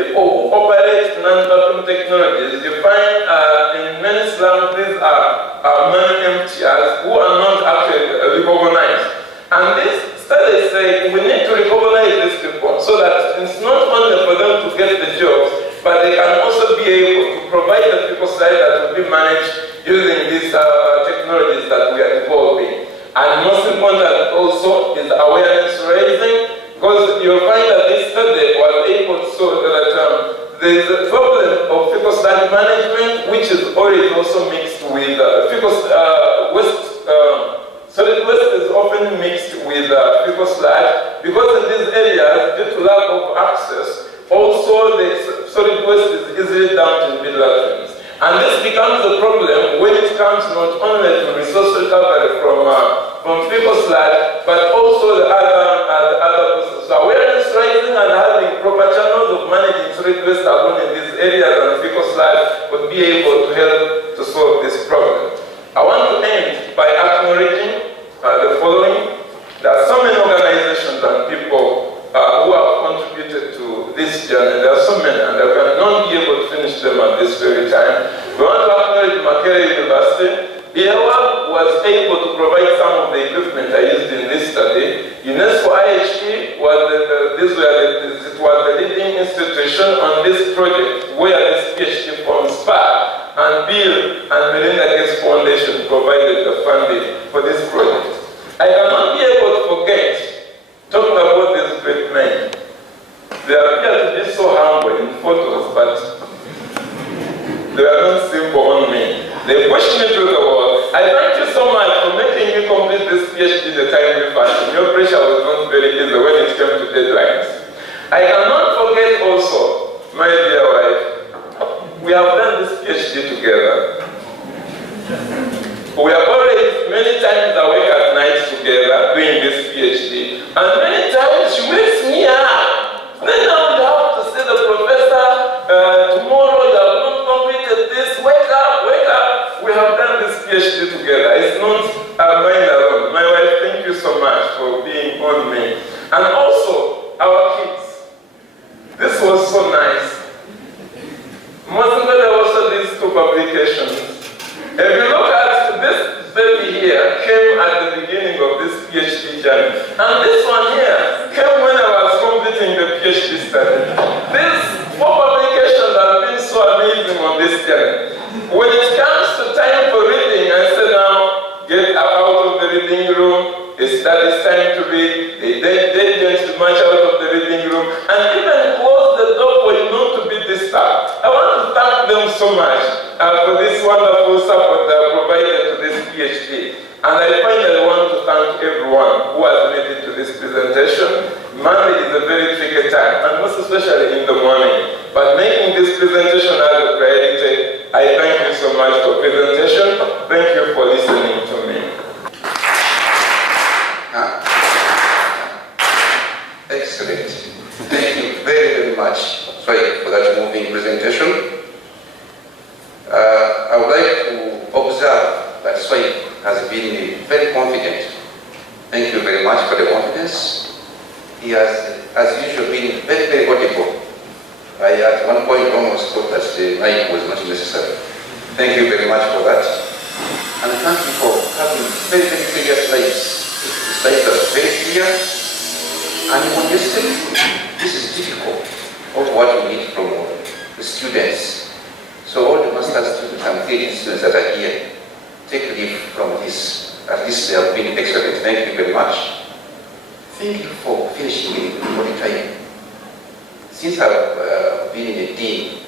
people who operate non-vacuum technologies, you find in many slums these are many MTRs who are not actually recognized. And this study say we need to recognize these people so that it's not only for them to get the jobs, but they can also be able to provide the people side that will be managed using these technologies that we are involving. And most important also is awareness raising, because you'll find that this study was able to show that there is a problem of fecal sludge management, which is always also mixed with fecal waste. Solid waste is often mixed with fecal sludge, because in these areas, due to lack of access, also the solid waste is easily dumped in latrines. And this becomes a problem when it comes not only to resource recovery from fecal sludge, but also the other processes. So awareness raising and having proper channels of managing solid waste alone in these areas and fecal sludge would be able to help to solve this problem. I want to end by acknowledging the following. There are so many organizations and people who have contributed to this journey. There are so many, and I cannot be able to finish them at this very time. We want to acknowledge Makerere University. ELWA was able to provide some of the equipment I used in this study. UNESCO IHT was it was the leading institution on this project where this PhD from SPA and Bill and Melinda Gates Foundation provided the funding for this project. I cannot be able to forget talking about these great men. They appear to be so humble in photos, but they are not simple on me. They push me through the wall. I thank you so much for making me complete this PhD in a timely fashion. Your pressure was not very easy when it came to deadlines. I cannot forget also, my dear wife, we have done this PhD together. We have always many times awake at night together doing this PhD, and many times she wakes me up. Then now you have to say the professor, tomorrow you have not completed this, wake up, wake up. We have done this PhD together. It's not mine alone. My wife, thank you so much for being on me. And also, our kids. This was so nice. Most of there were also these two publications. If you look at this baby here, came at the beginning of this PhD journey. And this one here came when I was completing the PhD study. These four publications have been so amazing on this journey. When it comes to time for reading, I said now, get out of the reading room. It's time to read. They didn't march out of the reading room. And even close the door for you not to be disturbed. I want to thank them so much for this wonderful support they have provided to this PhD. And I finally want to thank everyone who has made it to this presentation. Monday is a very tricky time, and most especially in the morning. But making this presentation as a priority, I thank you so much for presentation. Thank you for listening to me. Excellent. Thank you very, very much, Swaib, for that moving presentation. I would like to observe that Swaib has been very confident. Thank you very much for the confidence. He has, as usual, been very, very audible. I at one point almost thought that the mic was not necessary. Thank you very much for that. And thank you for having very, very clear slides. The slides are very clear. And honestly, this is difficult of what we need from the students. So all the master's students and PhD students that are here, take leave from this. At least they have been excellent. Thank you very much. Thank you for finishing it for the time. Since I've been in a team,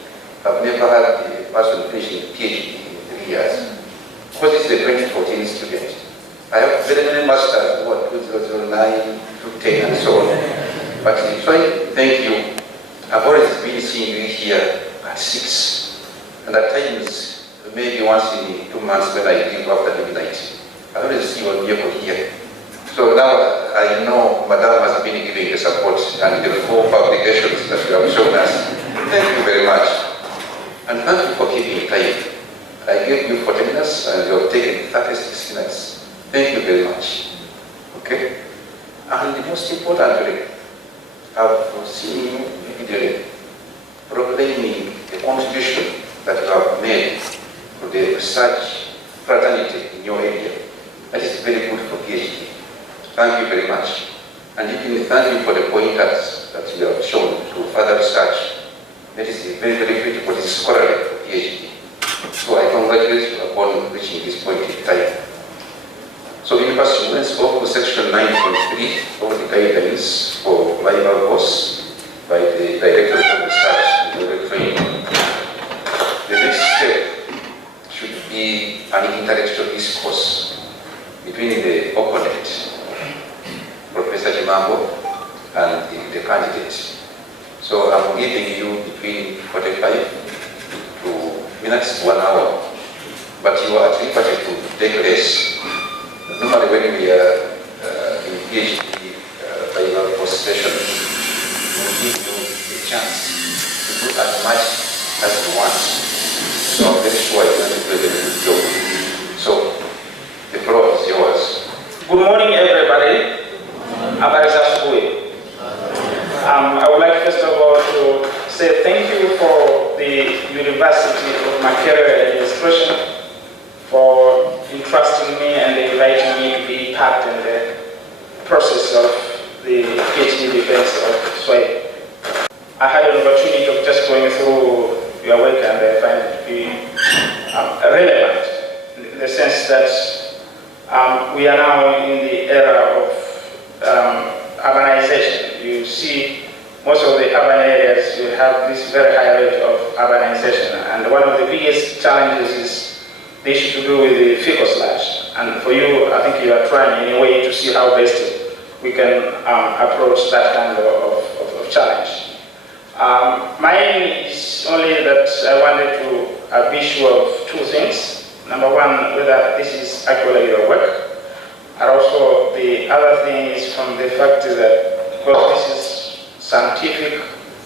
I've never had a person finishing PhD in 3 years. Because this is a 2014 student. I have very many masters who are 2009 to 10 and so on. But so thank you. I've always been seeing you here at 6. And at times, maybe once in 2 months when I leave after midnight. I always see your vehicle here. So now I know Madam has been giving the support and the 4 publications that you have shown us. Thank you very much. And thank you for keeping time. I gave you 40 minutes and you have taken 36 minutes. Thank you very much. Okay? And most importantly, I've seen you individually. proclaiming the contribution that you have made to the research fraternity in your area. That is very good for PhD. Thank you very much. And even thank you for the pointers that you have shown to further research. That is very, very critical. It is scholarly for PhD. So I congratulate you upon reaching this point in time. So in pursuance of section 9.3 of the guidelines for library course by the Directorate of Research and Dewatering, the next step should be an intellectual discourse between the opponent, Professor Chimambo, and the candidate. So I'm giving you between 45 to minutes to 1 hour, but you are at liberty to take less. Normally when we are in PhD final course session, we give you a chance to do as much as you want. So I'm very sure you're going to do a very good job. So the floor is yours. Good morning, everybody. I would like first of all to say thank you for the University of Makerere administration for entrusting me and inviting me to be part in the process of the PhD defense of Swaib. I had an opportunity of just going through your work and I find it to be relevant in the sense that we are now in the era of urbanization. You see most of the urban areas will have this very high rate of urbanization, and one of the biggest challenges is the issue to do with the fecal sludge. And for you, I think you are trying in a way to see how best we can approach that kind of challenge. Mine is only that I wanted to be sure of two things. Number one, whether this is actually your work, and also the other thing is from the fact that because this is scientific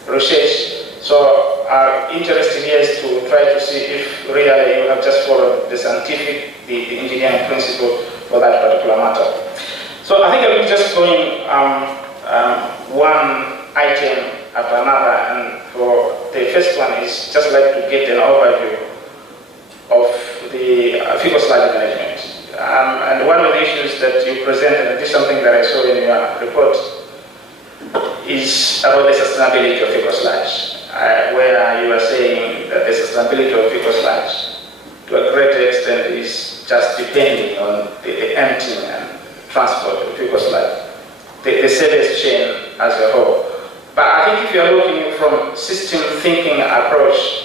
research, so our interest here is to try to see if really you have just followed the scientific, the engineering principle for that particular matter. So I think I will just going one item after another, and for the first one is just like to get an overview of the fecal sludge management. And one of the issues that you presented, and this is something that I saw in your report, is about the sustainability of fecal sludge, where you are saying that the sustainability of fecal sludge to a great extent is just depending on the emptying and transport of fecal sludge, the service chain as a whole. But I think if you are looking from system thinking approach,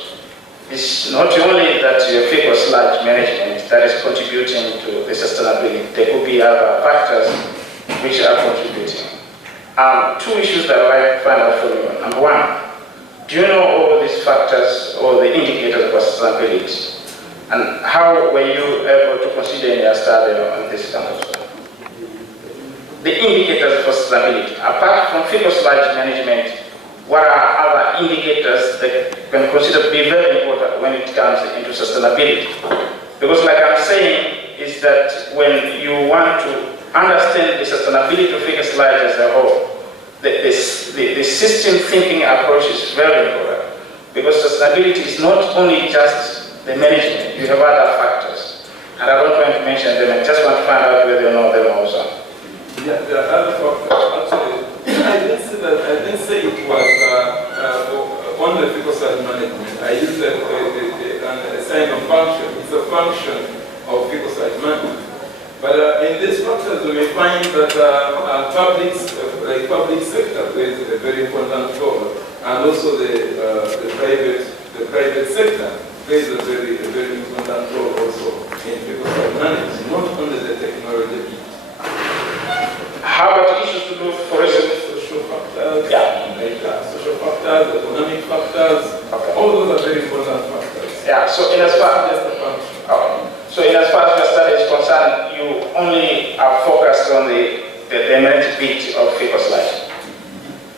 it's not only that your fecal sludge management that is contributing to the sustainability, there could be other factors which are contributing. Two issues that I'd like to find out from you. Number one, do you know all these factors or the indicators for sustainability? And how were you able to consider in your study on this kind of stuff? The indicators for sustainability, apart from fecal sludge management, what are other indicators that can consider to be very important when it comes into sustainability? Because like I'm saying, is that when you want to understand the sustainability of fecal sludge as a whole, the system thinking approach is very important. Because sustainability is not only just the management, you have other factors. And I don't want to mention them, I just want to find out whether you know them also. Yeah, there are other factors. Actually, I didn't say it was on the fecal sludge management. I used a sign of function. It's a function of fecal sludge management. But in these factors, we may find that public sector plays a very important role, and also the private sector plays a very important role also in fecal sludge management, not only the technology bit. How about issues to do, for instance, social factors, like social factors, economic factors, all those are very important factors. Yeah, so in as far just a function. So in as far as your study is concerned, you only are focused on the emergent bit of fecal sludge.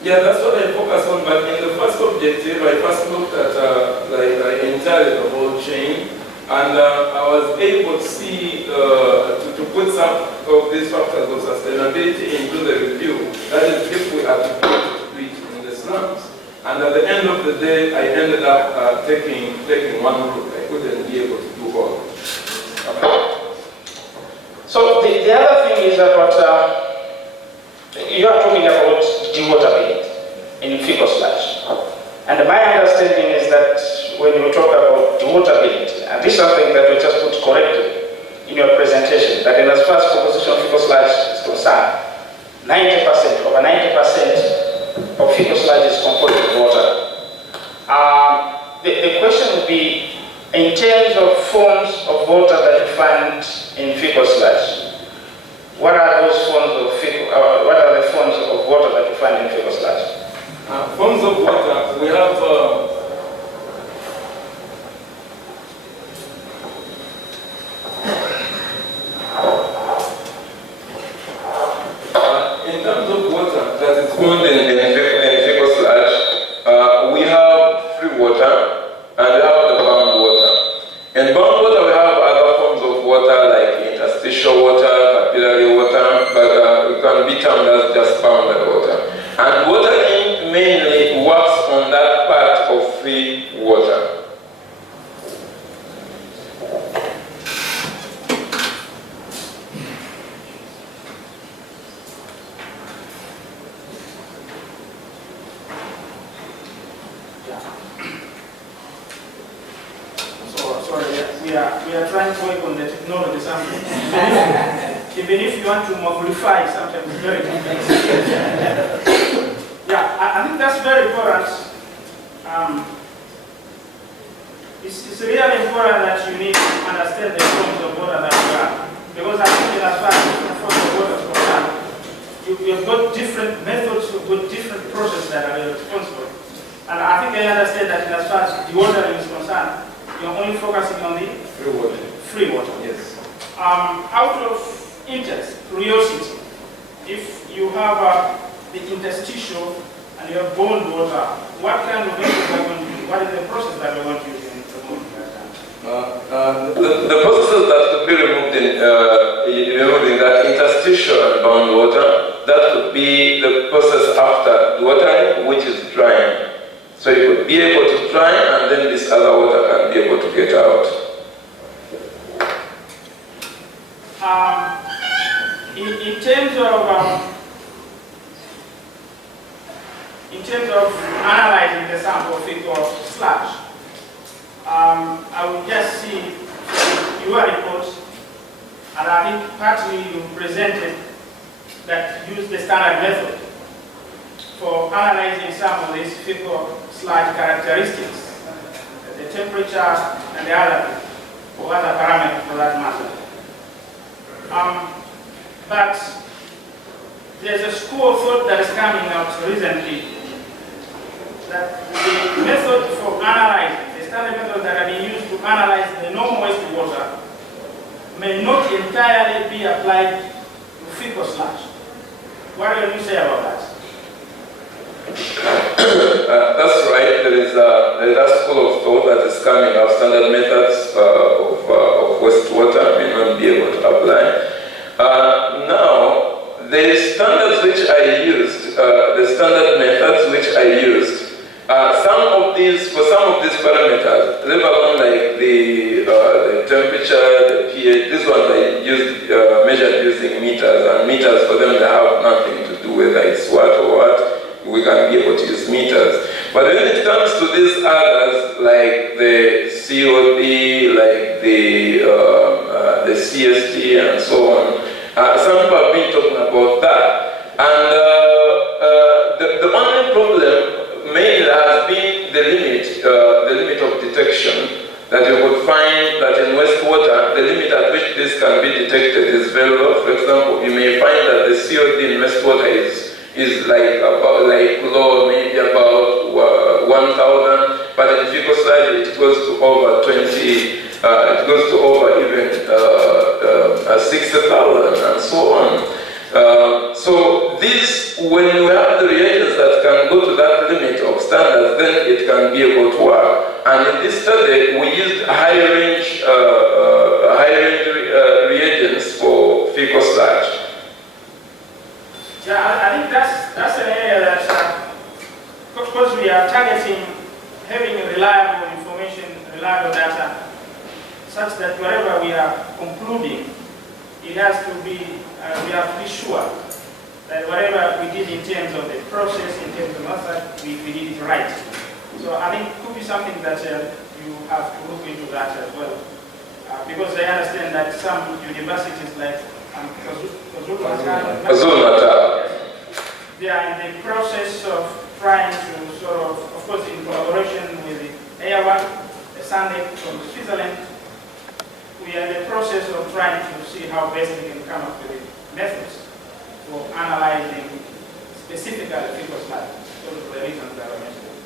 Yeah, that's what I focus on, but in the first objective, I first looked at entirely the whole chain, and I was able to see, to put some of these factors of sustainability into the review. That is, if we are to do it in the slums. And And at the end of the day, I ended up taking one route. I couldn't be able to do all. Okay. So the other thing is about, you are talking about dewatability in fecal sludge. And my understanding is that when you talk about dewatability, and this is something that we just put correctly in your presentation, that in as far as composition of fecal sludge is concerned, 90%, over 90% of fecal sludge is composed of water. The question would be, in terms of forms of water that you find in fecal sludge, what are those forms of what are the forms of water that you find in fecal sludge? Forms of water, we have in terms of water that is found in fecal sludge, we have free water and we have the bound water. In bound water, we have other forms of water like interstitial water, capillary water, but it can be termed as just bounded water. And watering mainly works on that part of free water. We are trying to work on the technology something. Even if you want to modify, sometimes it's very complex. Yeah, I think that's very important. It's really important that you need to understand the forms of water that you have. Because I think as far as the forms of water is concerned, you've got different methods, you've got different processes that are responsible. And I think I understand that as far as dewatering is concerned, you're only focusing on the Free water. Free water. Yes. Out of interest, curiosity, if you have the interstitial and you have bone water, what kind of methods are going to use? What is the process that we're going to use in removing that? The processes that could be removed in removing that interstitial and bound water, that would be the process after dewatering, which is drying. So you could be able to dry, and then this other water can be able to get out. In terms of analyzing the sample of fecal sludge, I will just see your report, and I think partly you presented that use the standard method for analyzing some of these fecal sludge characteristics, the temperature and the other, or other parameters for that matter. But there's a school of thought that is coming out recently that the method for analyzing, the standard method that are being used to analyze the normal wastewater may not entirely be applied to fecal sludge. What do you say about that? That's right. There is a school of thought that is coming up. Standard methods of wastewater may not be able to apply. Now, the standards which I used, the standard methods which I used, for some of these parameters, let alone like the temperature, the pH, these ones I used measured using meters, and meters for them they have nothing to do whether it's what or what. We can be able to use meters. But when it comes to these others, like the COD, like the CST and so on, some people have been talking about that. And the only problem mainly has been the limit of detection, that you would find that in wastewater, the limit at which this can be detected is very low. For example, you may find that the COD in wastewater is like about low, maybe about 1,000, but in fecal sludge it goes to over 20, it goes to over even 60,000 and so on. So this, when you have the reagents that can go to that limit of standards, then it can be able to work. And in this study, we used high range reagents for fecal sludge. Yeah, I think that's an area that of course, we are targeting having reliable information, reliable data, such that wherever we are concluding, it has to be, we have to be sure that whatever we did in terms of the process, in terms of method, we did it right. So I think it could be something that you have to look into that as well. Because I understand that some universities like KwaZulu-Natal, they are in the process of trying to sort of course, in collaboration with the Airwan, the SANDEC from Switzerland, we are in the process of trying to see how best we can come up with methods for analyzing specifically fecal sludge, for the reasons that I mentioned.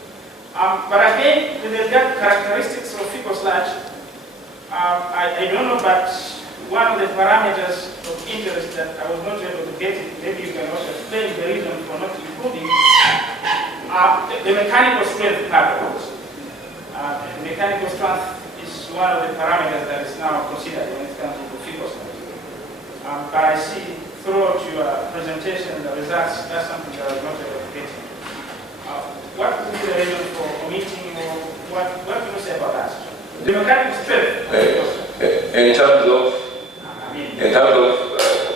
But again, with regard to characteristics of fecal sludge, I don't know, but one of the parameters of interest that I was not able to get it, maybe you can also explain the reason for not including, the mechanical strength part of it. The mechanical strength is one of the parameters that is now considered when it comes to fecal sludge. But I see throughout your presentation, the results, that's something that I was not able to get. What would be the reason for omitting, or what do you say about that? The mechanical strength. In terms of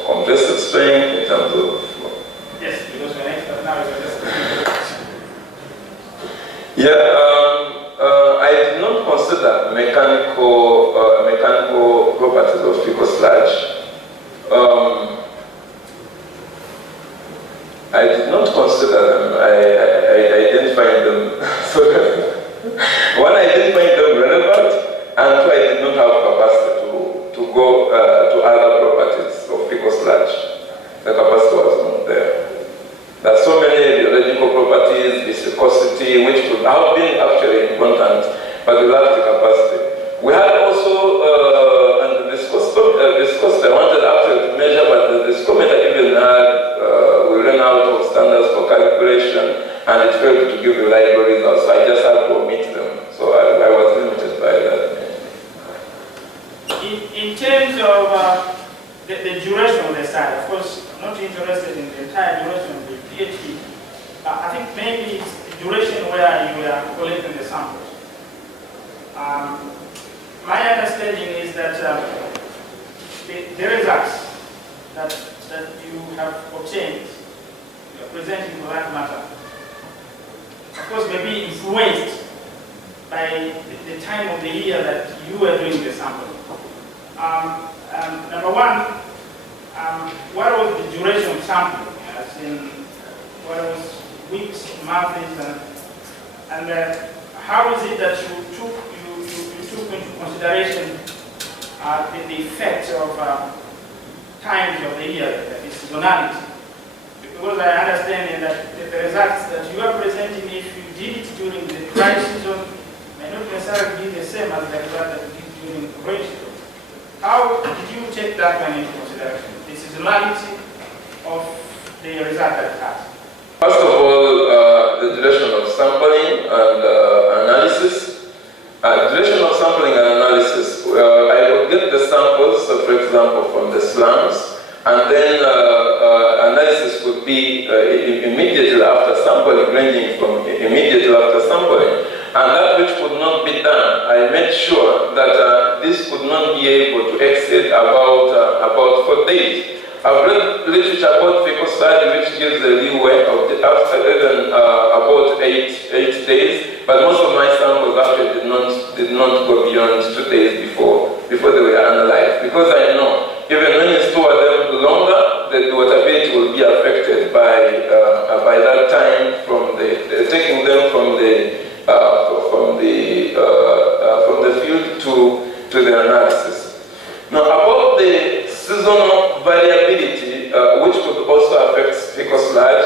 compressive strength, in terms of... Yes, because when I start now, it's just... Yeah, I did not consider mechanical properties of fecal sludge. I did not consider them. I didn't find them. One, I didn't find them relevant, and two, I did not have capacity to go to other properties of fecal sludge. The capacity was not there. There are so many biological properties, viscosity, which could have been actually important, but we lacked the capacity. We had also, and the viscosity I wanted actually to measure, but the viscometer even had, we ran out of standards for calculation, and it failed to give reliable results, so I just had to omit them. So I was limited by that. In terms of the duration of the study, of course, I'm not interested in the entire duration of the PhD, but I think maybe it's the duration where you are collecting the samples. My understanding is that the results that you have obtained, you are presenting for that matter, of course, may be influenced by the time of the year that you are doing the sampling. Number one, what was the duration of sampling? As in, what was weeks, months, and how is it that you took into consideration the effect of times of the year, the seasonality? Because I understand that the results that you are presenting, if you did it during the dry season, may not necessarily be the same as the result that you did during the rain season. How did you take that one into consideration, the seasonality of the result that it has? First of all, the duration of sampling and analysis. Duration of sampling and analysis, I would get the samples, so for example, from the slums, and then analysis would be immediately after sampling, ranging from immediately after sampling. And that which could not be done, I made sure that this could not be able to exceed about 4 days. I've read literature about fecal sludge, which gives a leeway of about 8 days, but most of my samples actually did not go beyond 2 days before they were analyzed. Because I know, even when you store them longer, the Dewaterbility will be affected by that time from taking them from the field to the analysis. Now, about the seasonal variability, which could also affect fecal sludge,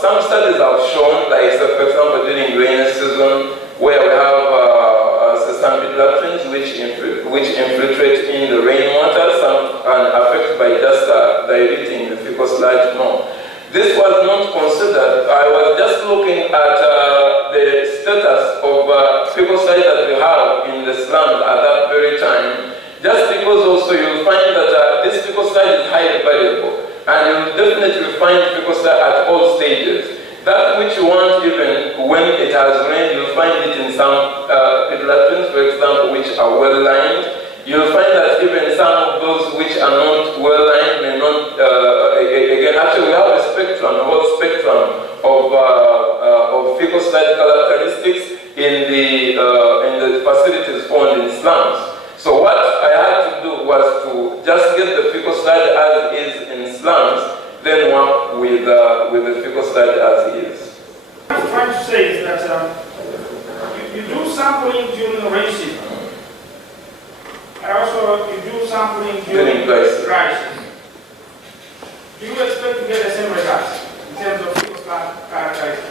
some studies have shown, like for example during rainy season, where we have sustained latrines which infiltrate in the rainwater, some are affected by just diluting the fecal sludge more. This was not considered. I was just looking at the status of fecal sludge that we have in the slums at that very time, just because also you'll find that this fecal sludge is highly variable, and you'll definitely find fecal sludge at all stages. That which you want, even when it has rained, you'll find it in some pit latrines, for example, which are well lined. You'll find that even some of those which are not well lined may not, again, actually we have a spectrum, a whole spectrum of fecal sludge characteristics in the facilities found in slums. So what I had to do was to just get the fecal sludge as is in slums, then work with the fecal sludge as is. What I'm trying to say is that you do sampling during the rain season. And also you do sampling during dry season. Do you expect to get the same results in terms of fecal sludge characteristics?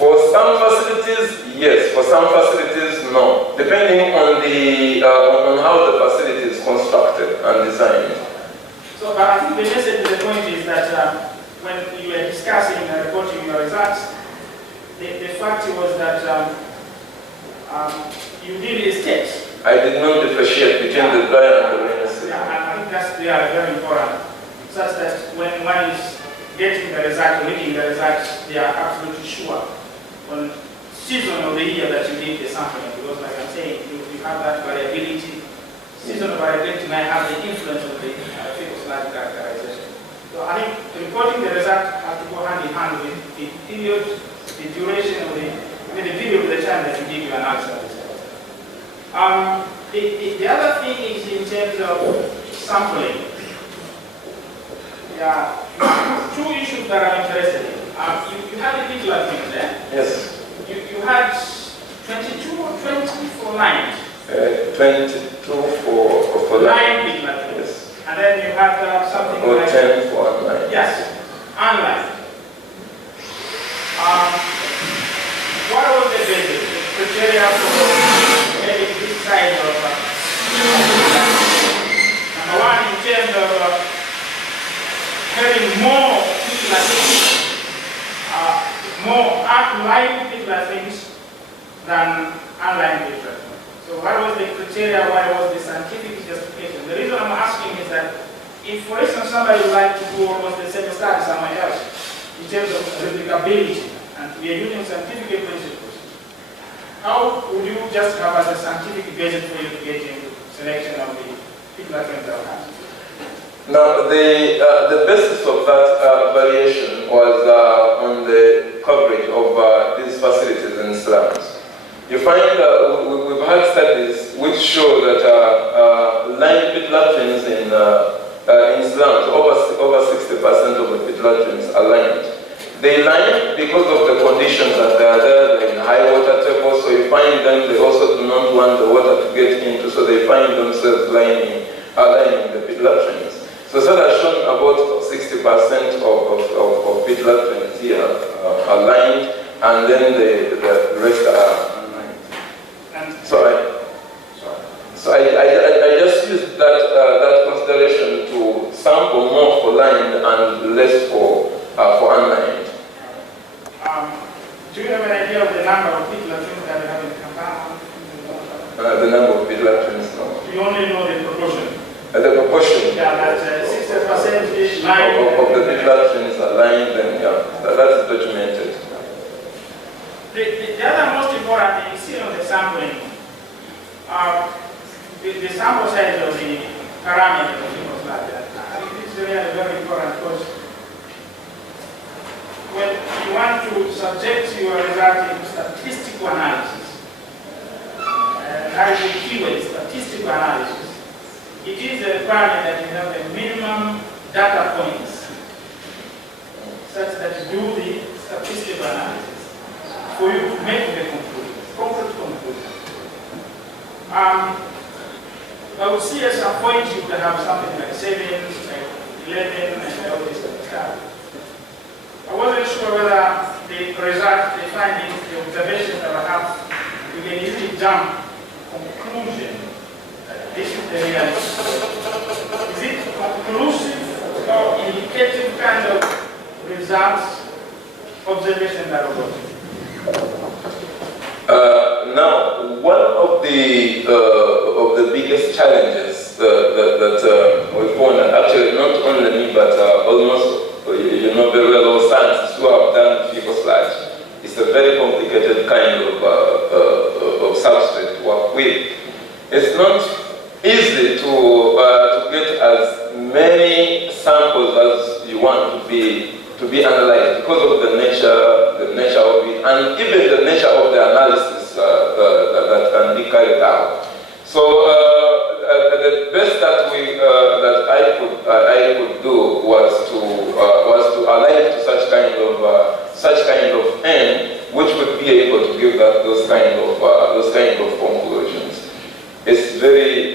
For some facilities, yes. For some facilities, no. Depending on the on how the facility is constructed and designed. So, but I think the message to the point is that when you were discussing and reporting your results, the fact was that you did state. I did not differentiate between the dry and the rainy season. Yeah, and I think that's very important, such that when one is getting the result, reading the results, they are absolutely sure on season of the year that you did the sampling, because like I'm saying, you have that variability. Seasonal variability might have the influence of the fecal sludge characterization. So I think reporting the result has to go hand in hand with the period, the duration of the period of the time that you did your analysis. The other thing is in terms of sampling. Yeah, two issues that I'm interested in. You had the pit latrines there. Yes. You had 22 or 20 for lined. 22 for line pit latrines. Yes. And then you had something or like 10 for unlined. Yes, unlined. What was the basis, the criteria for having this size of number one, in terms of having more pit latrines, more unlined pit latrines than unlined pit latrines. So what was the criteria, what was the scientific justification? The reason I'm asking is that if, for instance, somebody would like to do almost the same study somewhere else, in terms of replicability, and we are using scientific principles, how would you just have as a scientific basis for you to get into selection of the pit latrines that we have? Now, the basis of that variation was on the coverage of these facilities in slums. You find we've had studies which show that lined pit latrines in slums, over 60% of the pit latrines are lined. They line because of the conditions that they are there, they're in high water tables, so you find them, they also do not want the water to get into, so they find themselves lining the pit latrines. So that has shown about 60% of pit latrines here are lined, and then the rest are unlined. So I just used that consideration to sample more for lined and less for unlined. Do you have an idea of the number of pit latrines that we have in Kampala? The number of pit latrines, no. You only know the proportion. The proportion. Yeah, that's 60% is lined. Of the pit latrines are lined, and yeah, that's documented. The other most important thing is still on the sampling. The sample size of the parameters of the sludge. I think this is really very important because when you want to subject your result to statistical analysis, having keyword statistical analysis, it is a requirement that you have a minimum data points such that you do the statistical analysis for you to make the conclusion, concrete conclusion. I would see at some point you could have something like 7, like 11, and all this kind of stuff. I wasn't sure whether the result, the findings, the observations that I have, you can easily jump conclusion. This is the reality. Is it conclusive or indicative kind of results, observation that I got? Now, one of the biggest challenges that we found, and actually not only me, but almost you know very well, or scientists who have done Faecal sludge. It's a very complicated kind of substrate to work with. It's not easy to get as many samples as you want to be analyzed because of the nature of it, and even the nature of the analysis that can be carried out. So the best that I could do was to align to such kind of N, which would be able to give those kind of conclusions. It's very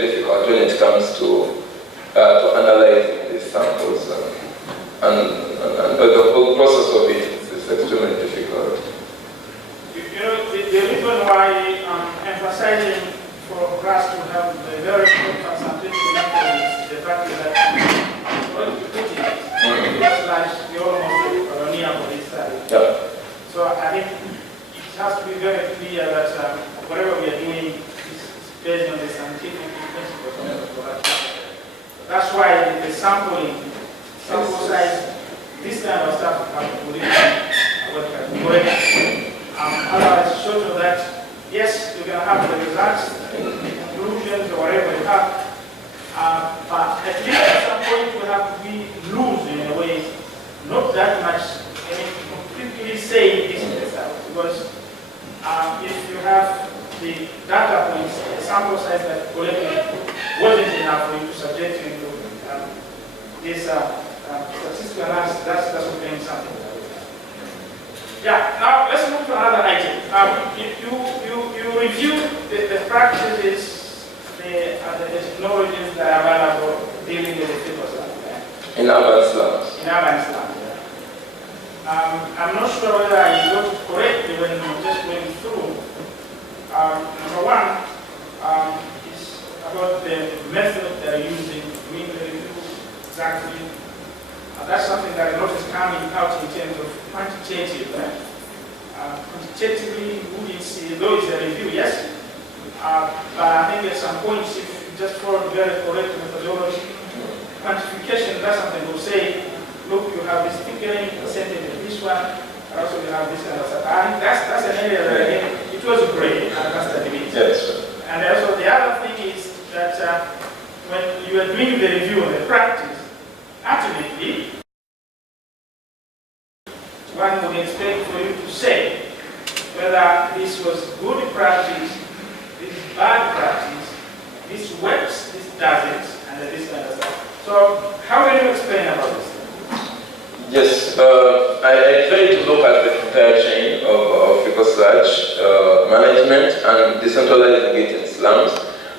difficult when it comes to analyzing these samples, and the whole process of it is extremely difficult. You know, the reason why I'm emphasizing for us to have the very good concentration method is the fact that when you put it, it's like you're almost near for this side. Yeah. So I think it has to be very clear that whatever we are doing is based on the scientific principles of production. That's why the sample size, this kind of stuff have to put in correct. Otherwise, short of that, yes, you can have the results, conclusions, or whatever you have, but at least at some point you have to be loose in a way, not that much, completely saying this is the stuff, because if you have the data points, the sample size that collected wasn't enough for you to subject you into this statistical analysis, that's also playing something. Yeah, now let's move to another item. You review the practices, the technologies that are available dealing with the Faecal sludge. In urban slums. In urban slums. I'm not sure whether I got it correctly when I was just going through. Number one is about the method they're using doing the review exactly. That's something that a lot is coming out in terms of quantitative. Quantitatively, we wouldn't see, though it's a review, yes, but I think at some point, if you just follow the very correct methodology, quantification, that's something we'll say, look, you have this figuring percentage of this one, and also you have this kind of stuff. I think that's an area that, again, it was great, and that's the debate. Yes. And also the other thing is that when you are doing the review and the practice, ultimately, one would expect for you to say whether this was good practice, this is bad practice, this works, this doesn't, and this kind of stuff. So, how will you explain about this? Yes, I try to look at the entire chain of Faecal sludge management and decentralizing it in slums.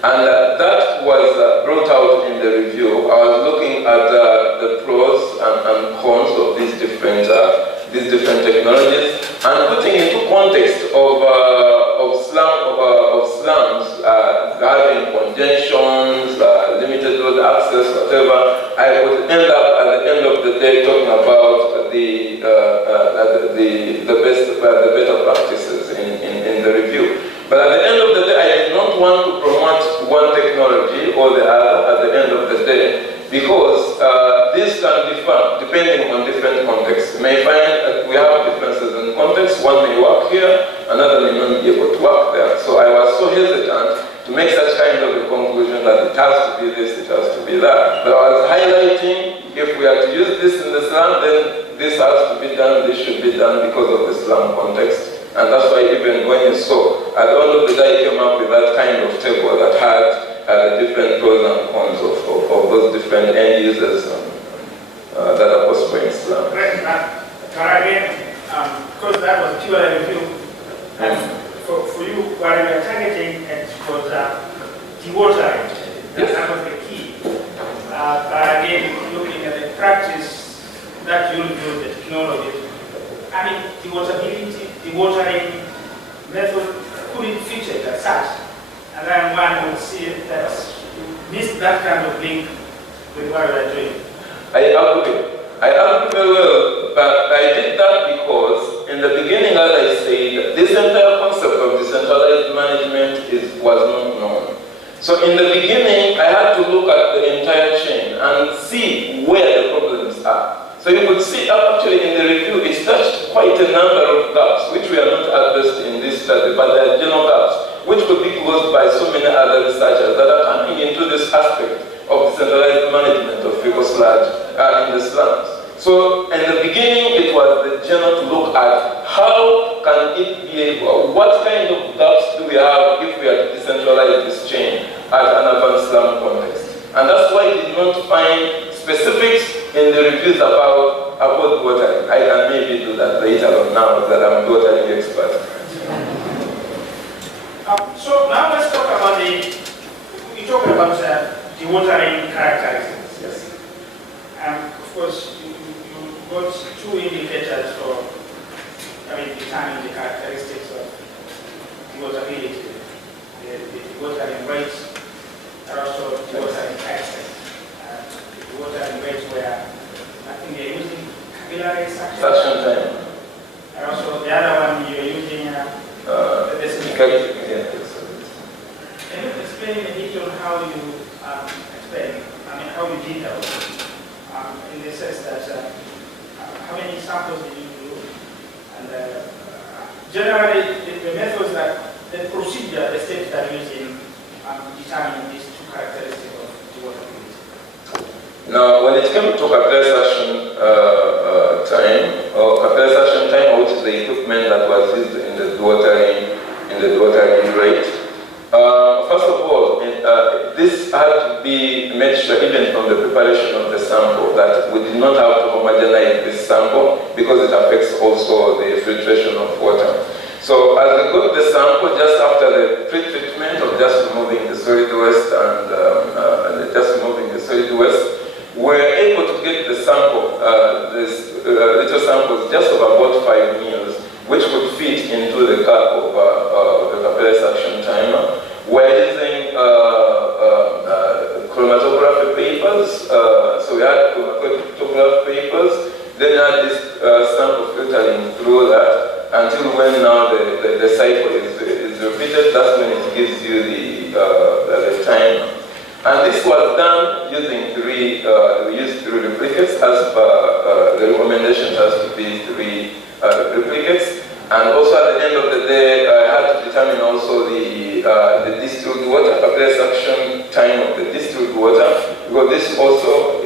And that was brought out in the review. I was looking at the pros and cons of these different technologies and putting into context of slums having congestions, limited road access, whatever. I would end up at the end of the day talking about the better practices in the review. But at the end of the day, I did not want to promote one technology or the other at the end of the day, because this can differ depending on different contexts. You may find that we have differences in context. One may work here, another may not be able to work there. So I was so hesitant to make such kind of a conclusion that it has to be this, it has to be that. But I was highlighting, if we are to use this in the slum, then this has to be done, this should be done because of the slum context. And that's why even when you saw, at the end of the day, I came up with that kind of table that had the different pros and cons of those different end users that are possible in slums. But again, because that was pure review, and for you, what you are targeting was dewatering. Yes. That was the key. But again, looking at the practice that you do, the technology, I mean, dewatering method couldn't feature it as such. And then one would see that you missed that kind of link with what we are doing. I agree very well, but I did that because in the beginning, as I said, this entire concept of decentralized management was not known. So in the beginning, I had to look at the entire chain and see where the problems are. So you could see actually in the review, it touched quite a number of gaps, which we are not addressed in this study, but there are general gaps, which could be closed by so many other researchers that are coming into this aspect of decentralized management of fecal sludge in the slums. So in the beginning, it was the general to look at how can it be able, what kind of gaps do we have if we are to decentralize this chain at an urban slum context. And that's why we did not find specifics in the reviews about watering. I can maybe do that later on now that I'm watering expert. So now let's talk about we talked about the watering characteristics. Yes. Of course, you got two indicators for determining the characteristics of dewatability. The watering rate and also the watering extent. The watering rate where I think they're using capillary suction time. And also the other one you're using the specific. Can you explain a bit on how you how you did that? In the sense that how many samples did you do? And generally, the methods that the procedure, the steps that are used in determining these two characteristics of dewatability. Now, when it comes to capillary suction time, which is the equipment that was used in the dewatering rate, first of all, this had to be made sure even from the preparation of the sample that we did not have to homogenize this sample because it affects also the filtration of water. So as we got the sample just after the pre-treatment of just removing the solid waste we were able to get the sample, little samples just of about 5 meals, which would fit into the cup of the capillary suction timer. We're using chromatography papers, so we had chromatography papers, then had this sample filtering through that until when now the cycle is repeated. That's when it gives you the timer. And this was done using we used 3 replicates as per the recommendations has to be 3 replicates. And also at the end of the day, I had to determine also the distilled water, capillary suction time of the distilled water, because this also,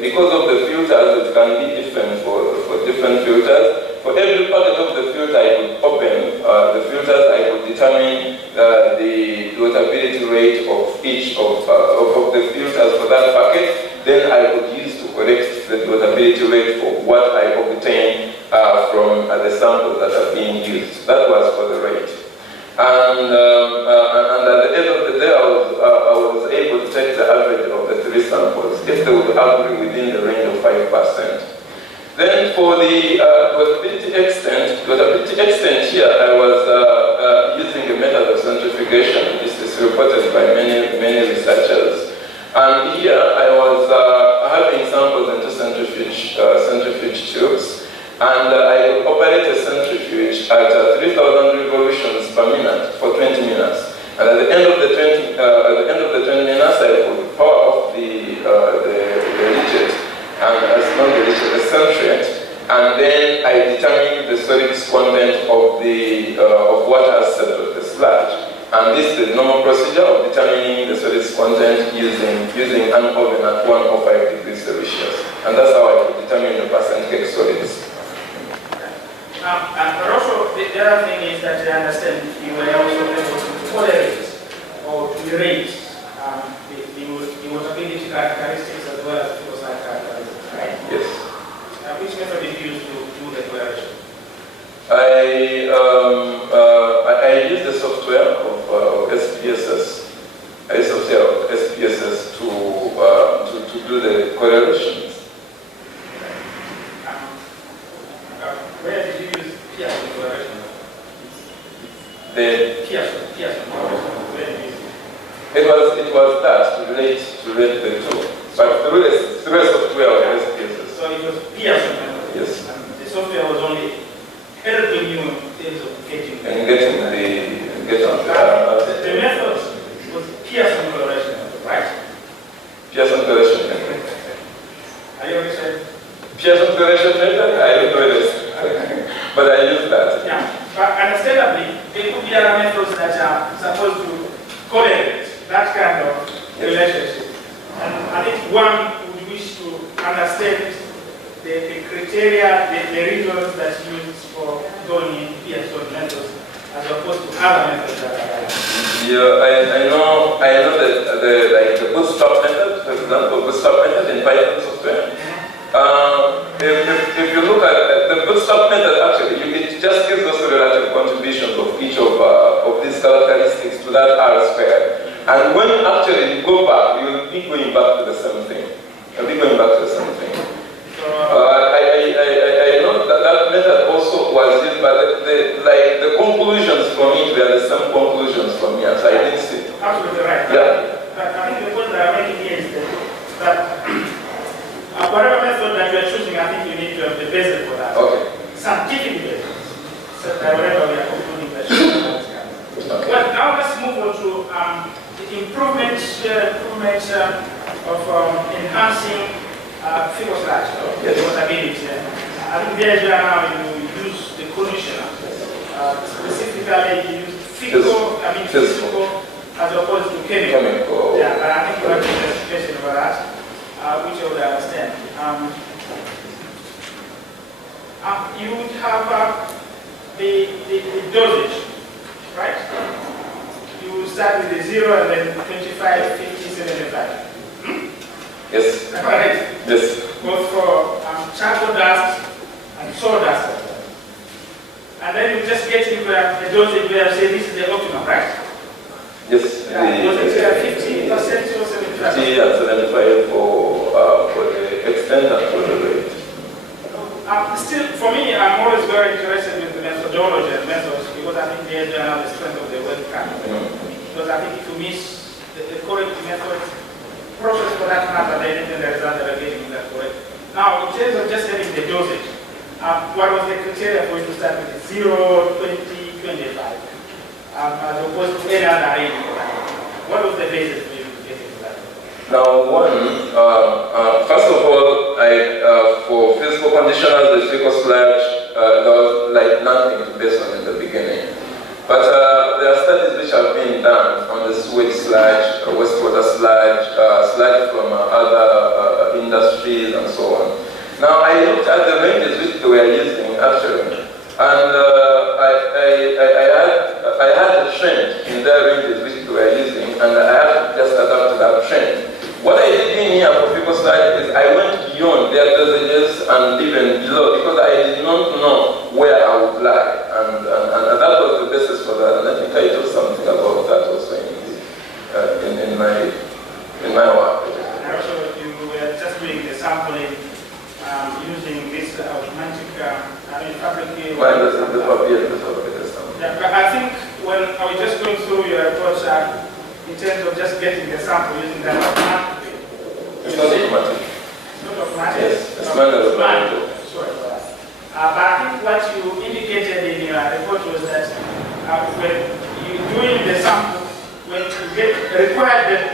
because of the filters, it can be different for different filters. For every packet of the filter I would open, the filters, I would determine the dewatability rate of each of the filters for that packet. Then I would use to correct the dewatability rate for what I obtain from the samples that are being used. That was for the rate. And at the end of the day, I was able to take the average of the 3 samples if they would agree within the range of 5%. Then for the dewatability extent here, I was using a method of centrifugation. This is reported by many researchers. And here I was having samples into centrifuge tubes, and I would operate a centrifuge at 3,000 revolutions per minute for 20 minutes. And at the end of the 20 minutes, I would power off the rigid and the centrifuge, and then I determine the solids content of water as set of the sludge. And this is the normal procedure of determining the solids content using an oven at 105 degrees Celsius. And that's how I would determine the percent cake solids. And also, the other thing is that I understand you were also able to tolerate or to rate the dewatability characteristics as well as the philosophical characteristics, right? Yes. Which method did you use to do the toleration? I use the software of SPSS. I use software of SPSS to do the correlations. Where did you use Pearson correlation? The Pearson correlation. Where did you use it? It was that to relate the two, but through the software of SPSS. So it was Pearson. Yes. And the software was only helping you in terms of getting the method was Pearson correlation, right? Pearson correlation. Are you criteria, the reasons that you use for going in PhD methods as opposed to other methods that are Yeah, I know that the bootstrap method, for example, bootstrap method in Python software. If you look at the bootstrap method, actually, it just gives us the relative contributions of each of these characteristics to that R squared. And when actually you go back, you will be going back to the same thing. You'll be going back to the same thing. I know that method also was used, but the conclusions from it were the same conclusions from here, so I didn't see. Absolutely right. Yeah. But I think the point that I'm making here is that whatever method that you're choosing, I think you need to have the basis for that. Okay. Scientific basis. So that whatever we are concluding that. Okay. Well, now let's move on to the improvement of enhancing Faecal Sludge, Dewatability. I think there now you use the conditioner. Specifically, you use physical as opposed to chemical. Yeah, but I think you have a specification about that, which I would understand. You would have the dosage, right? You start with the 0 and then 25, 50, 75. Yes. Correct? Yes. Both for charcoal dust and sawdust. And then you just get into a dosage where you say this is the optimum, right? Yes. Dosage 50% or 75%? 50 and 75 for the extent and for the rate. Still, for me, I'm always very interested in the methodology and methods because I think they are the strength of the webcam. Because I think if you miss the correct method, process for that matter, then the result that are getting that correct. Now, in terms of just getting the dosage, what was the criteria for you to start with 0, 20, 25, as opposed to any other range? What was the basis for you to get into that? Now, first of all, for physical conditioners, the Faecal Sludge, there was like nothing to base on in the beginning. But there are studies which have been done on the sewage sludge, wastewater sludge, sludge from other industries and so on. Now I looked at the ranges which they were using actually, and I had a trend in their ranges which they were using, and I had to just adapt to that trend. What I did in here for Faecal Sludge is I went beyond their dosages and even below because I did not know where I would lie, and that was the basis for that. And I think I told something about that also in my work. And also, you were just doing the sampling using this automatic fabric. Well, this is the fabric sample. Yeah, but I think when I was just going through your approach in terms of just getting the sample using that automatic. It's not automatic. It's not automatic. Yes, it's manual. Sorry for that. But I think what you indicated in your report was that when you're doing the sample, when you get required depth,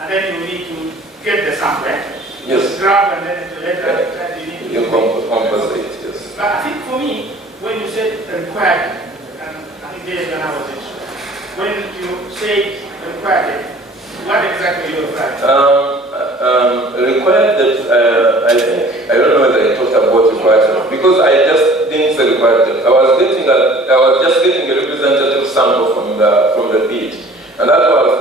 and then you need to get the sample, right? Yes. Grab and then later you need to compensate, yes. But I think for me, when you said required, and I think there is when I was in, when you say required, what exactly you required? Required that I don't know whether I talked about required because I just didn't say required that. I was just getting a representative sample from the pit, and that was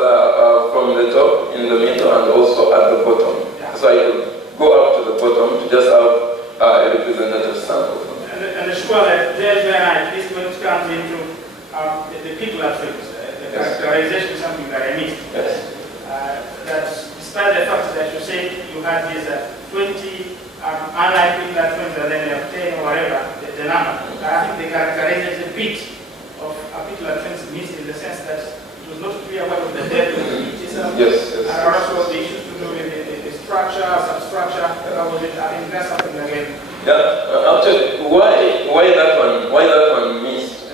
from the top, in the middle, and also at the bottom. Yeah. So I could go up to the bottom to just have a representative sample. And sure that there's where at least when it comes into the people attributes, the characterization is something that I missed. Yes. That's despite the fact that you say you had these 20 unlikely platforms and then you have 10 or whatever, the number. I think the characterization bit of a particular trend missed in the sense that it was not clear what was the depth of the bit itself. Yes. And also the issues to do with the structure, substructure, I think that's something again. Yeah, actually, why that one missed?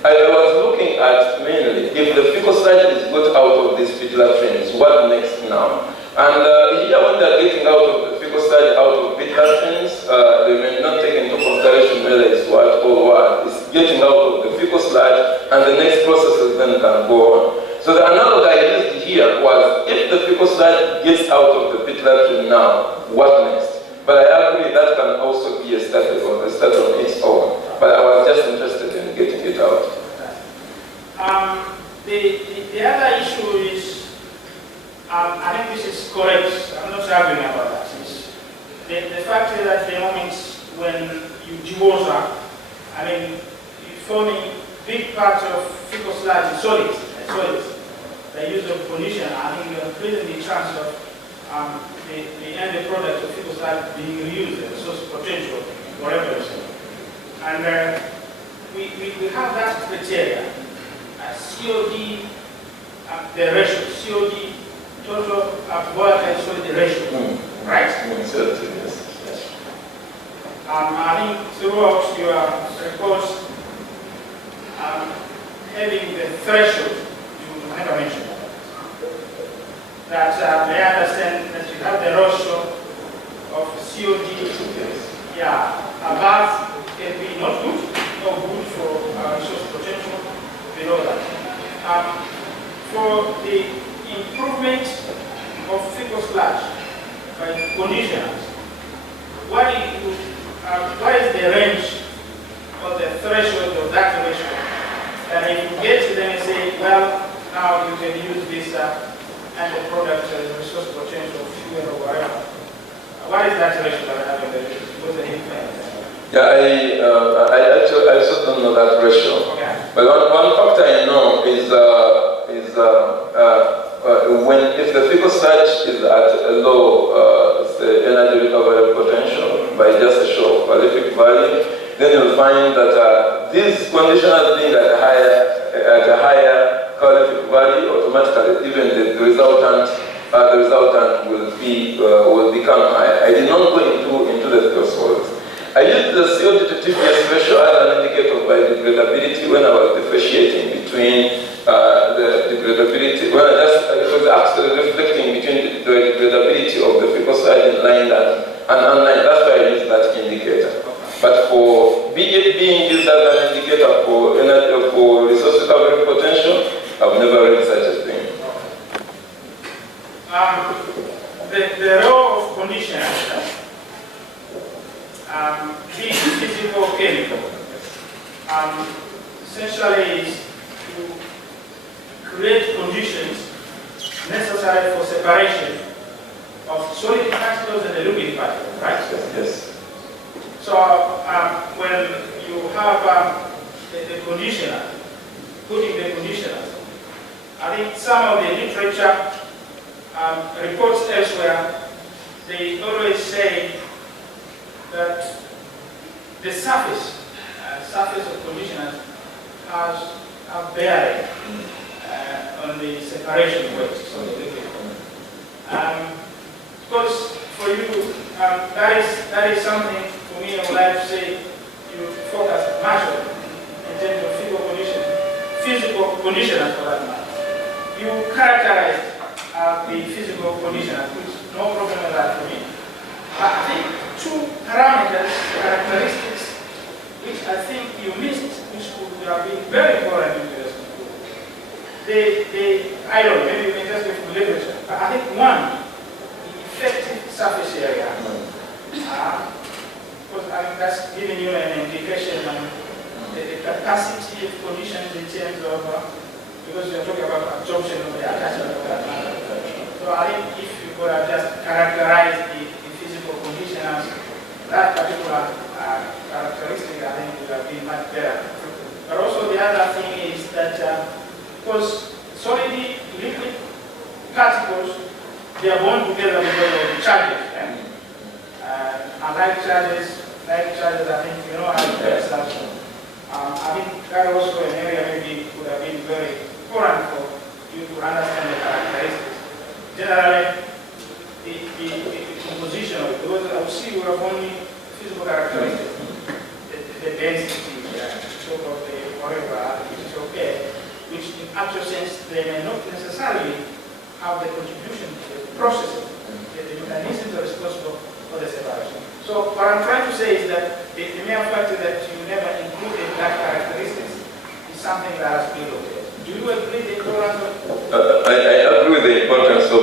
I was looking at mainly if the Faecal Sludge is got out of these particular trends, what next now? And here when they're getting out of the Faecal Sludge out of particular trends, they may not take into consideration whether it's what or what. It's getting out of the Faecal Sludge and the next processes then can go on. So the analogy I used here was if the Faecal Sludge gets out of the particular trend now, what next? But I agree that can also be a study on its own. But I was just interested in getting it out. The other issue is, I think this is correct. I'm not arguing about that. The fact is that the moment when you dewater, I mean, you're forming big part of fecal sludge is solids. The use of conditioner, I think you're increasing the chance of the end product of fecal sludge being reused, the source potential, whatever it is. And we have that criteria. COD, the ratio, COD, total volatile solid ratio, right? Yes. I think throughout your reports, having the threshold, you never mentioned that they understand that you have the ratio of COD, above can be not good, or good for resource potential, below that. For the improvement of fecal sludge by conditioners, what is the range or the threshold of that ratio? And if you get to them and say, well, now you can use this and the product resource potential, fuel or whatever. What is that ratio that I have in the ratio? What's the impact? Yeah, I also don't know that ratio. Okay. But one factor I know is if the fecal sludge is at a low energy recovery potential by just a show of prolific value, then you'll find that these conditioners being at a higher calorific value, automatically even the resultant will become higher. I did not go into the thresholds. I used the CO2 to TPS ratio as an indicator of biodegradability when I was differentiating between the degradability, when it was actually reflecting between the degradability of the fecal sludge in line and unlined. That's why I used that indicator. But for being used as an indicator for resource recovery potential, I've never read such a thing. The role of conditioners, being physical or chemical, essentially is to create conditions necessary for separation of solid particles and the liquid particles, right? Yes. So when you have the conditioner, putting the conditioners, I think some of the literature reports elsewhere, they always say that the surface of conditioners has a bearing on the separation weight, so the liquid. Because for you, that is something for me I would like to say you focus much on in terms of physical conditioners for that matter. You characterize the physical conditioners, which no problem with that for me. But I think two characteristics, which I think you missed, which would have been very important in this. I don't know, maybe you can just go from literature. But I think one, the effective surface area. Because I mean, that's giving you an indication on the capacity of conditions in terms of, because you're talking about absorption of the attachment of that matter. So I think if you could have just characterized the physical conditions, that particular characteristic, I think would have been much better. But also the other thing is that, because solid liquid particles, they are bound together because of the charges. Unlike charges, I think you know how to get stuff. I think that also an area maybe would have been very important for you to understand the characteristics. Generally, the composition of it, because I would see you have only physical characteristics, the density, sort of the whatever, which is okay, which in actual sense they may not necessarily have the contribution to the processing, the mechanisms are responsible for the separation. So what I'm trying to say is that the mere fact that you never included that characteristics is something that has been looked at. Do you agree the importance of I agree with the importance of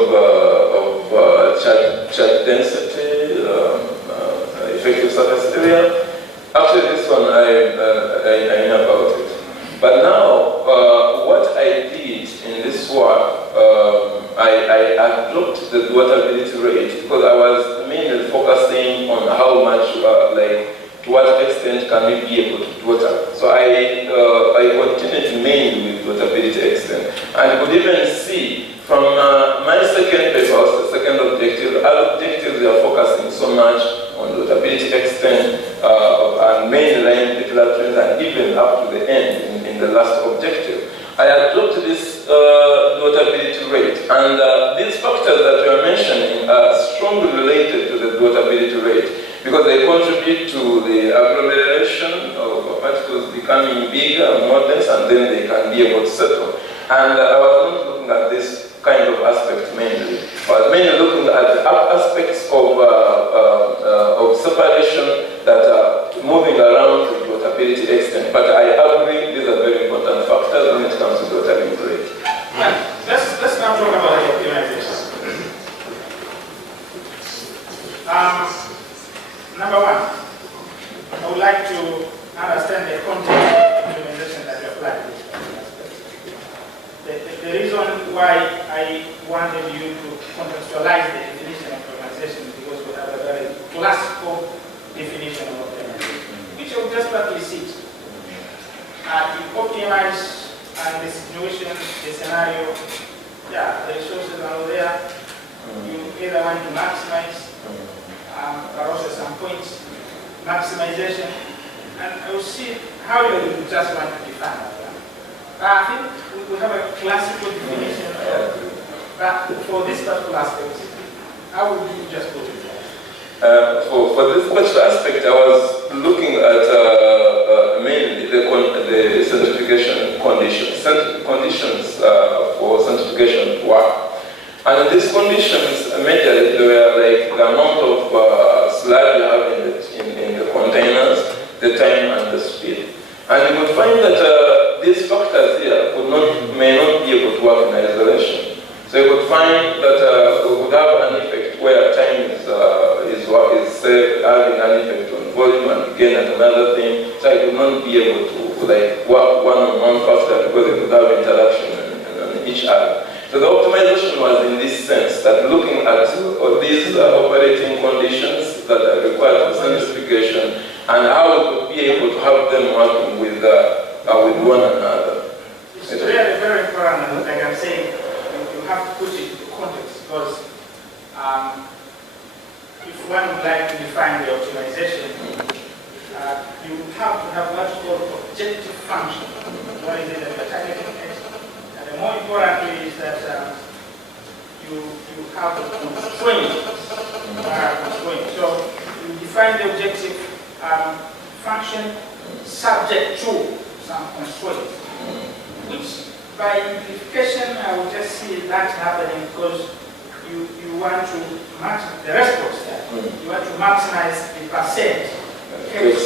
charge density, surface area. Actually, this one I know about it. But now, what I did in this work, I dropped the Dewaterbility rate because I was mainly focusing on how much, to what extent can we be able to dewater. So I continued mainly with dewaterbility extent. And you could even see from my second paper, the second objective, other objectives they are focusing so much on dewaterbility extent and mainline declarations and even up to the end in the last objective. I had dropped this dewaterbility rate, and these factors that you are mentioning are strongly related to the dewaterbility rate because they contribute to the agglomeration of particles becoming bigger and more dense, and then they can be able to settle. And I was not looking at this kind of aspect mainly, but mainly looking at the aspects of separation that are moving around the dewaterbility extent. But I agree these are very important factors when it comes to dewaterbility rate. Let's now talk about the optimization. Number one, I would like to understand the context of optimization that you applied. The reason why I wanted you to contextualize the definition of optimization because we have a very classical definition of optimization, which objectively sit. You optimize the situation, the scenario, the resources are there. You either want to maximize, but also some points, maximization, and I will see how you just want to define that. I think we have a classical definition, but for this particular aspect, how would you just put it? For this particular aspect, I was looking at mainly the certification conditions for certification to work. And these conditions majorly were like the amount of sludge you have in the containers, the time and the speed. And you would find that these factors here may not be able to work in isolation. So you would find that we would have an effect where time is having an effect on volume and again at another thing. So I would not be able to work one-on-one factor because they would have interaction on each other. So the optimization was in this sense that looking at these operating conditions that are required for certification and how we could be able to have them working with one another. It's really very important, like I'm saying, you have to put it into context because if one would like to define the optimization, you have to have what's called objective function. What is it that you're targeting at? And the more importantly is that you have constraints. So you define the objective function subject to some constraints, which by implication I will just see that happening because you want to maximize the response there. You want to maximize the percent with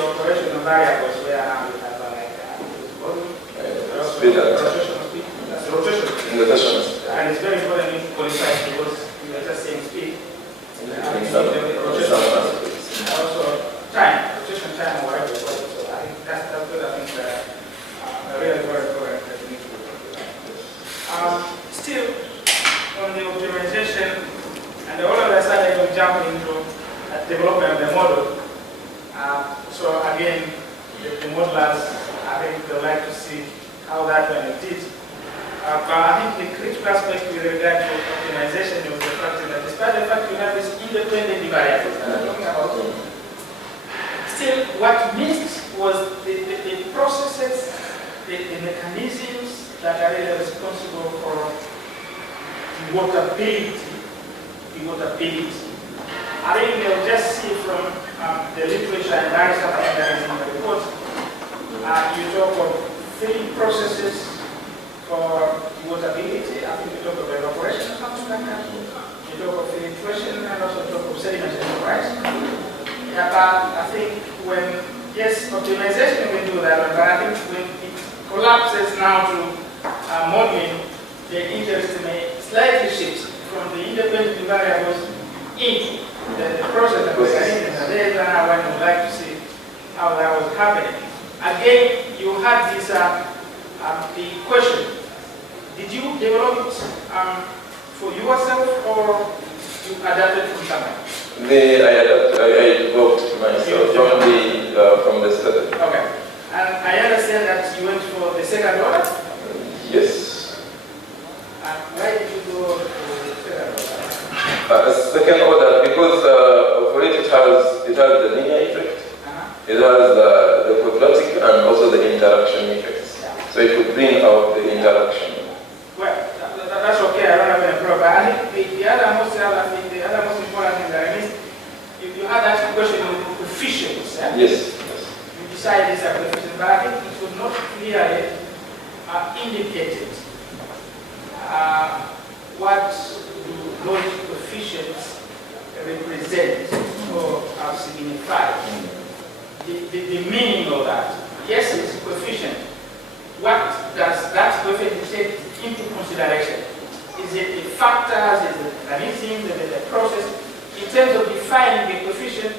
operational variables where now you have volume, rotational speed, that's rotational speed. And it's very important to qualify because you are just saying speed. Also time, rotation time or whatever. So I think that's good. I think really very important that we need to look at. Still, on the optimization, and all of a sudden we jump into development of the model. So again, the modelers, I think they like to see how that one did. But I think the critical aspect with regard to optimization is the fact that despite the fact you have these independent variables that I'm talking about, still what missed was the processes, the mechanisms that are really responsible for dewatability. I think they'll just see from the literature, and that is something that is in the report. You talk of 3 processes for dewatability. I think you talk of evaporation or something like that. You talk of filtration and also talk of sedimentation, right? Yeah, but I think when, yes, optimization can do that, but I think when it collapses now to modeling, the interest may slightly shift from the independent variables into the process of mechanism. There is one I would like to see how that was happening. Again, you had this the question: did you develop it for yourself, or you adapted from somewhere? I developed myself from the study. Okay. And I understand that you went for the second order? Yes. And why did you go to the second order? Second order, because for it has the linear effect, it has the quadratic and also the interaction effects. Yeah. So it could bring out the interaction. Well, that's okay, I don't have any problem. But I think the other most important thing that I missed, you had that question with the coefficients. Yeah? Yes. You decided this coefficient, but I think it was not clearly indicated what do those coefficients represent or signify. The meaning of that. Yes, it's a coefficient. What does that coefficient take into consideration? Is it the factors, is it the mechanism, is it the process? In terms of defining the coefficient,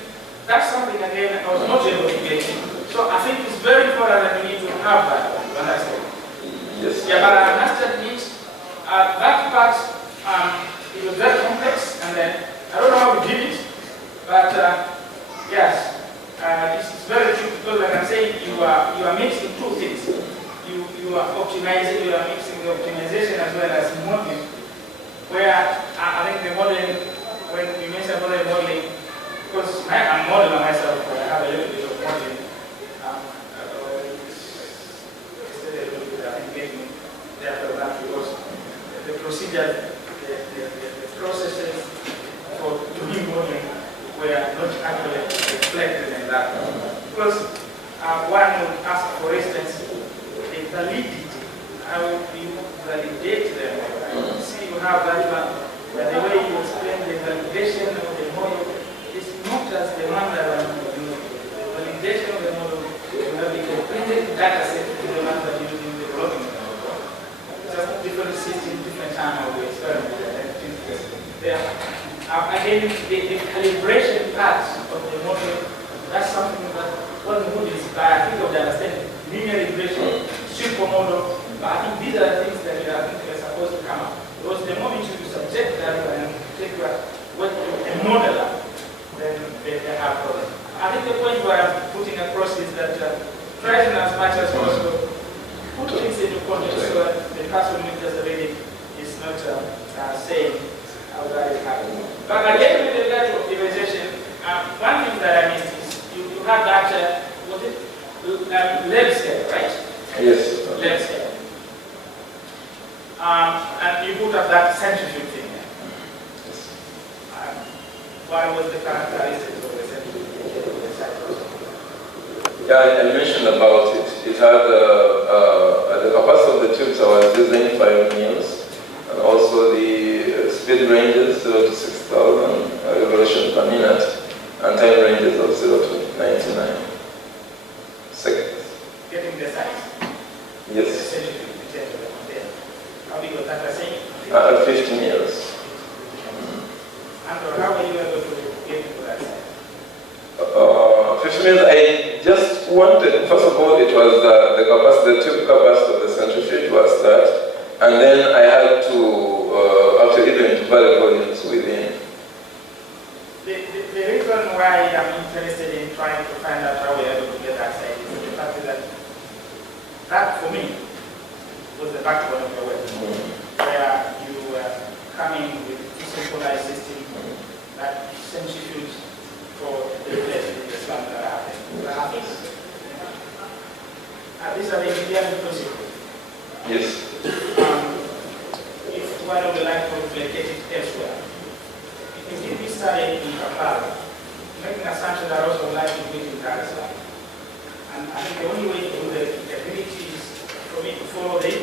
that's something again I was not able to get into. So I think it's very important that we need to have that. Yes. Yeah, but I must admit, that part, it was very complex, and then I don't know how we did it, but yes, it's very true because, like I'm saying, you are mixing two things. You are optimizing, you are mixing the optimization as well as modeling. Where I think the modeling, when you mention modeling, because I'm modeling myself, but I have a little bit of modeling. Because the procedure, the processes for doing modeling were not actually reflected in that. Because one would ask, for instance, the validity, how you validate them. Right? See, you have that one, but the way you explain the validation of the model is not as the one that I'm using. The validation of the model, you have the completed data set to the one that you're using the development. Just different systems, different time of the experiment. Again, the calibration part of the model, that's something that one would inspire. I think of the understanding linear regression, simple model, but I think these are the things that I think are supposed to come up. Because the moment you subject that and take what a modeler, then they have problems. I think the point where I'm putting across is that trying as much as possible put things into context so that the person who does the reading is not saying how that is happening. But again, with regard to optimization, one thing that I missed is you have that, was it lab scale, right? Yes. Lab scale. And you put up that centrifuge thing there. What was the characteristics of the centrifuge of the cycle? Yeah, I mentioned about it. It had the capacity of the tubes was using 5 meals, and also the speed ranges 0 to 6,000 revolutions per minute, and time ranges of 0 to 99 seconds. Getting the size? Yes. The centrifuge, how big was that? 50 meals. And how were you able to get into that size? 50 meals, I just wanted, first of all, it was the capacity, the tube capacity of the centrifuge was that, and then I had to actually even vary volumes within. The reason why I'm interested in trying to find out how we're able to get that size is the fact that for me was the backbone of your work, where you were coming with a decentralized system that centrifuge for the place in the slum that happened. But I think these are the Indian principles. Yes. If one would like to replicate it elsewhere, if we study in Kampala, making assumptions that also like to do it in Dar es Salaam. And I think the only way to do the ability is for me to follow the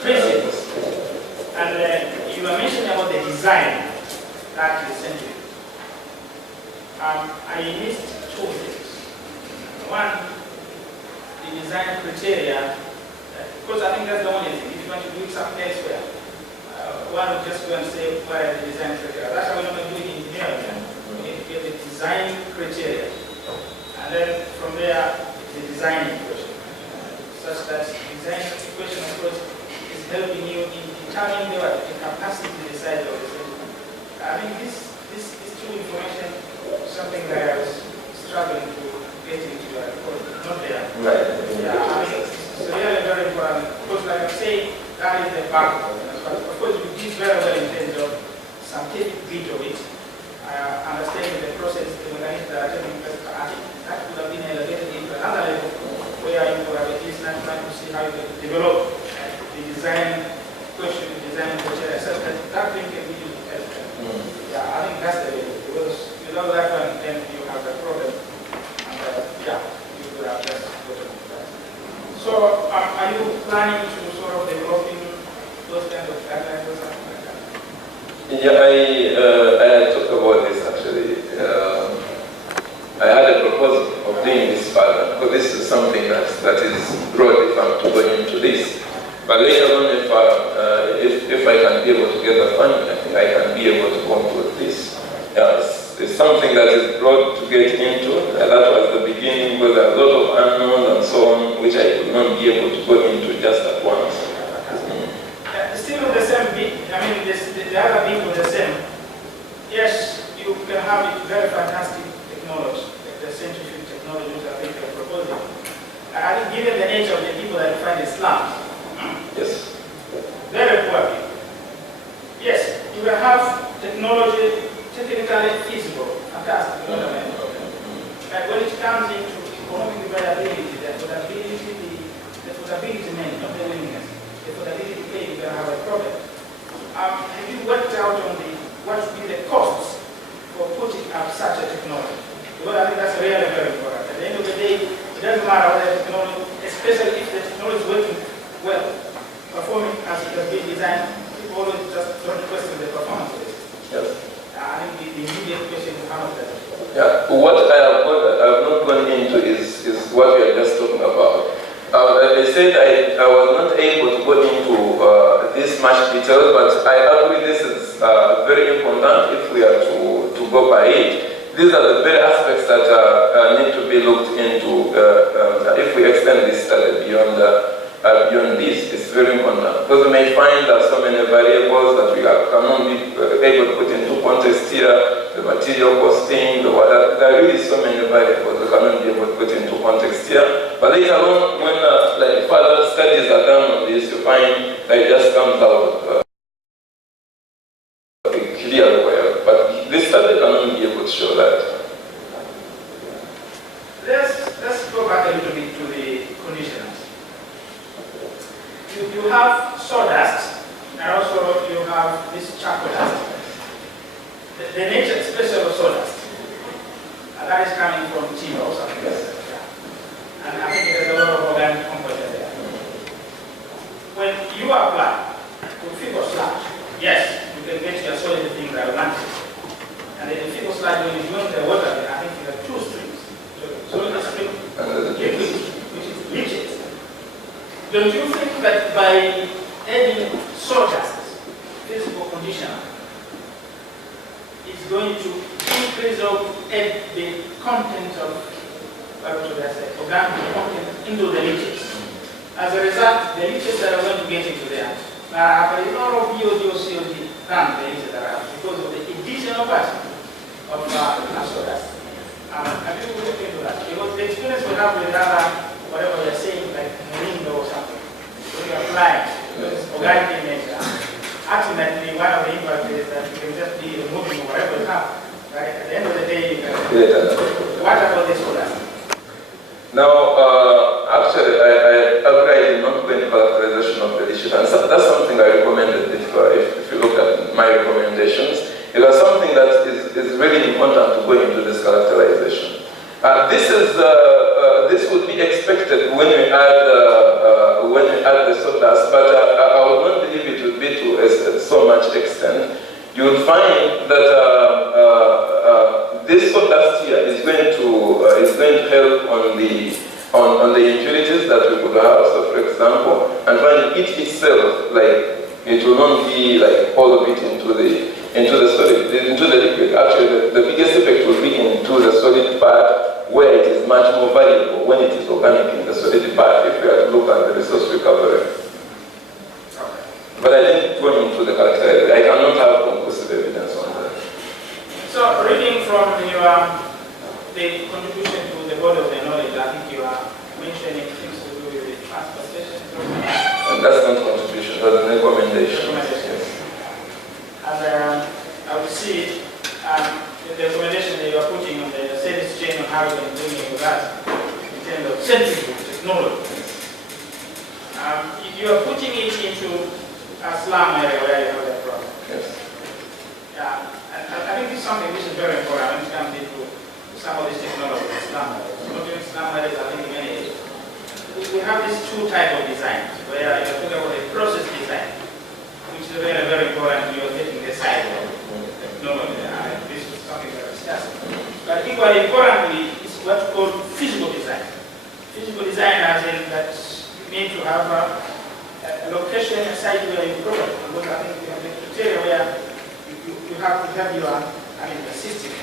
principles. And you were mentioning about the design that is central. I missed 2 things. One, the design criteria, because I think that's the only thing. If you want to do it something elsewhere, one would just go and say, what are the design criteria? That's how we're going to do it in engineering. design criteria, and then from there, the design equation, such that the design equation, of course, is helping you in determining the capacity to decide of the system. I mean, this true information is something that I was struggling to get into your report. Not there. Right. Yeah, I mean, it's really very important. Of course, like I say, that is the backbone. Of course, we did very well in terms of scientific bit of it. Understanding the process, the mechanism that are taking place, that could have been elevated into another level where you could have at least not trying to see how you can develop the design question, the design criteria, such that thing can be used elsewhere. Yeah, I think that's the way, because without that one, then you have a problem. And yeah, you could have just gotten that. So, are you planning to sort of developing those kind of guidelines or something like that? Yeah, I had talked about this actually. I had a proposal of doing this further, because this is something that is broad if I'm to go into this. But later on, if I can be able to get the funding, I think I can be able to conclude this. Yeah, it's something that is broad to get into. That was the beginning, because there are a lot of unknowns and so on, which I could not be able to go into just at once. Still with the same bit, I mean, the other bit was the same. Yes, you can have very fantastic technology, like the scientific technology which I think you're proposing. I think given the nature of the people that you find in slums, Yes. very poor people. Yes, you will have technology technically feasible, fantastic, you know what I mean? But when it comes into economic viability, the affordability meant, not the willingness, the affordability to pay, you're going to have a problem. Have you worked out on what would be the costs for putting up such a technology? Because I think that's really very important. At the end of the day, it doesn't matter whether the technology, especially if the technology is working well, performing as it has been designed, people always just don't question the performance of it. Yes. I think the immediate question is how much that is. Yeah. What I have not gone into is what we are just talking about. I said I was not able to go into this much detail, but I agree this is very important if we are to go by it. These are the very aspects that need to be looked into if we extend this study beyond this. It's very important, because we may find that so many variables that we cannot be able to put into context here, the material costing, the water. There are really so many variables we cannot be able to put into context here. But later on, when like further studies are done on this, you find that it just comes out clear way. But this study cannot be able to show that. Let's go back a little bit to the conditioners. You have sawdust, and also you have this charcoal dust. The nature, especially of sawdust, that is coming from timber or something. Yes. Yeah. And I think there's a lot of organic component there. When you apply to Faecal sludge, yes, you can get your solid thing that you want. And then the Faecal sludge, when you join the water, I think you have two streams. So the stream, liquid, which is leaches. Don't you think that by adding sawdust, physical conditioner, is going to increase or add the content of, what should I say, organic content into the leaches? As a result, the leaches that are going to get into there, there is no PhD or COD done the leaches that are because of the additional part of sawdust. Have you looked into that? Because the experience we have with other, whatever you're saying, like moringa or something, when you apply organic in nature, ultimately one of the impacts is that you can just be removing whatever you have. Right? At the end of the day, you can. What about this sawdust? Now, actually, I did not go into characterization of the issue, and so that's something I recommended if you look at my recommendations. It was something that is really important to go into this characterization. This would be expected when we add the sawdust, but I would not believe it would be to so much extent. You will find that this sawdust here is going to help on the impurities that we could have. So, for example, and when it itself, like it will not be like all of it into the the solid, into the liquid. Actually, the biggest effect will be into the solid part, where it is much more valuable when it is organic in the solid part, if we are to look at the resource recovery. But I didn't go into the characterization. I cannot have conclusive evidence on that. So, reading from the contribution to the body of the knowledge, I think you are mentioning things to do with the transportation. And that's not contribution, that's an recommendation. Yes. And I would see the recommendation that you are putting on the service chain on how you can bring in that in terms of sensible technology. You are putting it into a slum area where you have that problem. Yes. Yeah, and I think this is something which is very important when it comes into some of these technologies in slum areas. Not even slum areas, I think in many areas. We have these two types of designs, where you're talking about a process design, which is very, very important. You're getting the side of technology. This is something that is discussed. But equally importantly, is what's called physical design. Physical design as in that you need to have a location, a site where you program. Because I think you have the criteria where you have to have your system.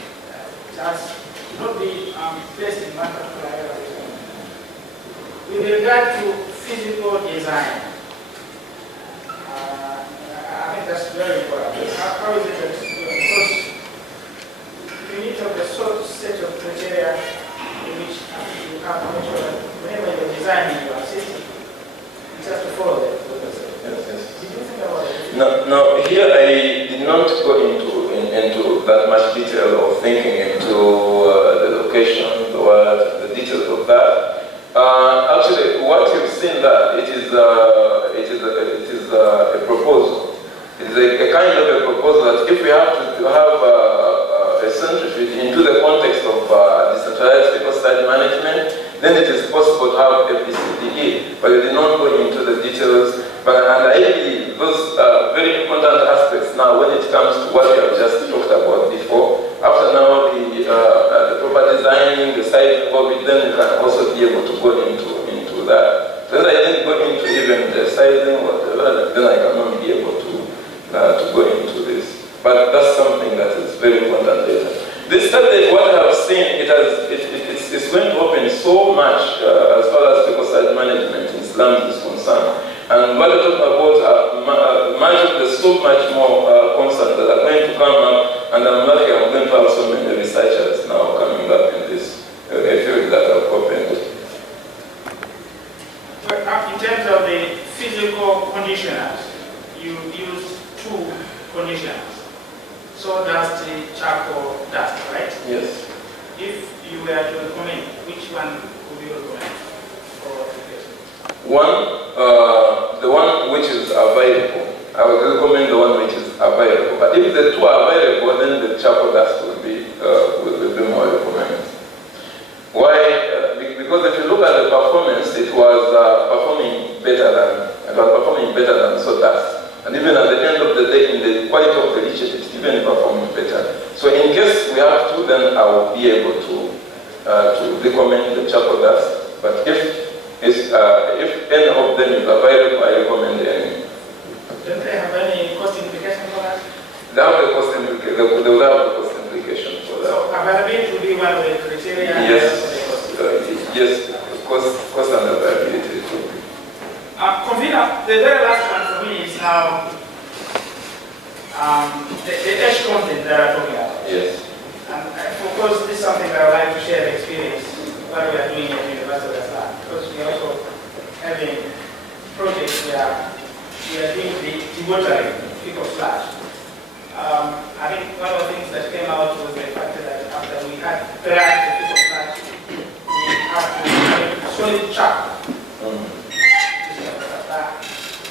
It has to not be placed in one particular area. With regard to physical design, I think that's very important. How is it that, because you need to have the sort of set of criteria in which you have to make sure that whenever you're designing your system, you just have to follow that. Yes. Did you think about it? No, here I did not go into that much detail of thinking into the location, the details of that. Actually, what you've seen that it is a proposal. It is a kind of a proposal that if we have to have a centrifuge into the context of decentralized fecal site management, then it is possible to have FDCDE. But we did not go into the details. And I believe those very important aspects now when it comes to what we have just talked about before. After now the proper designing, the sizing of it, then we can also be able to go into that. Then I didn't go into even the sizing or then I cannot be able to go into this. But that's something that is very important later. This study, what I have seen, it's going to open so much as far as fecal site management in slums is concerned. And what I'm talking about, there's so much more concepts that are going to come up, and I'm lucky I'm going to have so many researchers now coming up in this field that I've opened. In terms of the physical conditioners, you used two conditioners. Sawdust, charcoal, dust, right? Yes. If you were to recommend, which one would you recommend for application? The one which is available. I would recommend the one which is available. But if the two are available, then the charcoal dust will be more recommended. Why? Because if you look at the performance, it was performing better than sawdust. And even at the end of the day, in the quality of the leachate, it's even performing better. So in case we have to, then I will be able to recommend the charcoal dust. But if any of them is available, I recommend any. Don't they have any cost implication for that? They have the cost implication. They will have the cost implication for that. So availability will be one of the criteria. Yes. Yes. Cost and availability. Convener, the very last one for me is now the edge content that I'm talking about. Yes. And of course, this is something that I would like to share the experience what we are doing at the University of Islam, because we are also having projects where we are doing the dewatering, fecal sludge. I think one of the things that came out was the fact that after we had tried the fecal sludge, we had to have solid chalk.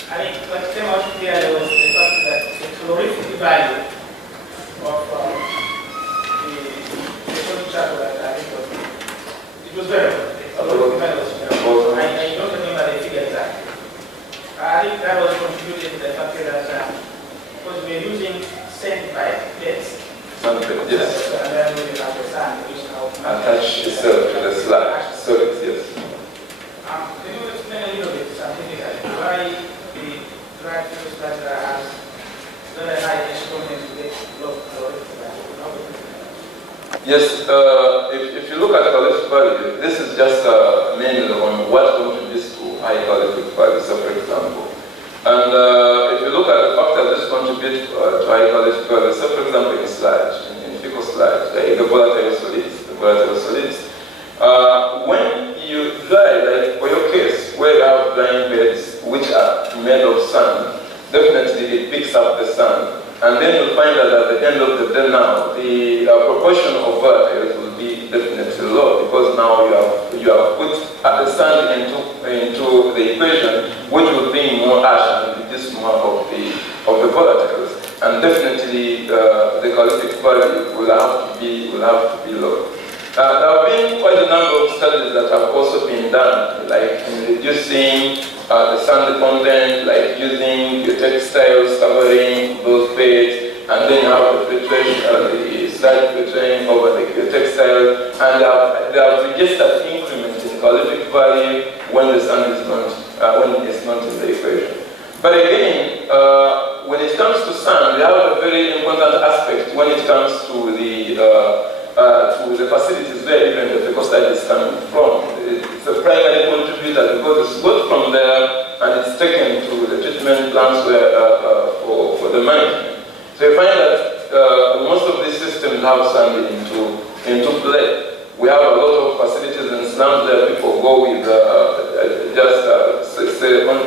I think what came out clearly was the fact that the calorific value of the solid chalk that I think was very good. The calorific value was very good. I don't remember the figure exactly. I think that was contributed to the fact that because we are using sand-type beds. Sand-bed, yes. And then we have the sand which now attach itself to the sludge. Solid, yes. Can you explain a little bit scientifically why the dried fecal sludge has very high exponent to get Yes, if you look at calorific value, this is just mainly on what contributes to high calorific value, so for example. And if you look at the factors that contribute to high calorific value, so for example in sludge, in fecal sludge, like the volatile solids, when you dry, like for your case, where you have drying beds which are made of sand, definitely it picks up the sand. And then you'll find that at the end of the day now, the proportion of volatiles will be definitely low, because now you have put the sand into the equation, which will bring more ash and reduce more of the volatiles. And definitely the calorific value will have to be low. There have been quite a number of studies that have also been done, like in reducing the sand content, like using the textiles covering those beds, and then you have the filtration, the sludge filtering over the textile, and they have registered increment in calorific value when the sand is not in the equation. But again, when it comes to sand, we have a very important aspect when it comes to the facilities where even the fecal sludge is coming from. It's a primary contributor because it's got from there and it's taken to the treatment plants where, for the management. So you find that most of these systems have sand into play. We have a lot of facilities in slums where people go with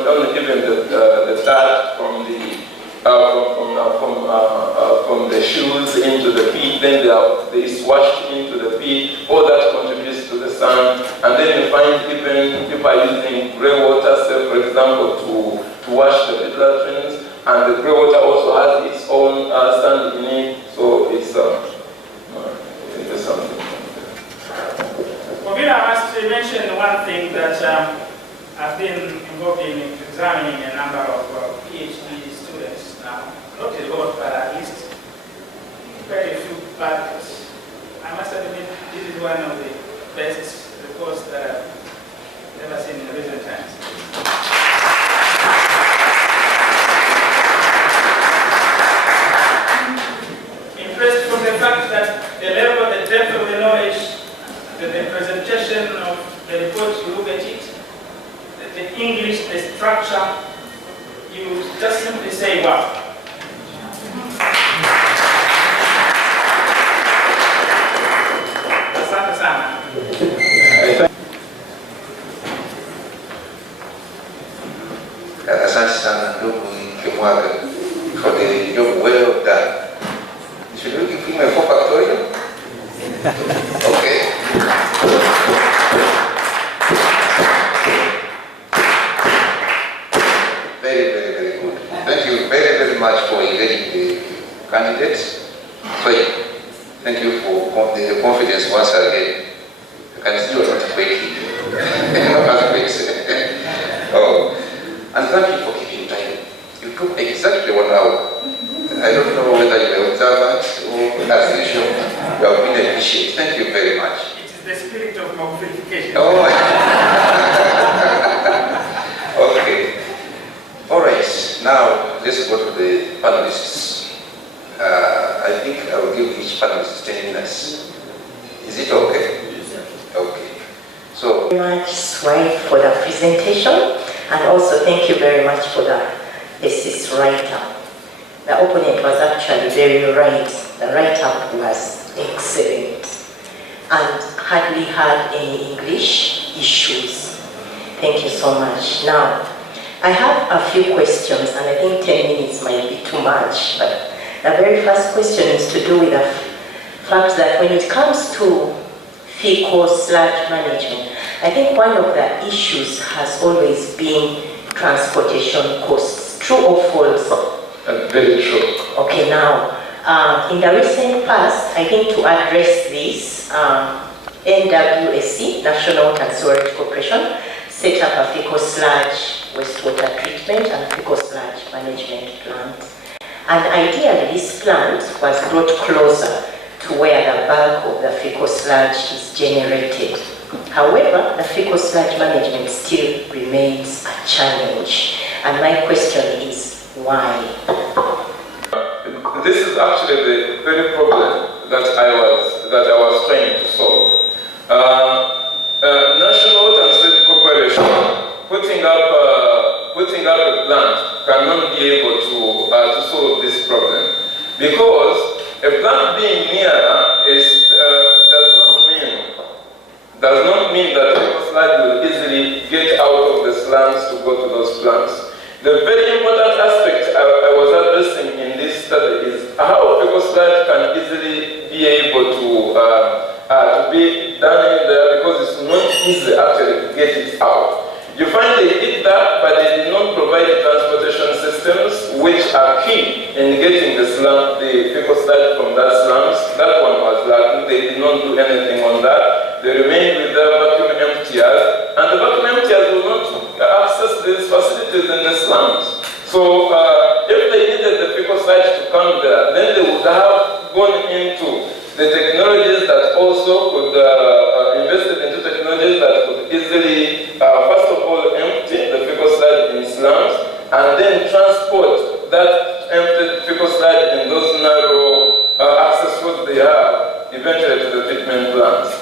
only given the dirt from the shoes into the pit, then they swashed into the pit. All that contributes to the sand. And then you find even people are using grey water, say for example, to wash the pit latrines, and the grey water also has its own sand in it. So it's something. Well, I must mention one thing that I've been involved in examining a number of PhD students now. Not a lot, but at least quite a few. But I must admit, this is one of the best reports that I've ever seen in recent times. Impressed from the fact that the level, the depth of the knowledge, the presentation of the report, you look at it, the English, the structure, you just simply say, wow. Asante sana. Asante sana ndugu Kimwaga for the job well done. Should we give him a full factorial? Okay. Very, very, very good. Thank you very, very much for engaging the candidates. So, thank you for the confidence once again. I can see you're not faking. Oh, and thank you for keeping time. You took exactly 1 hour. I don't know whether you were observant or as usual, you have been efficient. Thank you very much. It is the spirit of modification. Oh, okay. All right, now let's go to the panelists. I think I will give each panelist 10 minutes. Is it okay? Yes, sir. Okay. So, Very much, Swaib, for the presentation, and also thank you very much for the thesis write-up. The opponent was actually very right. The write-up was excellent and hardly had any English issues. Thank you so much. Now, I have a few questions, and I think 10 minutes might be too much, but the very first question is to do with the fact that when it comes to fecal sludge management, I think one of the issues has always been transportation costs. True or false? Very true. Okay, now, in the recent past, I think to address this, NWSC, National Water and Sewerage Corporation, set up a fecal sludge wastewater treatment and fecal sludge management plant. And ideally, this plant was brought closer to where the bulk of the fecal sludge is generated. However, the fecal sludge management still remains a challenge. And my question is, why? This is actually the very problem that I was that I was trying to solve. National Water and State Corporation putting up a plant cannot be able to solve this problem, because a plant being nearer does not mean that the sludge will easily get out of the slums to go to those plants. The very important aspect I was addressing in this study is how fecal sludge can easily be able to be done in there, because it's not easy actually to get it out. You find they did that, but they did not provide transportation systems which are key in getting the fecal sludge from that slums. That one was lacking. They did not do anything on that. They remained with their vacuum emptiers, and the vacuum emptiers will not access these facilities in the slums. So if they needed the fecal sludge to come there, then they would have gone into the technologies that also could invested into technologies that could easily, first of all, empty the fecal sludge in slums, and then transport that emptied fecal sludge in those narrow access roads they have eventually to the treatment plants.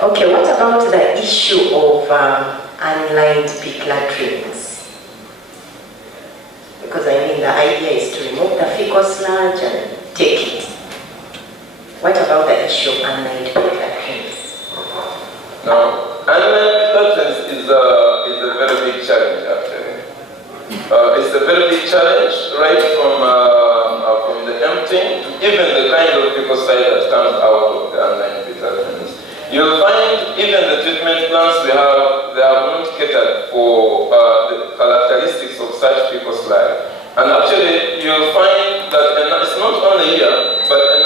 Okay, what about the issue of unlined pit latrines? Because I mean, the idea is to remove the fecal sludge and take it. What about the issue of unlined pit latrines? Now, unlined pit latrines is a very big challenge, actually. It's a very big challenge, right from the emptying to even the kind of fecal sludge that comes out of the unlined pit latrines. You'll find even the treatment plants they have not catered for the characteristics of such fecal sludge. And actually, you'll find that it's not only here, but a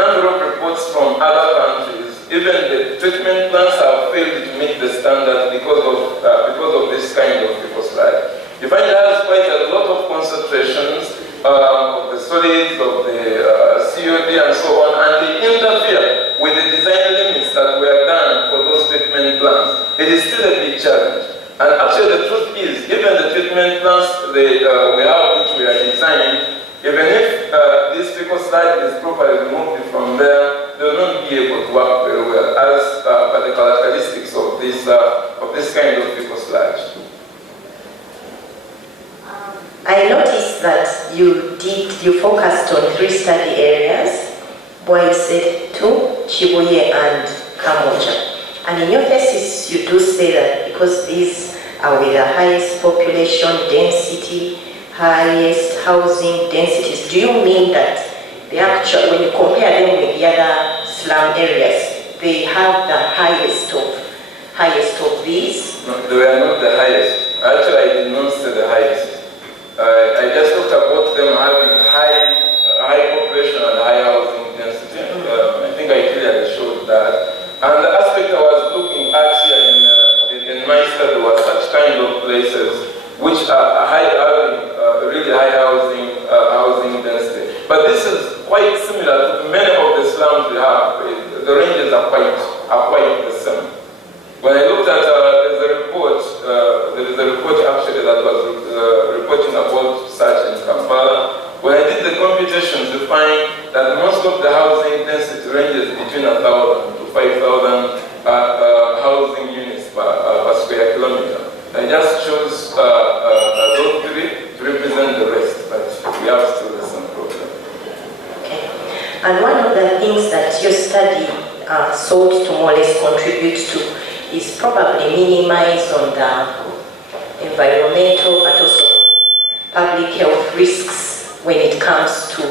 number of reports from other countries, even the treatment plants have failed to meet the standard because of this kind of fecal sludge. You find it has quite a lot of concentrations of the solids, of the COD and so on, and they interfere with the design limits that were done for those treatment plants. It is still a big challenge. And actually the truth is, even the treatment plants we have, which we are designing, even if this fecal sludge is properly removed from there, they will not be able to work very well as per the characteristics of this kind of fecal sludge. I noticed that you focused on 3 study areas: Boise, Chibuye, and Kamoja. And in your thesis, you do say that because these are with the highest population density, highest housing densities, do you mean that they actually, when you compare them with the other slum areas, they have the highest of these? No, they are not the highest. Actually, I did not say the highest. I just talked about them having high population and high housing density. I think I clearly showed that. And the aspect I was looking at here in my study was such kind of places which are having really high housing density. But this is quite similar to many of the slums we have. The ranges are quite the same. When I looked at there is a report actually that was reporting about such in Kampala. When I did the computations, you find that most of the housing density ranges between 1,000 to 5,000 housing units per square kilometer. I just chose those 3 to represent the rest, but we have still the same problem. Okay. And one of the things that your study sought to more or less contribute to is probably minimize on the environmental but also public health risks when it comes to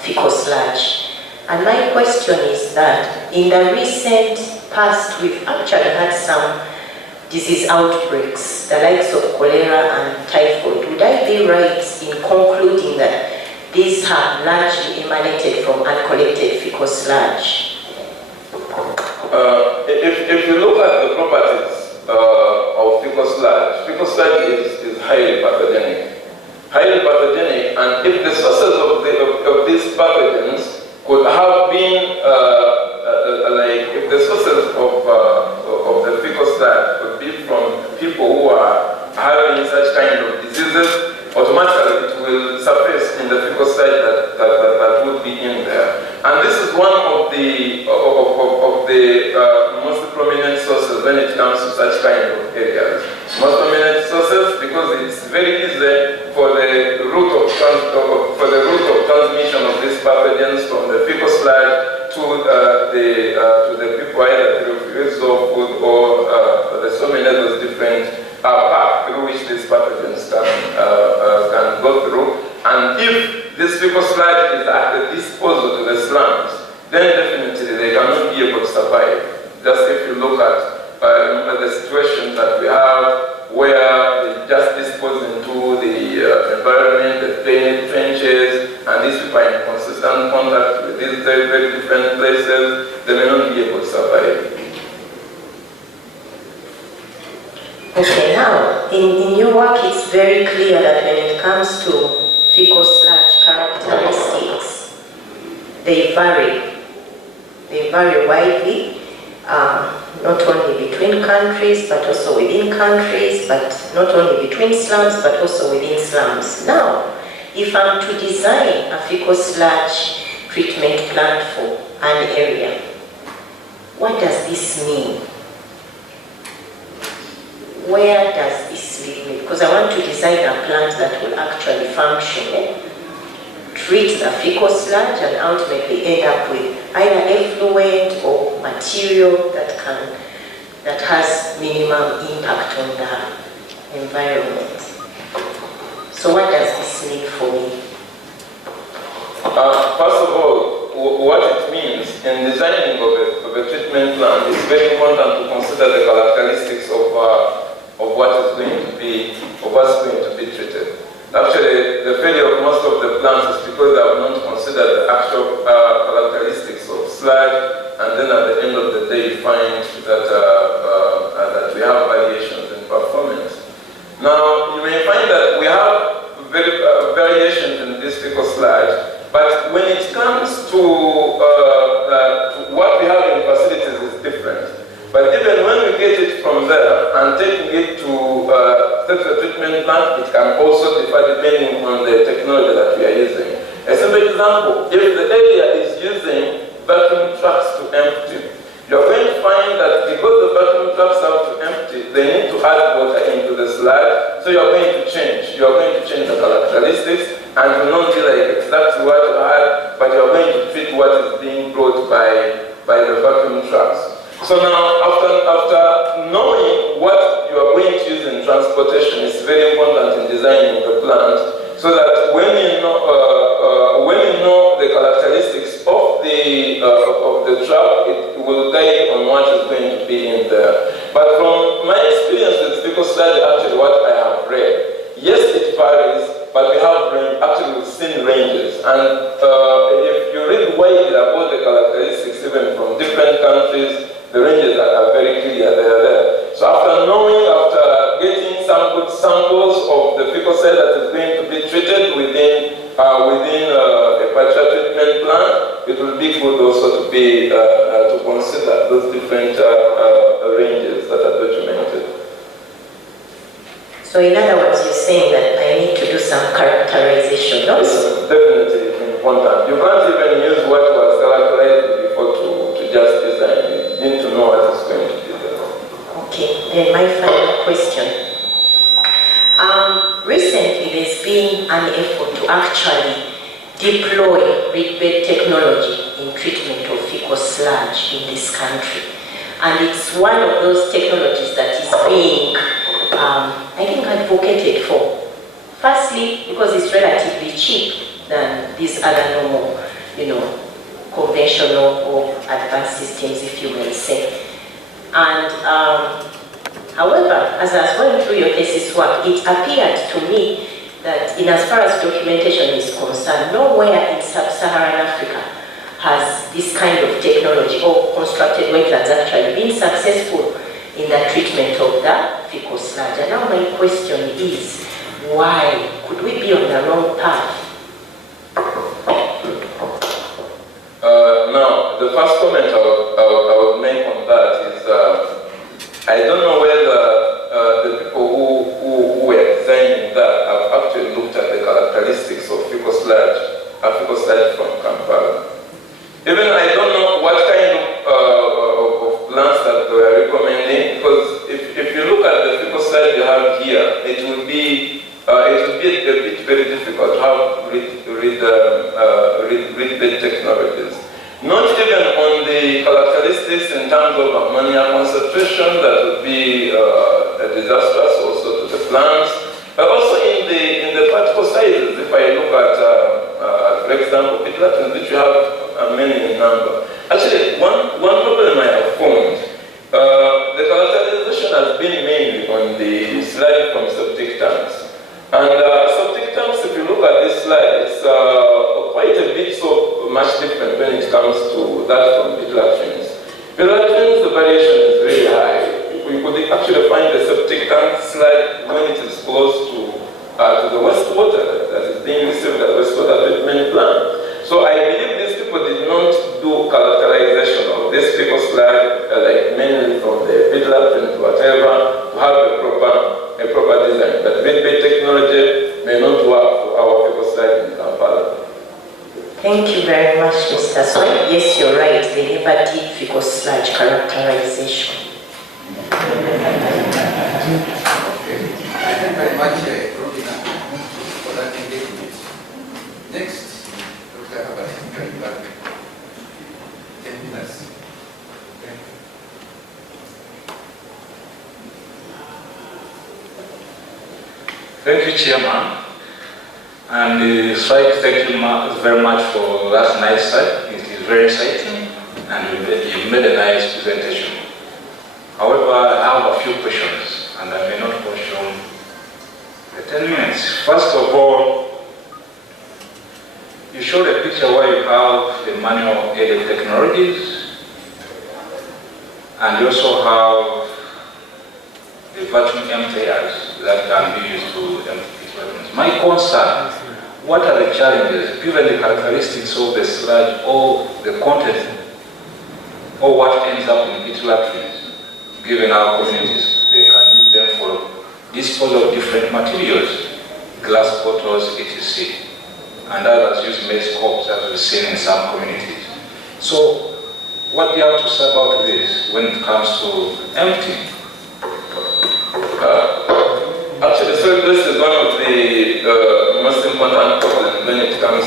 fecal sludge. And my question is that in the recent past, we've actually had some disease outbreaks, the likes of cholera and typhoid. Would I be right in concluding that these have largely emanated from uncollected fecal sludge? If you look at the properties of fecal sludge is highly pathogenic. And if the sources of these pathogens could have been, if the sources of the fecal sludge could be from people who are having such kind the fecal sludge that would be in there. And this is one of the most prominent sources when it comes to such kind of areas. Most prominent sources because it's very easy for the route of transmission of these pathogens from the fecal sludge to the people either through use of food or there's so many other different paths through which these pathogens can go through. And if this fecal sludge is at the disposal to the slums, then definitely they cannot be able to survive. Just if you look at the situation that we have where they just dispose into the environment, the trenches, and these people are in consistent contact with these very, very different places, they may not be able to survive. Okay, now, in your work, it's very clear that when it comes to fecal sludge characteristics, they vary. They vary widely, not only between countries, but also within countries, but not only between slums, but also within slums. Now, if I'm to design a fecal sludge treatment plant for an area, what does this mean? Where does this lead me? Because I want to design a plant that will actually function, treat the fecal sludge, and ultimately end up with either effluent or material that has minimum impact on the environment. So what does this mean for me? First of all, what it means in designing of a treatment plant is very important to consider the characteristics of what is going to be, of what's going to be treated. Actually, the failure of most of the plants is because they have not considered the actual characteristics of sludge, and then at the end of the day you find that we have variations in performance. Now, you may find that we have variations in this fecal sludge, but when it comes to what we have in facilities is different. But even when we get it from there and taking it to the treatment plant, it can also differ depending on the technology that we are using. A simple example, if the area is using vacuum trucks to empty, you're going to find that because the vacuum trucks have to empty, they need to add water into the sludge, so you're going to change. You're going to change the characteristics, and it will not be like exactly what you had, but you're going to treat what is being brought by the vacuum trucks. So now, after knowing what you are going to use in transportation is very important in designing the plant, so that when you know the characteristics of the truck, it will guide on what is going to be in there. But from my experience with fecal sludge, actually what I have read, yes, it varies, but we have actually seen ranges. And if you read widely about the characteristics, even from different countries, the ranges are very clear, they are there. So after getting some good samples of the fecal sludge that is going to be treated within a particular treatment plant, it will be good also to consider those different ranges that are documented. So in other words, you're saying that I need to do some characterization also? Definitely important. You can't even use what was characterized before to just design it. You need to know what is going to be there. Okay, then my final question. Recently there's been an effort to actually deploy reed-bed technology in treatment of fecal sludge in this country. And it's one of those technologies that is being I think advocated for. Firstly, because it's relatively cheap than these other normal, conventional or advanced systems, if you may say. And however, as I was going through your thesis work, it appeared to me that in as far as documentation is concerned, nowhere in sub-Saharan Africa has this kind of technology or constructed wetlands actually been successful in the treatment of the fecal sludge. And now my question is, why? Could we be on the wrong path? Now, the first comment I would make on that is, I don't know whether the people who were designing that have actually looked at the characteristics of fecal sludge have read-based technologies. Not even on the characteristics in terms of ammonia concentration that would be disastrous also to the plants, but also in the particle sizes. If I look at, for example, pit latrines, which you have many in number. Actually, one problem I have found, the characterization has been mainly on the slide from septic tanks. And septic tanks, if you look at this slide, it's quite a bit so much different when it comes to that from pit latrines. Pit latrines, the variation is very high. We could actually find the septic tank slide when it is close to the wastewater that is being received at wastewater treatment plant. So I believe these people did not do characterization of this people slide, like mainly from the pit latrines, whatever, to have a proper design. But read-based technology may not work for our people slide in Kampala. Thank you very much, Mr. Swaib. Yes, you're right. They never did fecal sludge characterization. Thank you very much, Robina, for that engagement. Next, Dr. Habas, 10 minutes. Thank you, Chairman. And Swaib, thank you very much for that nice slide. It is very exciting, and you made a nice presentation. However, I have a few questions, and I may not consume the 10 minutes. First of all, you showed a picture where you have the manual aided technologies, and you also have the vacuum emptiers that can be used to empty pit latrines. My concern, what are the challenges, given the characteristics of the sludge or the content, or what ends up in pit latrines, given our communities? They can use them for disposal of different materials, glass bottles, etc. And others use maize cobs, as we've seen in some communities. So, what do you have to say about this when it comes to emptying? Actually, so this is one of the most important problems when it comes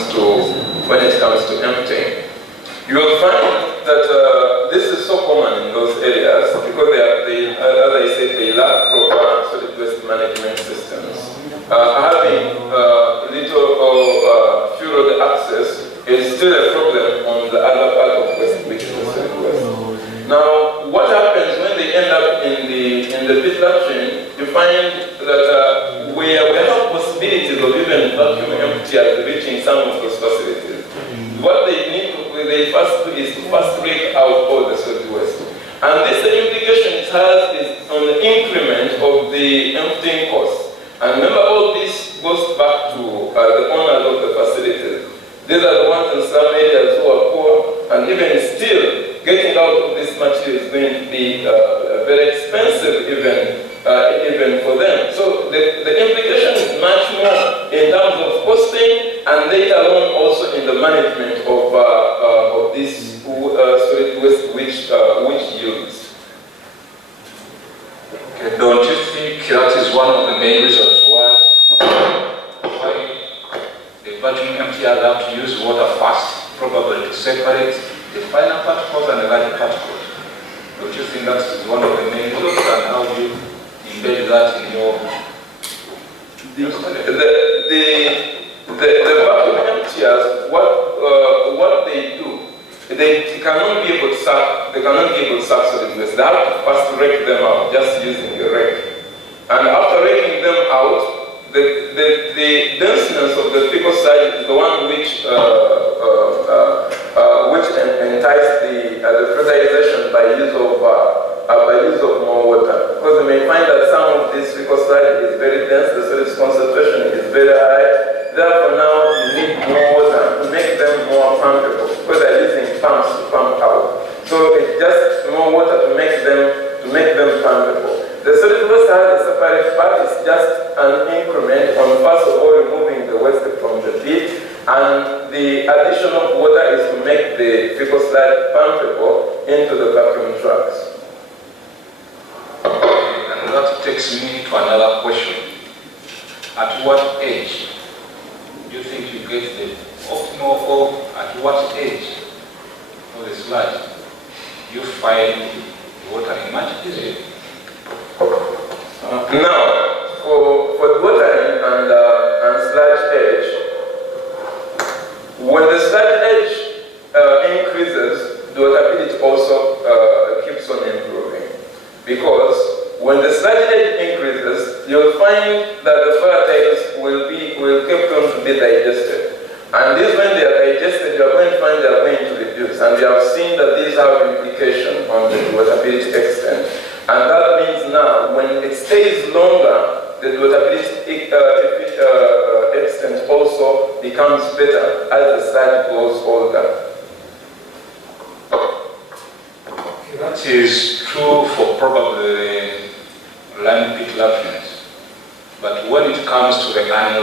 to emptying. You will find that this is so common in those areas because as I said, they lack proper solid waste management systems. Having little or few road access is still a problem on the other part of West, which is solid waste. Now, what happens when they end up in the pit latrine? You find that we have possibilities of even vacuum emptiers reaching some of those facilities. What they first do is to first rake out all the solid waste. And this implication it has is on the increment of the emptying cost. And remember, all this goes back to the owners of the facilities. These are the ones in some areas who are poor, and even still, getting out of this material is going to be very expensive even for them. So the implication is much more in terms of costing and later on also in the management of this solid waste which yields. Okay, don't you think that is one of the main reasons why the vacuum emptiers have to use water first, probably to separate the finer particles and the larger particles? Don't you think that is one of the main reasons, and how do you embed that in your the vacuum emptiers, what they do, they cannot be able to suck solid waste. They have to first rake them out just using a rake. And after raking them out, the denseness of the fecal side is the one which entices the fertilization by use of more water. Because you may find that some of this fecal side is very dense, the solid concentration is very high. Therefore now you need more water to make them more pumpable, because they're using pumps to pump out. So it's just more water to make them pumpable. The solid waste has a separate part. It's just an increment on first of all removing the waste from the pit, and the addition of water is to make the fecal slide pumpable into the vacuum trucks. And that takes me to another question. At what age you think you get the optimal, or at what age of the sludge you find watering much easier? Now, for watering and sludge edge, when the sludge edge increases, dewatability also keeps on improving. Because when the sludge edge increases, you'll find that the volatiles will keep on to be digested. And these, when they are digested, you are going to find they are going to reduce. And we have seen that these have implication on the dewatability extent. And that means now, when it stays longer, the dewatability extent also becomes better as the sludge grows older. That is true for probably line pit latrines. But when it comes to the line,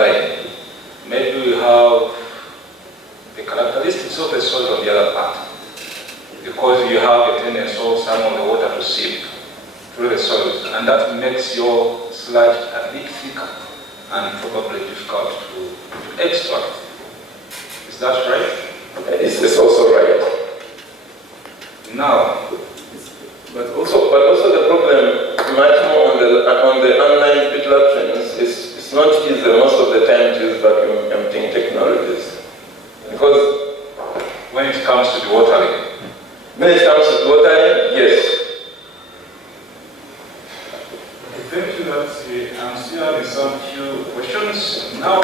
maybe we have the characteristics of the soil on the other part. Because you have a tendency of some of the water to seep through the soils, and that makes your sludge a bit thicker and probably difficult to extract. Is that right? It's also right. Now, but also the problem much more on the unlined pit latrines is it's not easy most of the time to use vacuum emptying technologies. Because when it comes to dewatering, yes. Thank you. I'm still having some few questions. Now,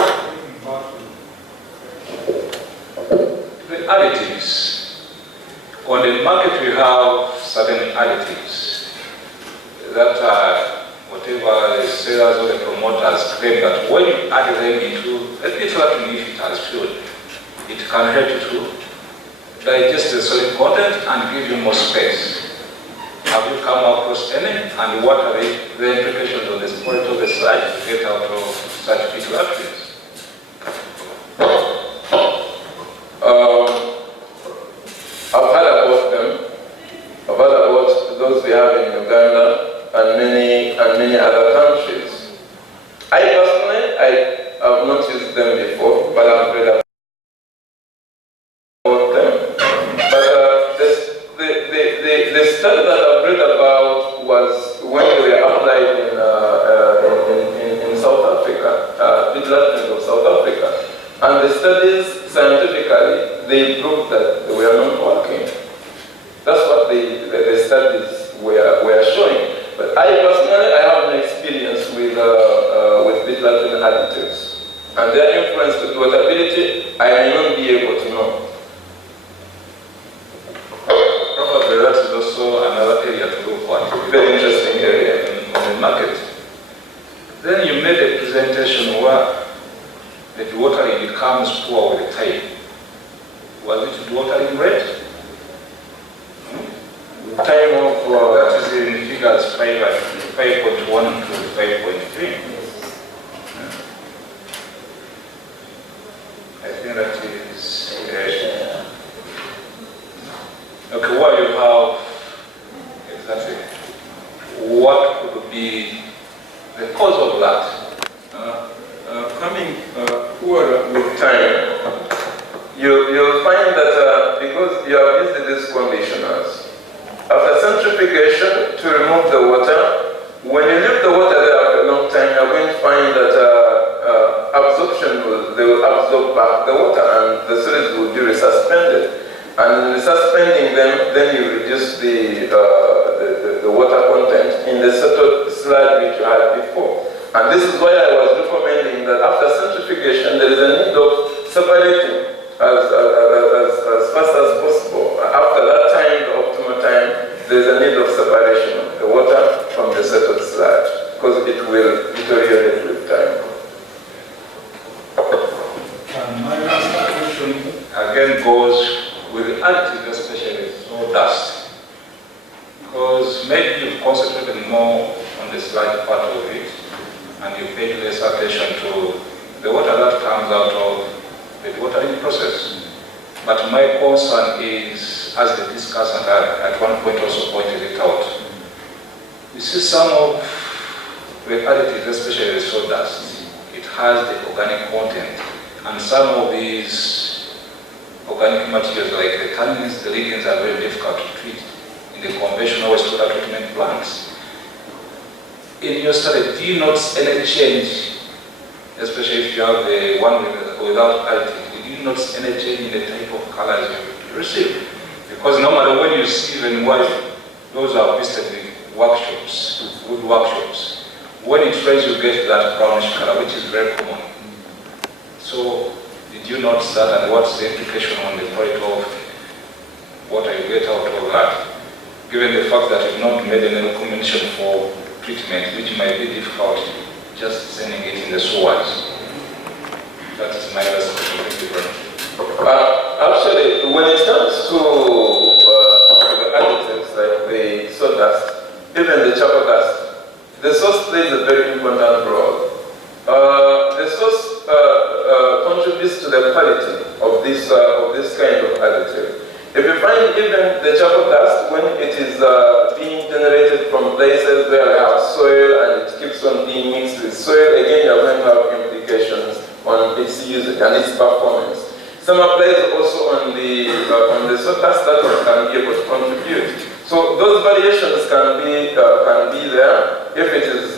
the additives. On the market, we have certain additives that are whatever the sellers or the promoters claim that when you add them into a pit latrine, if it has fuel, it can help you to digest the solid content and give you more space. Have you come across any, and what are the implications of the quality of the sludge to get out of such pit latrines? I've heard about them. I've heard about those we have in Uganda and many other countries. I personally, I have not used them before, but I've read about them. But the study that I've read about was when they were applied in South Africa, pit latrines of South Africa. And the studies, scientifically, they proved that they were not working. That's what the studies were showing. But I personally, I have no experience with pit latrine additives. And their influence to dewatability, I may not be able to know. Probably that is also another area to look at. Very interesting area. On the market. Then you made a presentation where the dewatering becomes poor with the time. Was it dewatering rate? Time of that is in figures 5.1 to 5.3. I think that is okay. What you have exactly? What could be the cause of that? Coming poor with time, you'll find that because you have used these conditioners, after centrifugation to remove the water, when you leave the water there for a long time, you're going to find that they will absorb back the water and the solids will be resuspended. And in resuspending them, then you reduce the water content in the settled sludge which you had before. And this is why I was recommending that after centrifugation, there is a need of separating as fast as possible. After that time, the optimal time, there is a need of separation of the water from the settled sludge, because it will deteriorate with time. And my last question again goes with the additives, especially sawdust. Because maybe you've concentrated more on the sludge part of it, and you paid less attention to the water that comes out of the dewatering process. But my concern is, as the discussant at one point also pointed it out, you see some of the additives, especially the sawdust, it has the organic content, And some of these organic materials like the tannins, the lignins are very difficult to treat in the conventional wastewater treatment plants. In your study, do you notice any change, especially if you have the one without additive, do you notice any change in the type of colors you receive? Because normally when you see even white, those are visited with workshops, wood workshops. When it rains, you get that brownish color, which is very common. So, did you notice that, and what's the implication on the quality of what you get out of that? Given the fact that you've not made any recommendation for treatment, which might be difficult, just sending it in the sewers. That is my last question. Thank you very much. Actually, when it comes to the additives like the sawdust, even the charcoal dust, the source plays a very important role. The source contributes to the quality of this kind of additive. If you find even the charcoal dust, when it is being generated from places where you have soil and it keeps on being mixed with soil, again you are going to have implications on its usage and its performance. Some applies also on the sawdust that can be able to contribute. So those variations can be there if it is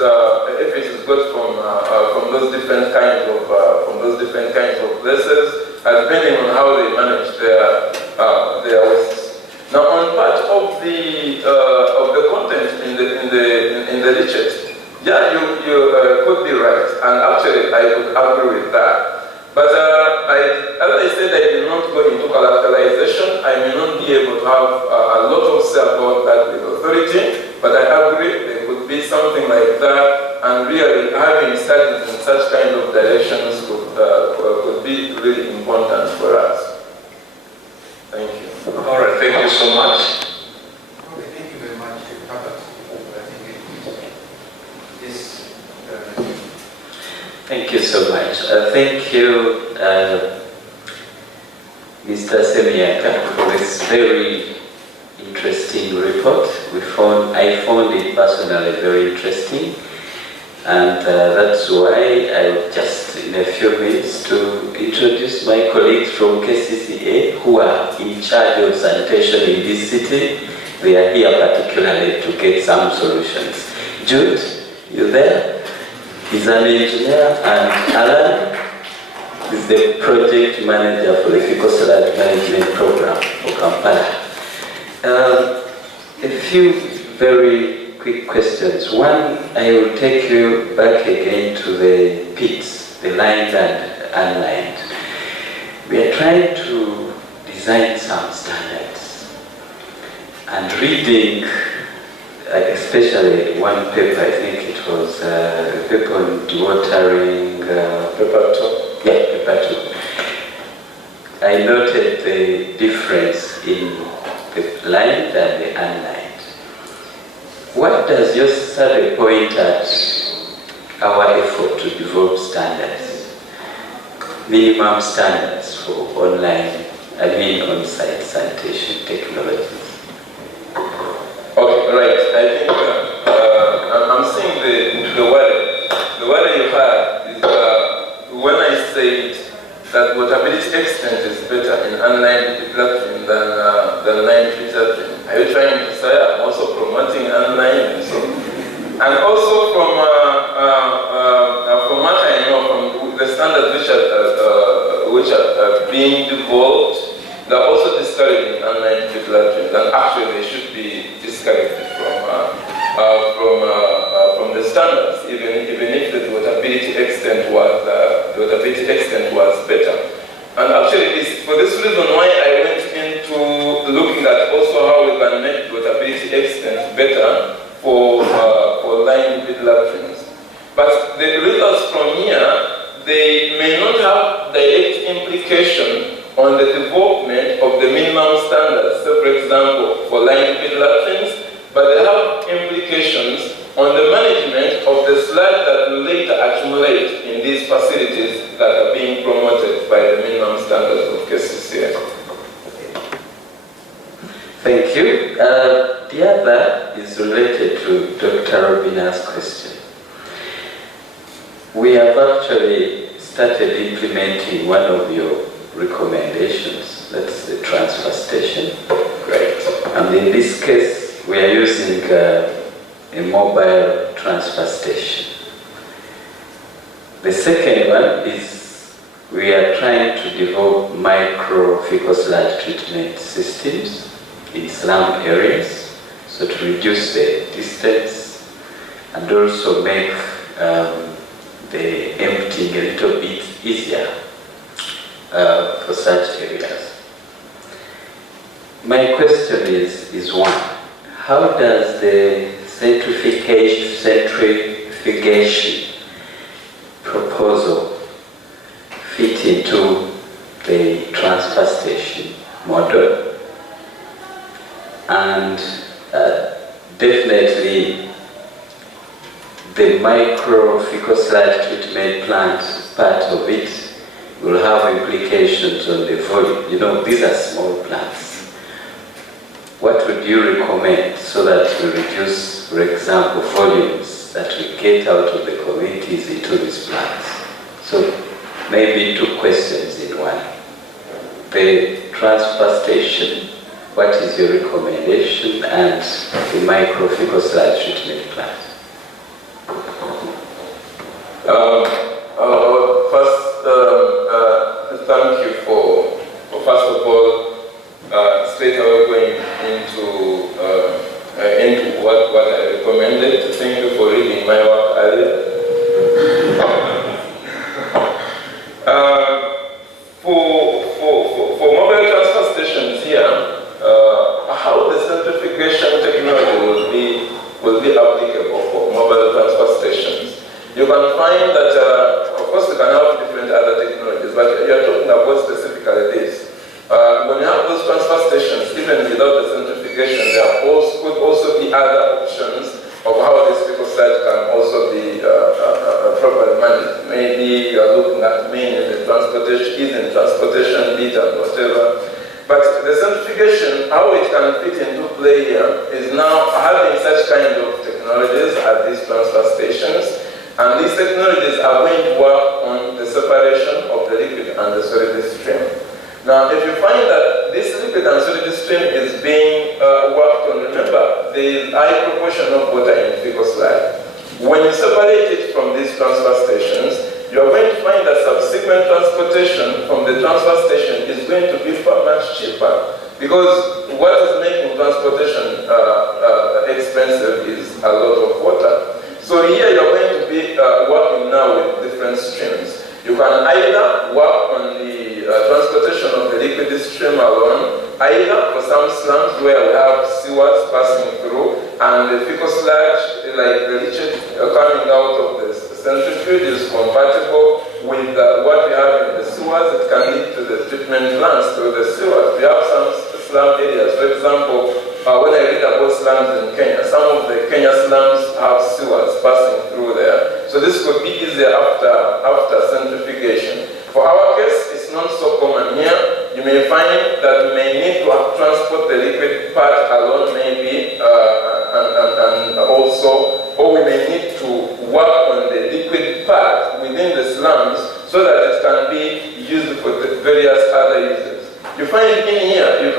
got from those different kinds of places, depending on how they manage their wastes. Now, on part of the content in the leachate, yeah, you could be right, and actually I would agree with that. But as I said, I did not go into characterization. I may not be able to have a lot of say about that with authority, but I agree there could be something like that, and really having studies in such kind of directions could be really important for us. Thank you. All right, thank you so much. Okay, thank you very much, Robert. Yes. Thank you so much. Thank you, Mr. Semiyaga, for this very interesting report. I found it personally very interesting, and that's why I would just, in a few minutes, to introduce my colleagues from KCCA who are in charge of sanitation in this city. They are here particularly to get some solutions. Jude, you there? He's an engineer, and Alan is the project manager for the Faecal Sludge Management Program for Kampala. A few very quick questions. One, I will take you back again to the pits, the lined and unlined. We are trying to design some standards, and reading especially one paper, I think it was a paper on dewatering, Paper 2. Yeah, paper 2. I noted the difference in the lined and the unlined. What does your survey point at our effort to develop standards, minimum standards for on-site sanitation technologies? Okay, right. I think I'm seeing the worry you had is when I said that Dewaterbility extent is better in unlined platform than lined platform. Are you trying to say I'm also promoting unlined? And also from what I know from the standards which are being developed, they're also discouraging unlined platforms, and actually they should be discouraged from the standards, even if the Dewaterbility extent was better. And actually, it's for this reason why I went into looking at also how we can make Dewaterbility extent better for lined pit latrines. But the results from here, they may not have direct implication on the development of the minimum standards. So, for example, for lined pit latrines, but they have implications on the management of the sludge that will later accumulate in these facilities that are being promoted by the minimum standards of KCCA. Thank you. The other is related to Dr. Robina's question. We have actually started implementing one of your recommendations. That's the transfer station. Great. And in this case, we are using a mobile transfer station. The second one is we are trying to develop micro fecal sludge treatment systems in slum areas, so to reduce the distance and also make the emptying a little bit easier for such areas. My question is one, how does the centrifugation proposal fit into the transfer station model? And definitely the micro fecal sludge treatment plant part of it will have implications on the volume. You know, these are small plants. What would you recommend so that we reduce, for example, volumes that we get out of the communities into these plants? So maybe two questions in one. The transfer station, what is your recommendation, and the micro fecal sludge treatment plant? First, thank you for first of all, straight away going into what I recommended. Thank you for reading my work earlier. For mobile transfer stations here, how the centrifugation technology will be applicable for mobile transfer stations. You can find that, of course, we can have different other technologies, but you are talking about specifically this. When you have those transfer stations, even without the centrifugation, there could also be other options of how this fecal sludge can also be properly managed. Maybe you are looking at mainly the transportation bit and whatever. But the centrifugation, how it can fit into play here, is now having such kind of technologies at these transfer stations. And these technologies are going to work on the separation of the liquid and the solid stream. Now, if you find that this liquid and solid stream is being worked on, remember, there is a high proportion of water in fecal sludge. When you separate it from these transfer stations, you are going to find that subsequent transportation from the transfer station is going to be far much cheaper, because what is making transportation expensive is a lot of water. So here you're going to be working now with different streams. You can either work on the transportation of the liquid stream alone, either for some slums where we have sewers passing through, and the fecal sludge, like the leachate coming out of the centrifuge, is compatible with what we have in the sewers. It can lead to the treatment plants through the sewers. We have some slum areas, for example, when I read about slums in Kenya, some of the Kenya slums have sewers passing through there. So this could be easier after centrifugation. For our case, it's not so common here. You may find that we may need to transport the liquid part alone, maybe, and also, or we may need to work on the liquid part within the slums so that it can be used for the various other uses. You find in here, we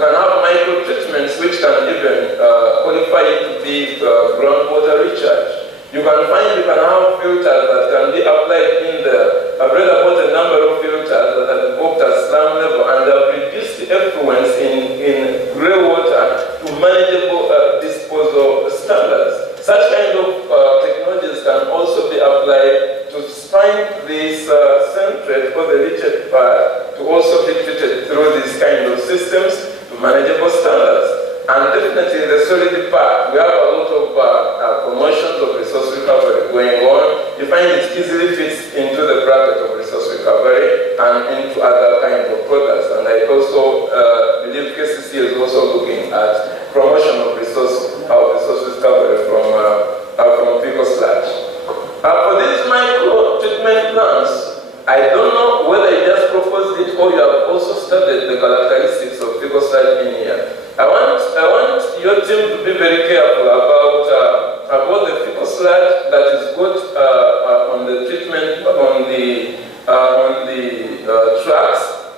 can have micro treatments which can even qualify to be groundwater recharge. You can have filters that can be applied in there. I've read about a number of filters that have worked at slum level and have reduced the effluents in grey water to manageable disposal standards. Such kind of technologies can also be applied to find this centrate or the leachate part to also be treated through these kind of systems to manageable standards. And definitely the solid part, we have a lot of promotions of resource recovery going on. You find it easily fits into the bracket of resource recovery and into other kinds of products. And I also believe KCC is also looking at promotion of resource recovery from fecal sludge. For these micro treatment plants, I don't know whether you just proposed it or you have also studied the characteristics of fecal sludge in here. I want your team to be very careful about the fecal sludge that is good on the treatment, on the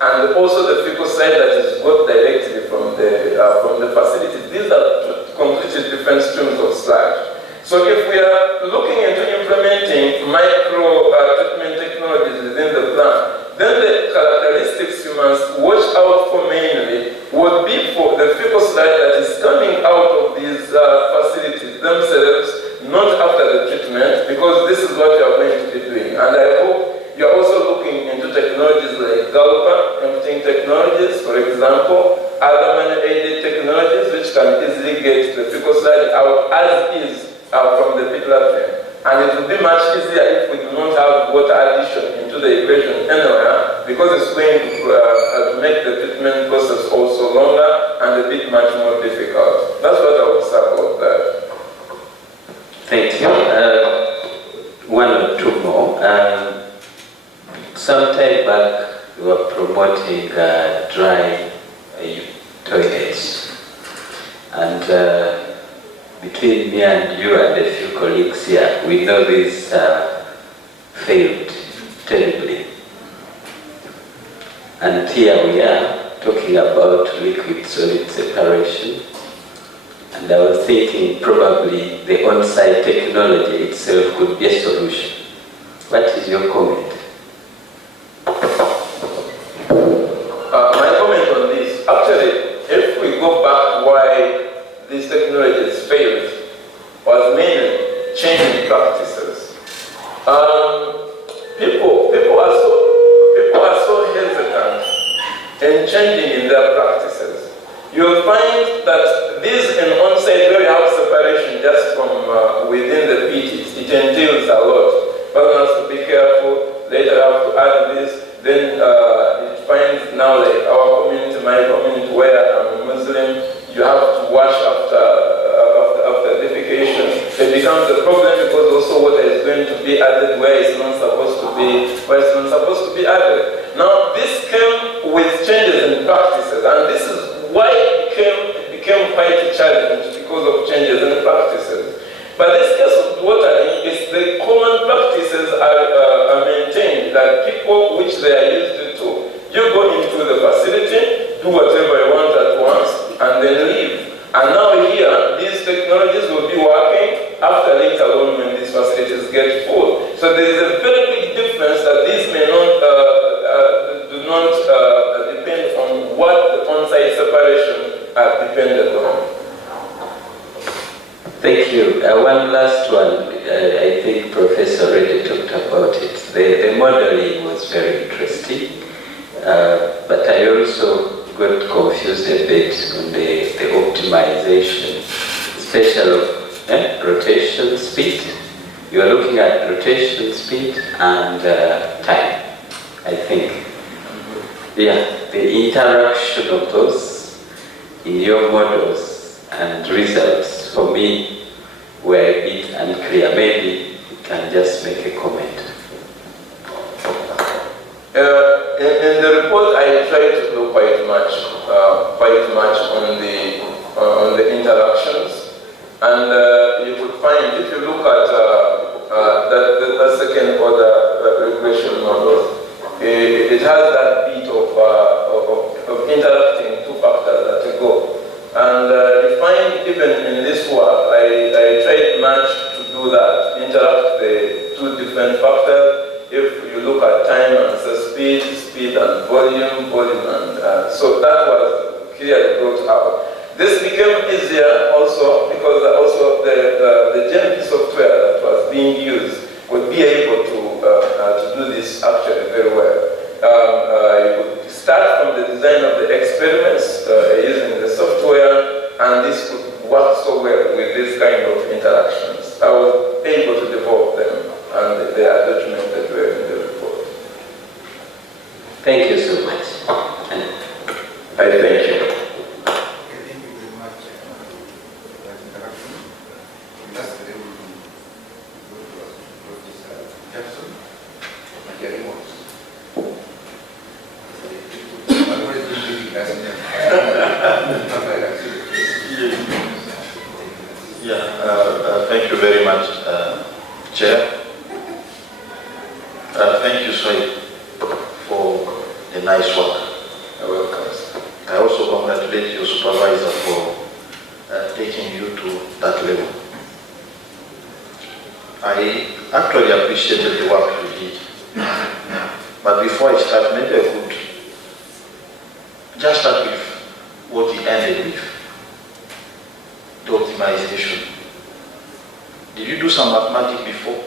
and also the fecal side that is got directly from the facility. These are completely different streams of sludge. So if we are looking into implementing micro treatment technologies within the plant, then the characteristics you must watch out for mainly would be for the fecal sludge that is coming out of these facilities themselves, not after the treatment, because this is what you are going to be doing. And I hope you are also looking into technologies like gulper, emptying technologies, for example, other man-aided technologies which can easily get the fecal sludge out as is from the pit latrine. And it will be much easier if we do not have water addition into the equation anywhere, because it's going to make the treatment process also longer and a bit much more difficult. That's what I would say about that. Thank you. One or two more. Some time back, we were promoting dry toilets. And between me and you and a few colleagues here, we know this failed terribly. And here we are talking about liquid-solid separation. And I was thinking probably the on-site technology itself could be a solution. What is your comment? My comment on this, actually, if we go back to why these technologies failed, was mainly changing practices. People are so hesitant in changing in their practices. You'll find that this in on-site where you have separation just from within the pits, it entails a lot. One has to be careful, later have to add this, then it finds now like our community, my community where I'm a Muslim, you have to wash after defecation. It becomes a problem because also water is going to be added where it's not supposed to be, added. Now this came with changes in practices, and this is why it became quite a challenge because of changes in practices. But this case of dewatering is the common practices are maintained, that people which they are used to. You go into the facility, do whatever you want at once, and then leave. And now here, these technologies will be working after later on when these facilities get full. So there is a very big difference that these may not do not depend on what the on-site separation are dependent on. Thank you. One last one. I think Professor already talked about it. The modeling was very interesting, but I also got confused a bit on the optimization, especially of rotation speed. You are looking at rotation speed and time, I think. Yeah, the interaction of those in your models and results, for me, were a bit unclear. Maybe you can just make a comment. In the report, I tried to do quite much on the interactions, and you could find, if you look at the second order regression model, it has that bit of interacting two factors that go. And you find even in this work, I tried much to do that, interact the two different factors. If you look at time and speed and volume, and so that was clearly brought out. This became easier also because also the GMP software that was being used would be able to do this actually very well. You could start from the design of the experiments using the software, and this could work so well with this kind of interactions. I was able to develop them, and they are documented well in the report. Thank you so much. I thank you. Thank you very much for that interaction. That's the way we go to Professor Jackson of Makerere. I'm always been thinking that's thank you very much, Chair. Thank you, Swaib, for the nice work. also congratulate your supervisor for taking you to that level. I actually appreciated the work you did. But before I start, maybe I could just start with what he ended with, the optimization. Did you do some mathematics before?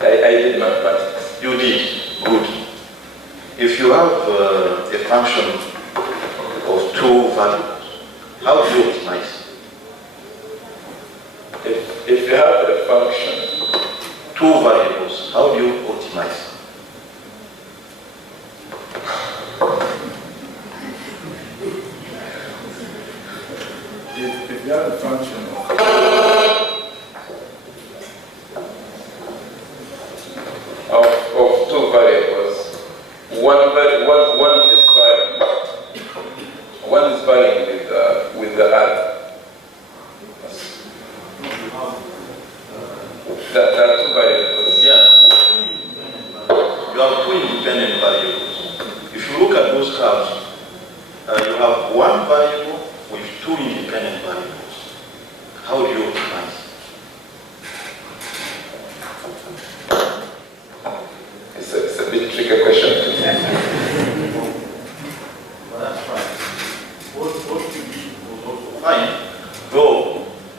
I did mathematics. You did? Good. If you have a function of 2 variables, how do you optimize? If you have a function, 2 variables, how do you optimize? If you have a function of 2 variables, one is varying. One is varying with the other. There are 2 variables. Yeah. You have 2 independent variables. If you look at those curves, you have 1 variable with 2 independent variables. How do you optimize? It's a bit tricky question. Well, that's fine. What you do was also fine, though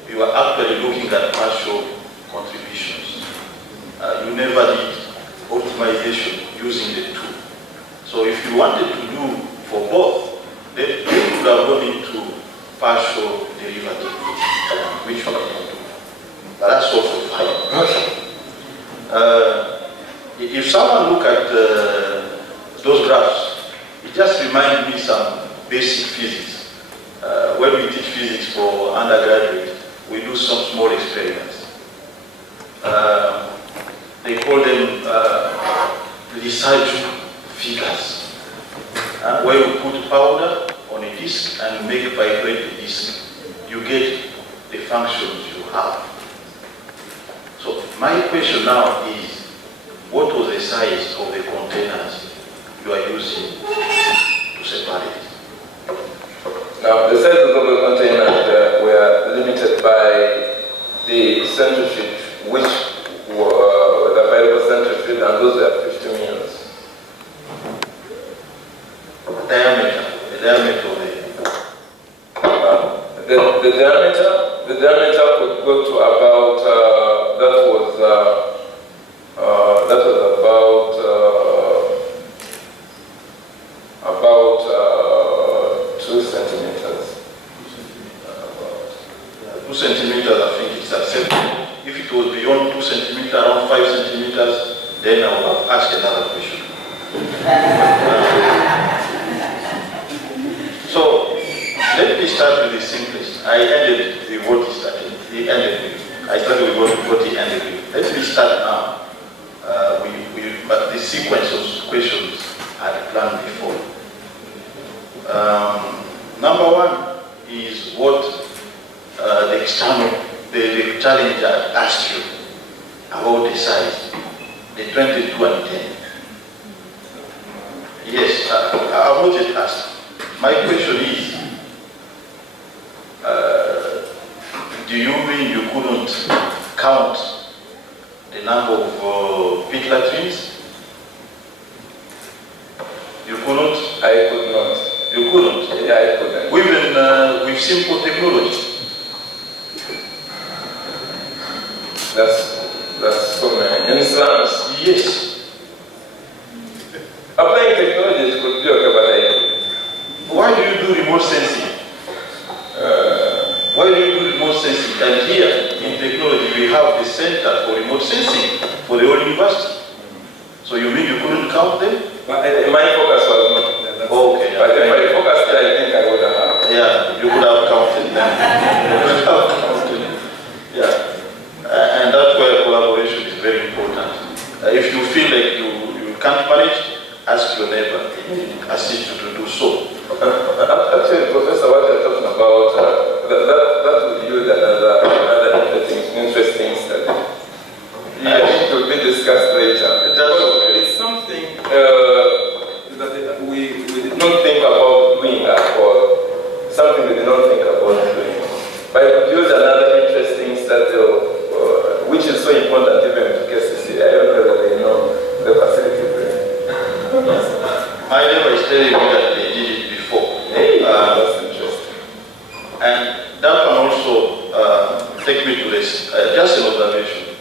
you are actually looking at partial contributions. You never did optimization using the 2. So if you wanted to do for both, then you would have gone into partial derivative, which you can do. But that's also fine. If someone look at those graphs, it just reminds me some basic physics. When we teach physics for undergraduate, we do some small experiments. They call them Sludge figures, where you put powder on a disk and make vibrate the disk. You get the functions you have. So my question now is, what was the size of the containers you are using to separate? Now, the sizes of the containers were limited by the centrifuge, which were the variable centrifuge, and those were 50 mils. The diameter of the diameter could go to about that was about 2 centimeters. 2 centimeters, I think it's acceptable. If it was beyond 2 centimeters, around 5 centimeters, then I would have asked another question. So let me start with the simplest. I ended with what he started. He ended with. I started with what he ended with. Let me start now. But the sequence of questions I had planned before. Number 1 is what the challenge I asked you about the size, the 22 and 10. Yes, I've not yet asked. My question is, do you mean you couldn't count the number of pit latrines? You couldn't? I could not. You couldn't? Yeah, I couldn't. Even with simple technology. That's so many. In slums? Yes. Applying technology could be okay, but Why do you do remote sensing? Why do you do remote sensing? And here in technology we have the Center for Remote Sensing for the whole university. So you mean you couldn't count them? My focus was not. Okay. But if I focused, I think I would have. Yeah, you could have counted them. Yeah. And that's where collaboration is very important. If you feel like you can't manage, ask your neighbor, assist you to do so. Actually, Professor, what you're talking about, that would yield another interesting study. Yeah. I think it will be discussed later. It's something that we did not think about doing or something we did not think about doing. But I could use another interesting study, which is so important even to KCC. I don't know whether they know the facility plan. My neighbor is telling me that they did it before. Hey, that's interesting. And that can also take me to this, just an observation,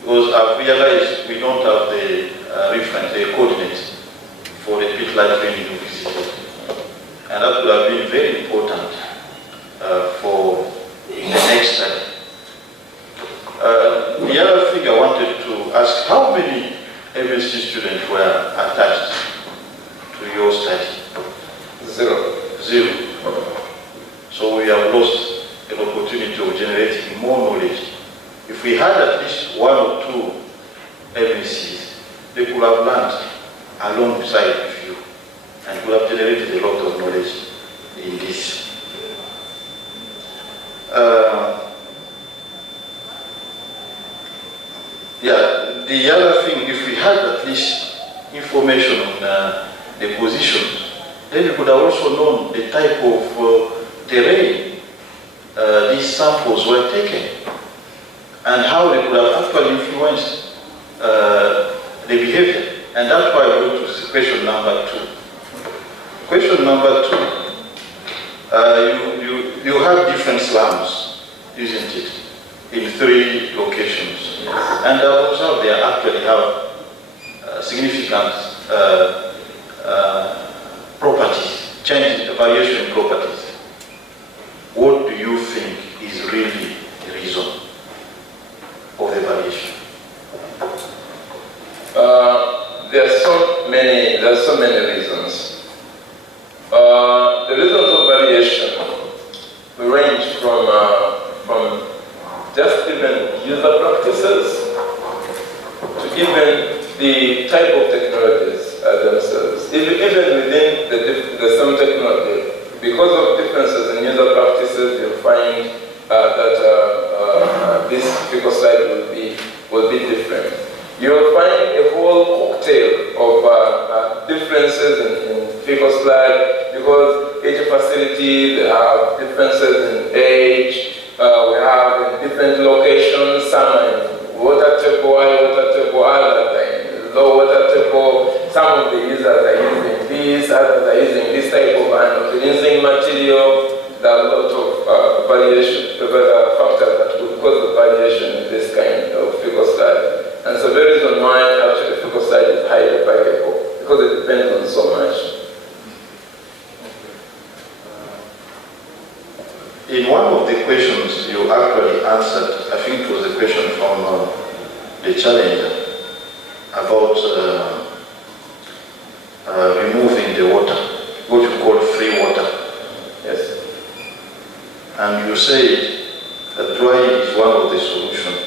because I've realized we don't have the reference, the coordinates for the pit light training you visited. And that would have been very important for the next study. The other thing I wanted to ask, how many MSc students were attached to your study? Zero. Zero. So we have lost an opportunity of generating more knowledge. If we had at least one or two MScs, they could have learned alongside with you and could have generated a lot of knowledge in this. The other thing, if we had at least information on the positions, then we could have also known the type of terrain these samples were taken and how they could have actually influenced the behavior. And that's why I go to question number 2. Question number 2, you have different slums, isn't it, in 3 locations. And I observed they actually have significant properties, changes, variation in properties. What do you think is really the reason of the variation? There are so many reasons. The reasons of variation range from just even user practices to even the type of technologies themselves. Even within the same technology, because of differences in user practices, you'll find that this Faecal slide will be different. You'll find a whole cocktail of differences in Faecal slide because each facility, they have differences in age. We have in different locations, some in water table, high water table, other than low water table. Some of the users are using this, others are using this type of using material. There are a lot of variation, factors that would cause the variation in this kind of Faecal slide. And so the reason why actually Faecal slide is highly variable, because it depends on so much. In one of the questions you actually answered, I think it was a question from the challenger about removing the water, what you call free water. Yes. And you said that drying is one of the solutions.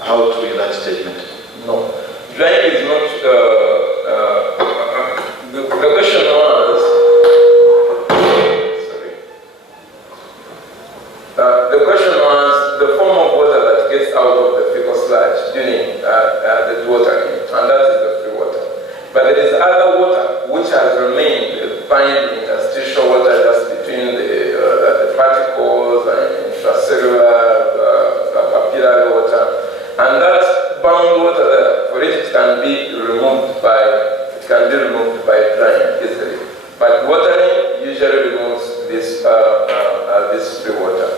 How to read that statement? No. Drying is not, the question was, the question was the form of water that gets out of the Faecal sludge during the dewatering, and that is the free water. But there is other water which has remained fine interstitial water just between the particles and intracellular capillary water. And that bound water there, for it can be removed by drying easily. But watering usually removes this free water.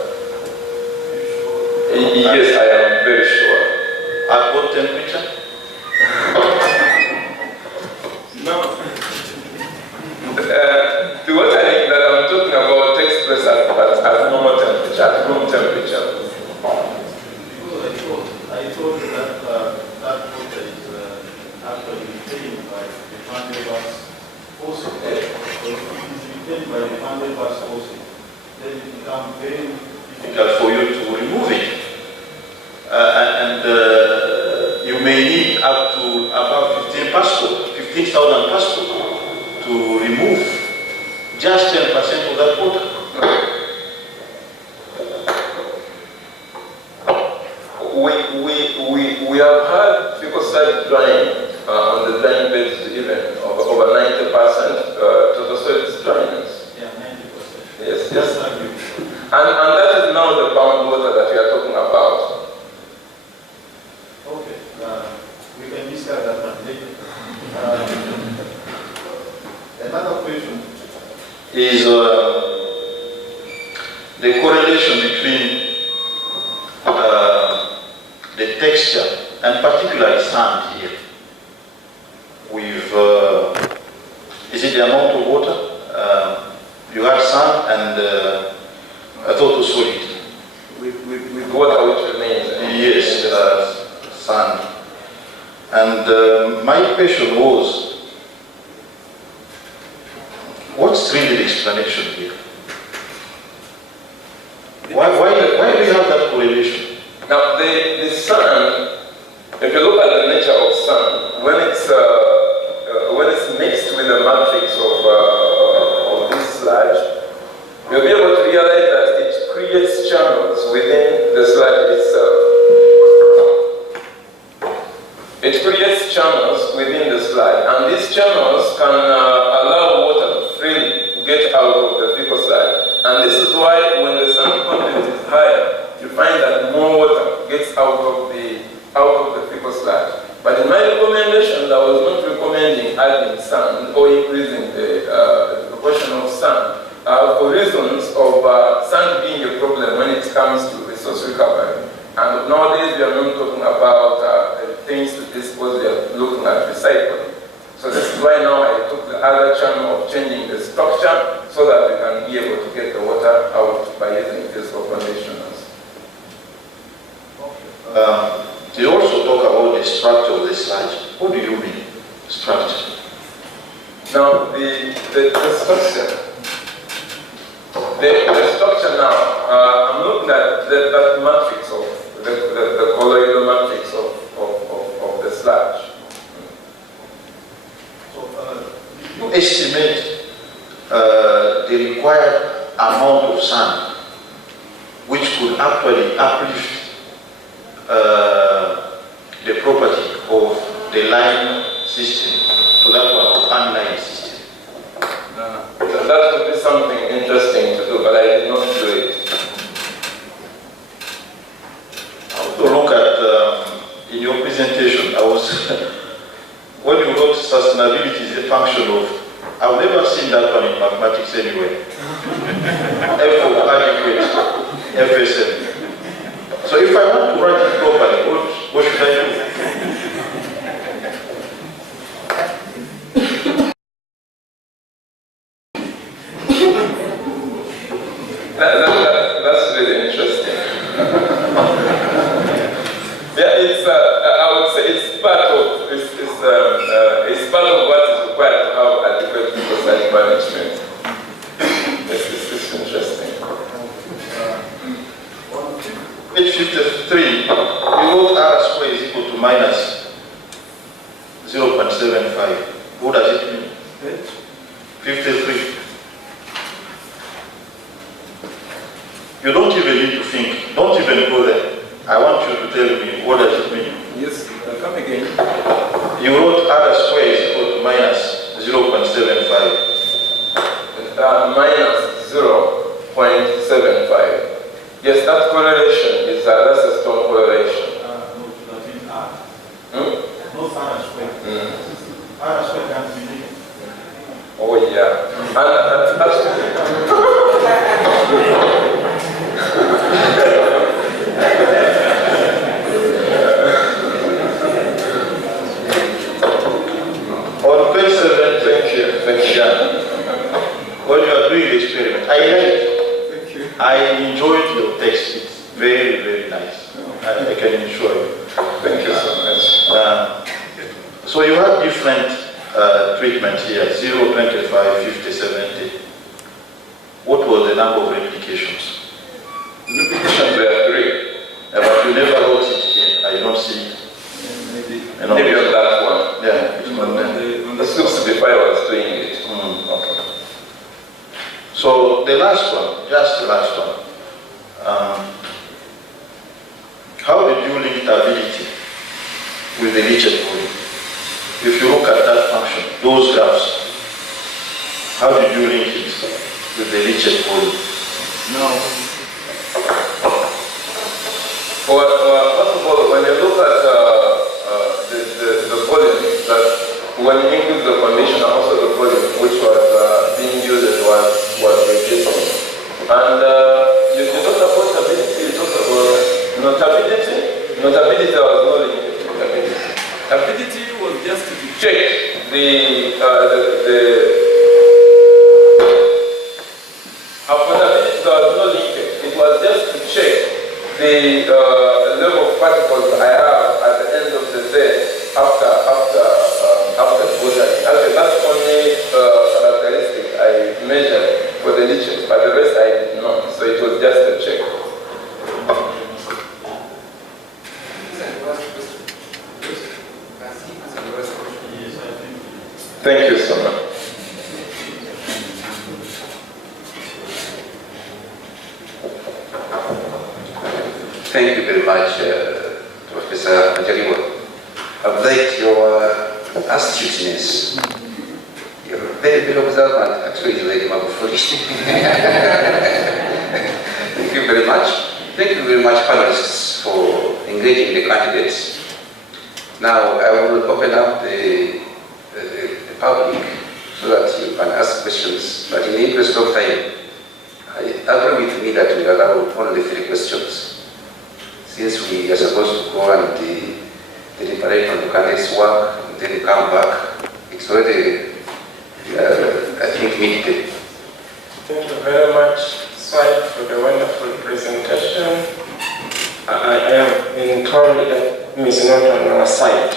Yes, I am very sure. At what temperature? No. The watering that I'm talking about takes place at normal temperature, at room temperature. I thought that that water is actually retained by the Panelists also. So if it is retained by the Panelists also, then it becomes very difficult for you to remove it. You may need up to about 15,000 pascal to remove just 10% of that water. We have had people start drying on the drying beds even over 90% total surface dryness. another question is the correlation between the texture, and particularly sand here, with, is it the amount of water? You had sand and I thought it was solid. With water which remains. Yes, sand. And my question was, what's really the explanation here? Why do you have that correlation? Now, the sun, if you look at the nature of sun, when it's mixed with the matrix of this sludge, you'll be able to realize that it creates channels within the sludge itself. It creates channels within the sludge, and these channels can allow water to freely get out of the fecal sludge. And this is why when the sand content is higher, you find that more water gets out of the fecal sludge. But in my recommendation, I was not recommending adding sand or increasing the proportion of sand for reasons of sand being a problem when it comes to resource recovery. And nowadays we are not talking about things to dispose, we are looking at recycling. So this is why now I took the other channel of changing the structure so that we can be able to get the water out by using physical conditioners. You also talk about the structure of the sludge. What do you mean, structure? Now, the structure. The structure now, I'm looking at that matrix of the colloidal matrix of the sludge. You estimate the required amount of sand which could actually uplift the property of the line system to that one of unlined system. That would be something interesting to do, but I did not do it. To look at in your presentation, I was when you wrote sustainability is a function of, I've never seen that one in mathematics anywhere. F of adequate, FSM. So if I want to write it properly, what should I do? That's really interesting. Yeah, it's I would say it's part of what is required to have adequate ecosystem management. It's interesting. Page 53, you wrote R square is equal to minus 0.75. What does it mean? 53. You don't even need to think. Don't even go there. I want you to tell me what does it mean. Yes, come again. You wrote R square is equal to minus 0.75. Minus 0.75. Yes, that correlation is that's a strong correlation. No, that means R. No R square. R square can't be negative. Oh yeah. On page 7, thank you. When you are doing the experiment, I like it. I enjoyed your text. It's very, very nice. I can assure you. Thank you so much. So you have different treatments here, 0, 25, 50, 70. What was the number of replications? Replications were 3. But you never wrote it here. I don't see it. Maybe on that one. Yeah, it's not there. The looks before I was doing it. Okay. So the last one, just the last one. How did you link stability with the leachate volume? If you look at that function, those graphs, how did you link it with the leachate volume? No. Well, first of all, when you look at the volume, that when you increase the condition, also the volume which was being used was reducing. And you talked about stability, you talked about notability. Notability was not limited to notability. Stability was just to check the affordability was not linked. It was just to check the level of particles I have at the end of the day after Dewatering. Actually, that's only characteristic I measured for the leaches, but the rest I did not. So it was just a check. Thank you so much. Thank you very much, Professor Ajariwa. I've liked your astuteness. You're very observant. Actually, it's like my foolish. Thank you very much. Thank you very much, panelists, for engaging the candidates. Now, I will open up the public so that you can ask questions. But in the interest of time, agree with me that we allow only 3 questions. Since we are supposed to go and deliberate on the candidates' work and then come back, it's already, I think, midday. Thank you very much, Swaib, for the wonderful presentation. I have been told that Ms. not on our side.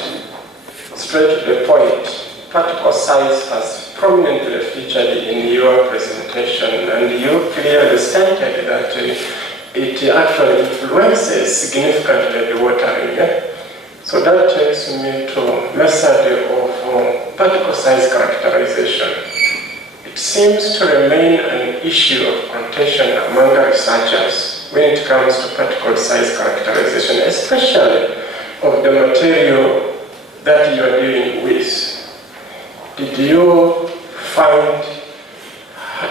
Straight to the point, particle size has prominently featured in your presentation, and you clearly stated that it actually influences significantly the watering. So that takes me to method of particle size characterization. It seems to remain an issue of contention among researchers when it comes to particle size characterization, especially of the material that you are dealing with. Did you find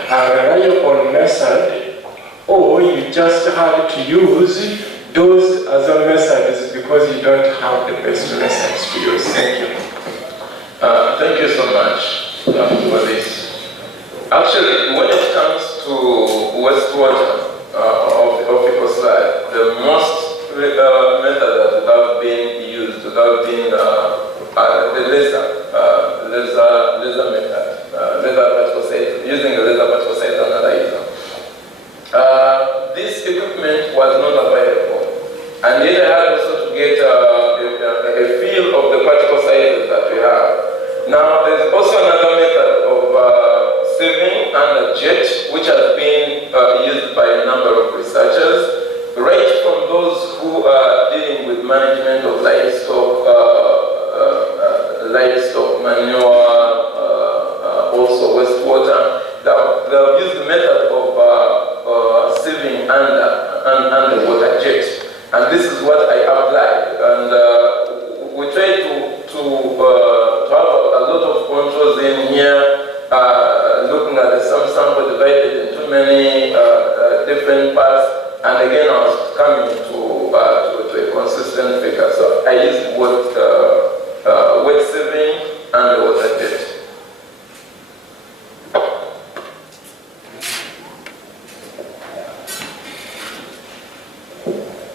a reliable method, or you just had to use those other methods because you don't have the best methods to use? Thank you. Thank you so much for this. Actually, when it comes to wastewater of Faecal sludge, the most method that have been used have been the laser method, using the laser particle size analyzer. This equipment was not available, and yet I had also to get a feel of the particle sizes that we have. Now, there's also another method of sieving and jet, which has been used by a number of researchers, right from those who are dealing with management of livestock manure, also wastewater. They've used the method of sieving and the water jet, and this is what I applied. And we try to have a lot of controls in here, looking at the sample divided into many different parts, and again I was coming to a consistent figure. So I used wet sieving and the water jet.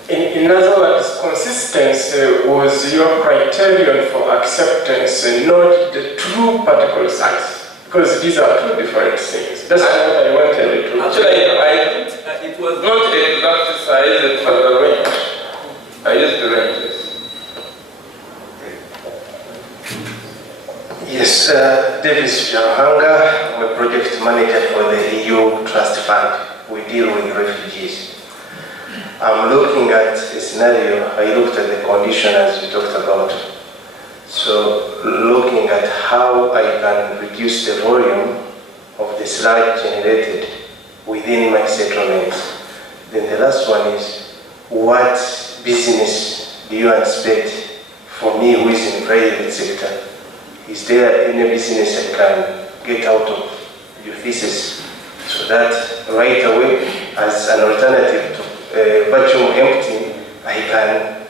In other words, consistency was your criterion for acceptance, not the true particle size, because these are two different things. That's what I wanted to. Actually, I think it was not exact size, it was a range. I used the ranges. Yes, Davis Janhanga, I'm a project manager for the EU Trust Fund. We deal with refugees. I'm looking at a scenario. I looked at the condition as you talked about. So looking at how I can reduce the volume of the sludge generated within my settlement. Then the last one is, what business do you expect for me who is in the private sector? Is there any business I can get out of your thesis so that right away, as an alternative to vacuum emptying, I can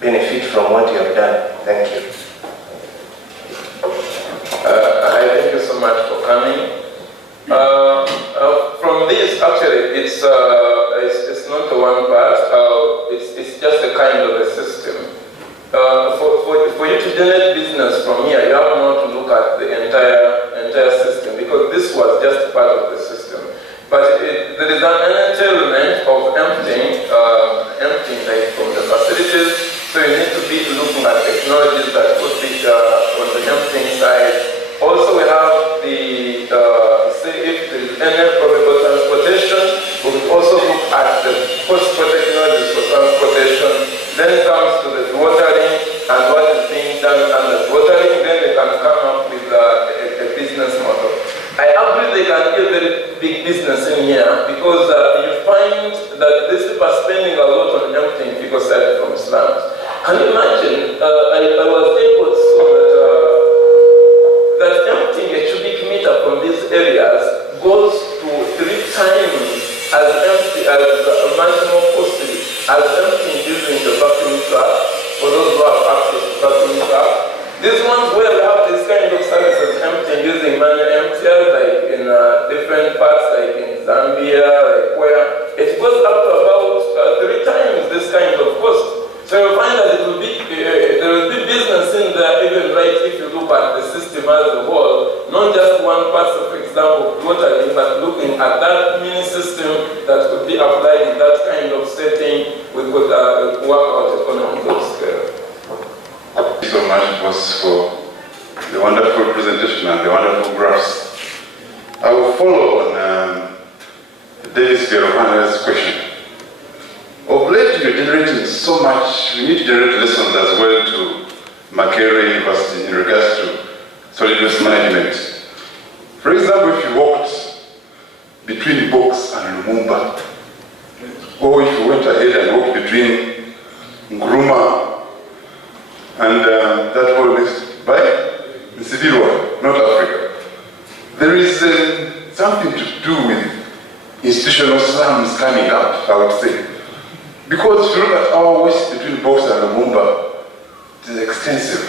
benefit from what you have done? Thank you. I thank you so much for coming. From this, actually, it's not the one part. It's just a kind of a system. For you to generate business from here, you have not to look at the entire system, because this was just part of the system. But there is an element of emptying like from the facilities. So you need to be looking at technologies that could be on the emptying side. Also, we have the say if there is any probable transportation, we will also look at the possible technologies for transportation. Then it comes to the dewatering and what is being done under dewatering. Then they can come up with a business model. I agree they can be a very big business in here, because you find that these people are spending a lot on emptying fecal side from slums. Can you imagine? I was able to show that emptying a cubic meter from these areas goes to 3 times as empty as much more costly as emptying using the vacuum truck, for those who have access to vacuum truck. These ones where we have this kind of services emptying using manual emptiers, like in different parts, like in Zambia, like where it goes up to about 3 times this kind of cost. So you'll find that there will be business in there, even right if you look at the system as a whole, not just one part, for example, dewatering, but looking at that mini system that could be applied in that kind of setting, we could work out economies of scale. Thank you so much, boss, for the wonderful presentation and the wonderful graphs. I will follow on Davis Gerovan's question. Of late, you're generating so much, we need to generate lessons as well to Makerere University in regards to solid waste management. For example, if you walked between Box and Lumumba, or if you went ahead and walked between Nkrumah and that whole next by Nsibirwa, North Africa, there is something to do with institutional slums coming up, I would say. Because if you look at our waste between Box and Lumumba, it is extensive.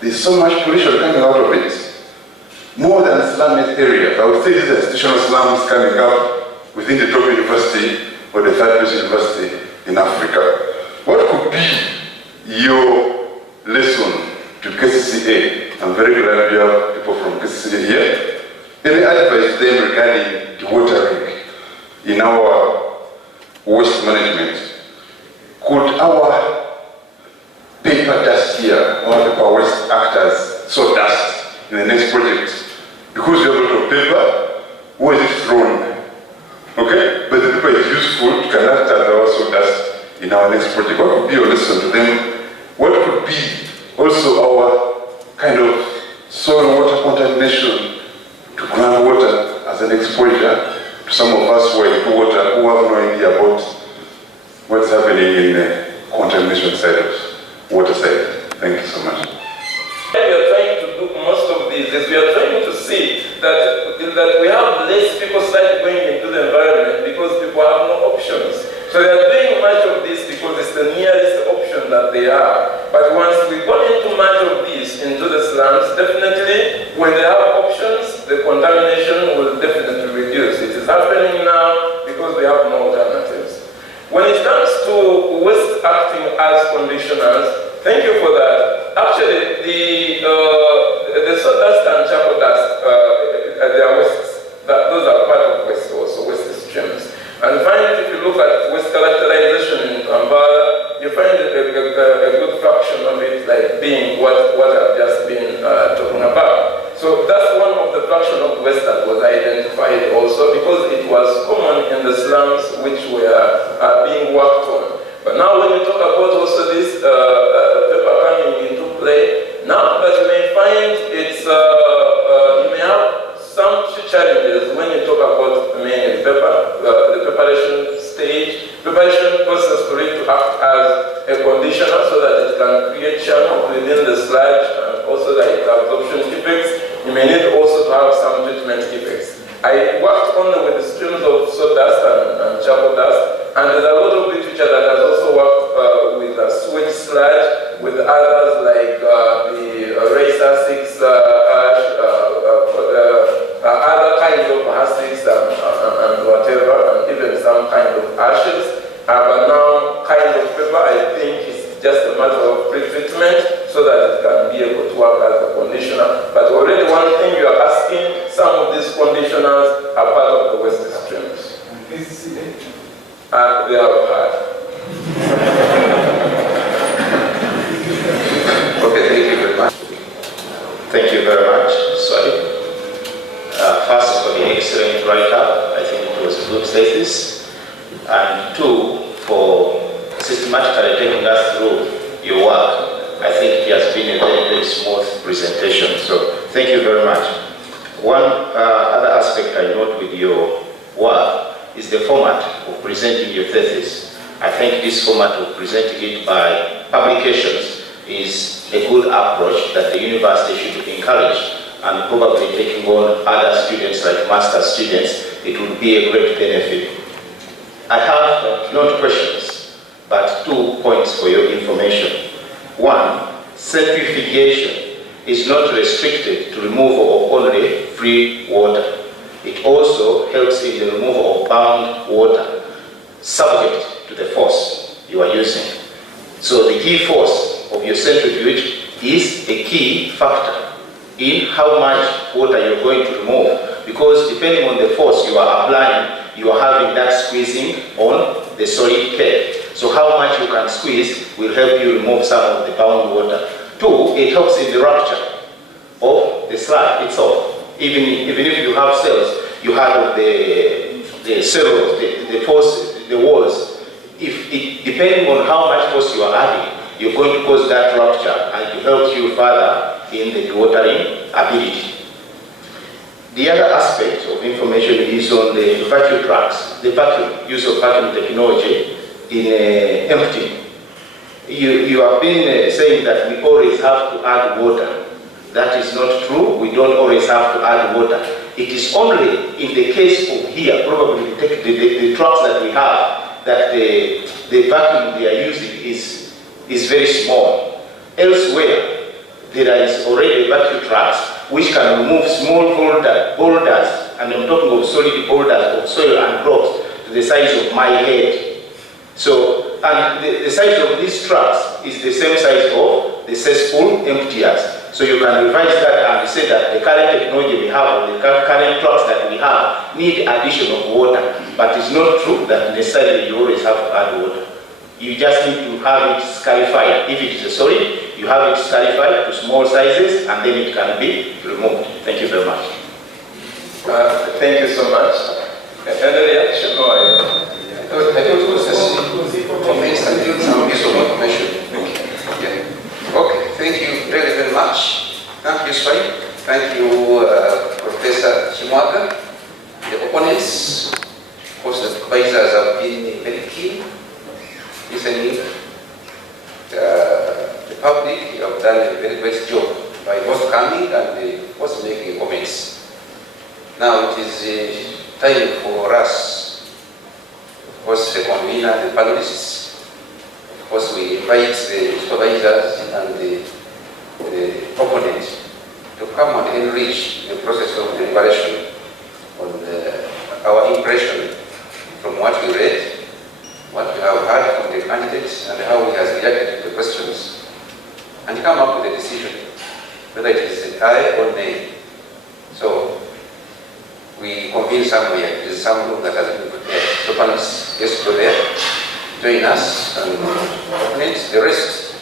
There's so much pollution coming out of it. More than slum-based areas. I would say these are institutional slums coming up within the top university or the third-place university in Africa. What could be your lesson to KCCA? I'm very glad we have people from KCCA here. Any advice to them regarding dewatering in our waste management? Could our paper dust here, or the paper waste act as sawdust in the next project? Because we have a lot of paper, where is it thrown? Okay? But the paper is useful, it can act as our sawdust in our next project. What could be your lesson to them? What could be also our kind of soil water contamination to groundwater as an exposure to some of us who are in water who have no idea about what's happening in the contamination side of water side. Thank you so much. We are trying to do most of this is we are trying to see that we have less people start going into the environment because people have no options. So they are doing much of this because it's the nearest option that they are. But once we go into much of this into the slums, definitely when they have options, the contamination will definitely reduce. It is happening now because we have no alternatives. When it comes to waste acting as conditioners, thank you for that. Actually, the sawdust and charcoal dust, they are wastes. Those are part of waste also, waste streams. And finally, if you look at waste characterization in Kampala, you find a good fraction of it like being what I've just been talking about. So that's one of the fraction of waste that was identified also because it was common in the slums which were being worked on. But now when you talk about also this paper coming into play, now that you may find it's, you may have some challenges when you talk about mainly paper, the preparation stage, preparation process for it to act as a conditioner so that it can create channel within the sludge and also like absorption effects. You may need also to have some treatment effects. I worked only with the streams of sawdust and charcoal dust, and there's a lot of literature that has also worked with sewage sludge, with others like the Racer 6 ash, conditioners are part of the waste streams. They have had. Okay, thank you very much. Thank you very much, Swaib. First, for the excellent write-up, I think it was a good thesis. And two, for systematically taking us through your work. I think it has been a very, very smooth presentation. So thank you very much. One other aspect I note with your work is the format of presenting your thesis. I think this format of presenting it by publications is a good approach that the university should encourage, and probably taking on other students like master students, it would be a great benefit. I have not questions, but 2 points for your information. One, centrifugation is not restricted to removal of only free water. It also helps in the removal of bound water, subject to the force you are using. So the key force of your centrifuge is a key factor in how much water you're going to remove, because depending on the force you are applying, you are having that squeezing on the solid cake. So how much you can squeeze will help you remove some of the bound water. Two, it helps in the rupture of the sludge itself. Even if you have cells, you have the cells, the force, the walls. Depending on how much force you are adding, you're going to cause that rupture, and it helps you further in the dewatering ability. The other aspect of information is on the vacuum trucks, the use of vacuum technology in emptying. You have been saying that we always have to add water. That is not true. We don't always have to add water. It is only in the case of here, probably the trucks that we have, that the vacuum they are using is very small. Elsewhere, there is already vacuum trucks which can remove small boulders, and I'm talking of solid boulders of soil and rocks to the size of my head. So, and the size of these trucks is the same size of the cesspool emptiers. So you can revise that and say that the current technology we have, or the current trucks that we have, need addition of water. But it's not true that necessarily you always have to add water. You just need to have it scarified. If it is a solid, you have it scarified to small sizes, and then it can be removed. Thank you very much. Thank you so much. Any reaction? I thought it was just comments and some piece of information. Yeah. Okay, thank you very, very much. Thank you, Swaib. Thank you, Professor SEMIYAGA. The opponents, of course, the advisors have been very keen. Listening, the public, you have done a very great job by both coming and both making comments. Now it is time for us, of course, the convener, the panelists. Of course, we invite the supervisors and the opponents to come and enrich the process of deliberation on our impression from what we read, what we have heard from the candidates, and how he has reacted to the questions, and come up with a decision, whether it is aye or nay. So, we convene somewhere. There is some room that has been prepared. So, panelists, just go there, join us, and opponents, the rest,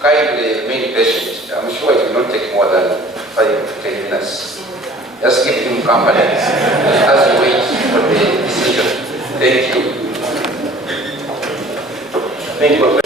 kindly remain patient. I'm sure it will not take more than 5 to 10 minutes. Just give him company as we wait for the decision. Thank you. Thank you.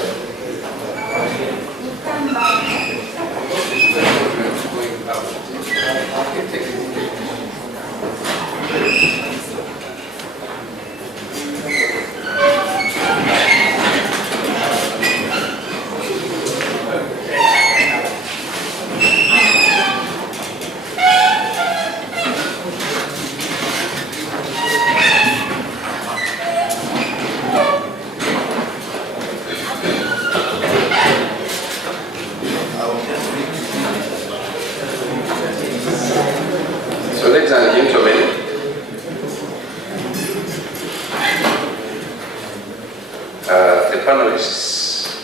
Ladies and gentlemen, the panelists,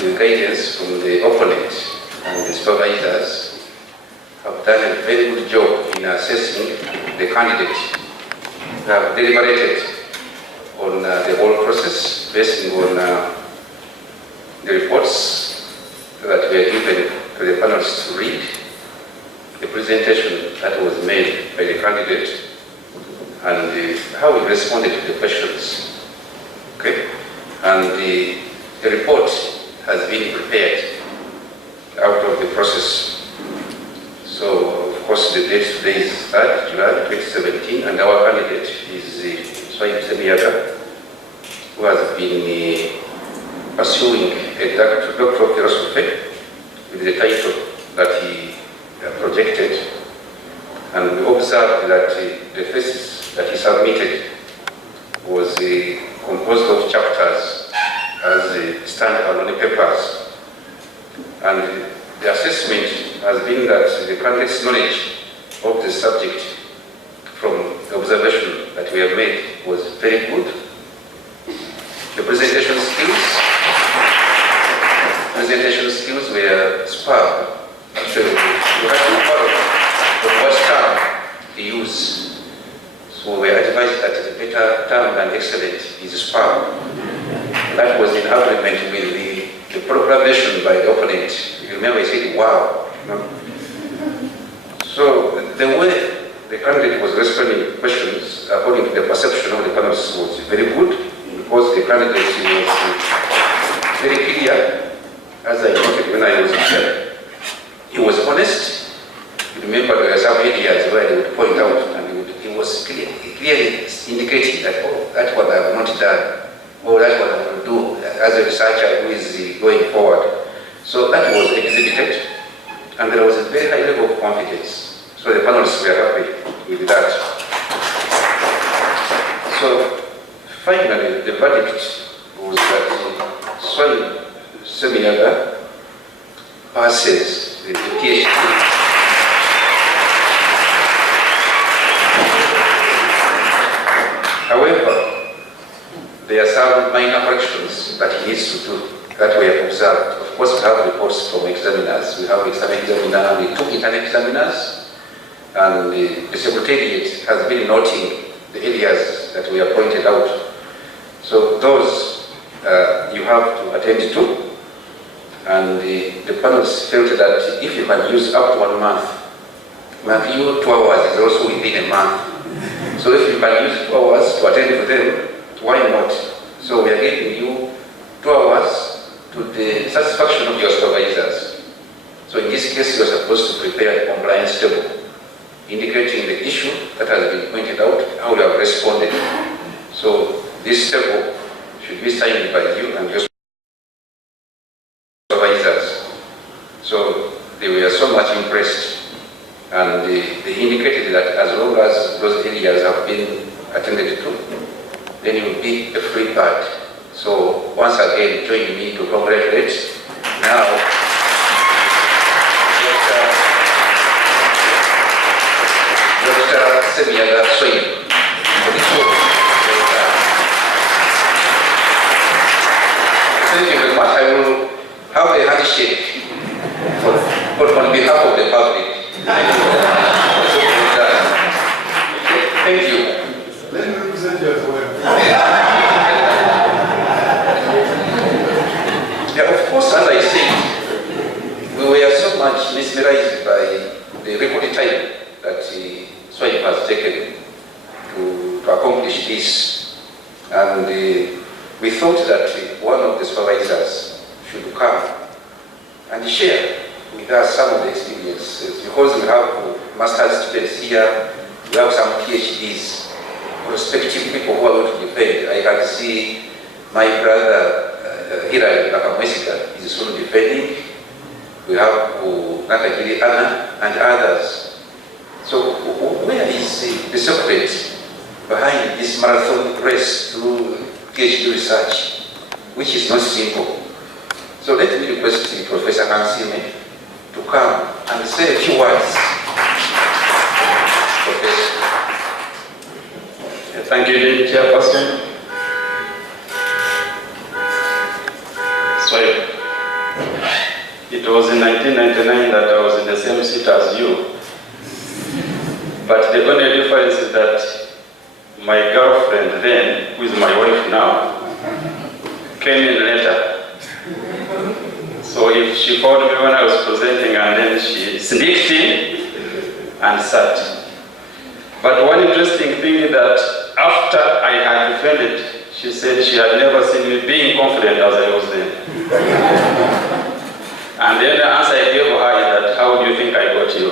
with guidance from the opponent and the supervisors, have done a very good job in assessing the the candidate. We have deliberated on the whole process based on the reports that were given to the panelists to read, the presentation that was made by the candidate, and how we responded to the questions. Okay? And the report has been prepared out of the process. So, of course, the date today is 3rd July 2017, and our candidate is Swaib SEMIYAGA, who has been pursuing a doctor of philosophy with the title that he projected. And we observed that the thesis that he submitted was composed of chapters as stand-alone papers. And the assessment has been that the candidate's knowledge of the subject from the observation that we have made was very good. The presentation skills were superb. Actually, we had to follow what term to use. So we advised that the better term than excellent is superb. That was in agreement with the proclamation by the opponent. You remember he said, wow. So the way the candidate was responding to questions, according to the perception of the panelists, was very good, because the candidate was very clear, as I noted when I was here. He was honest. You remember there were some areas where he would point out, and he was clearly indicating that, oh, that's what I have not done, or that's what I will do as a researcher who is going forward. So that was exhibited, and there was a very high level of confidence. So the panelists were happy with that. So finally, the verdict was that Swaib SEMIYAGA passes the PhD. However, there are some minor corrections that he needs to do that we have observed. Of course, we have reports from examiners. We have examiner, we took internal examiners, and the Secretariat has been noting the areas that we have pointed out. So those you have to attend to. And the panels felt that if you can use up to 1 month, you 2 hours is also within a month. So if you can use 2 hours to attend to them, why not? So we are giving you 2 hours to the satisfaction of your supervisors. So in this case, you are supposed to prepare a compliance table, indicating the issue that has been pointed out, how you have responded. So this table should be signed by you and your supervisors. So they were so much impressed, and they indicated that as long as those areas have been attended to, then it will be a free bird. So once again, join me to congratulate now Dr. SEMIYAGA Swaib for this work. Thank you very much. I will have a handshake on behalf of the public. Thank you. Let me represent you as well. Yeah, of course, as I said, we were so much mesmerized by the record time that Swaib has taken to accomplish this. And we thought that one of the supervisors should come and share with us some of the experiences, because we have master's students here, we have some PhDs, prospective people who are going to defend. I can see my brother Hilary Bakamwesiga is soon defending. We have Nakagiri Anna and others. So where is the secret behind this marathon race through PhD research, which is not simple? So let me request Professor Hansime to come and say a few words. Professor. Thank you, Dean Chairperson. Swaib, it was in 1999 that I was in the same seat as you. But the only difference is that my girlfriend then, who is my wife now, came in later. So if she called me when I was presenting and then she sneaked in and sat. But one interesting thing is that after I had defended, she said she had never seen me being confident as I was then. And then the answer I gave her is that, how do you think I got you?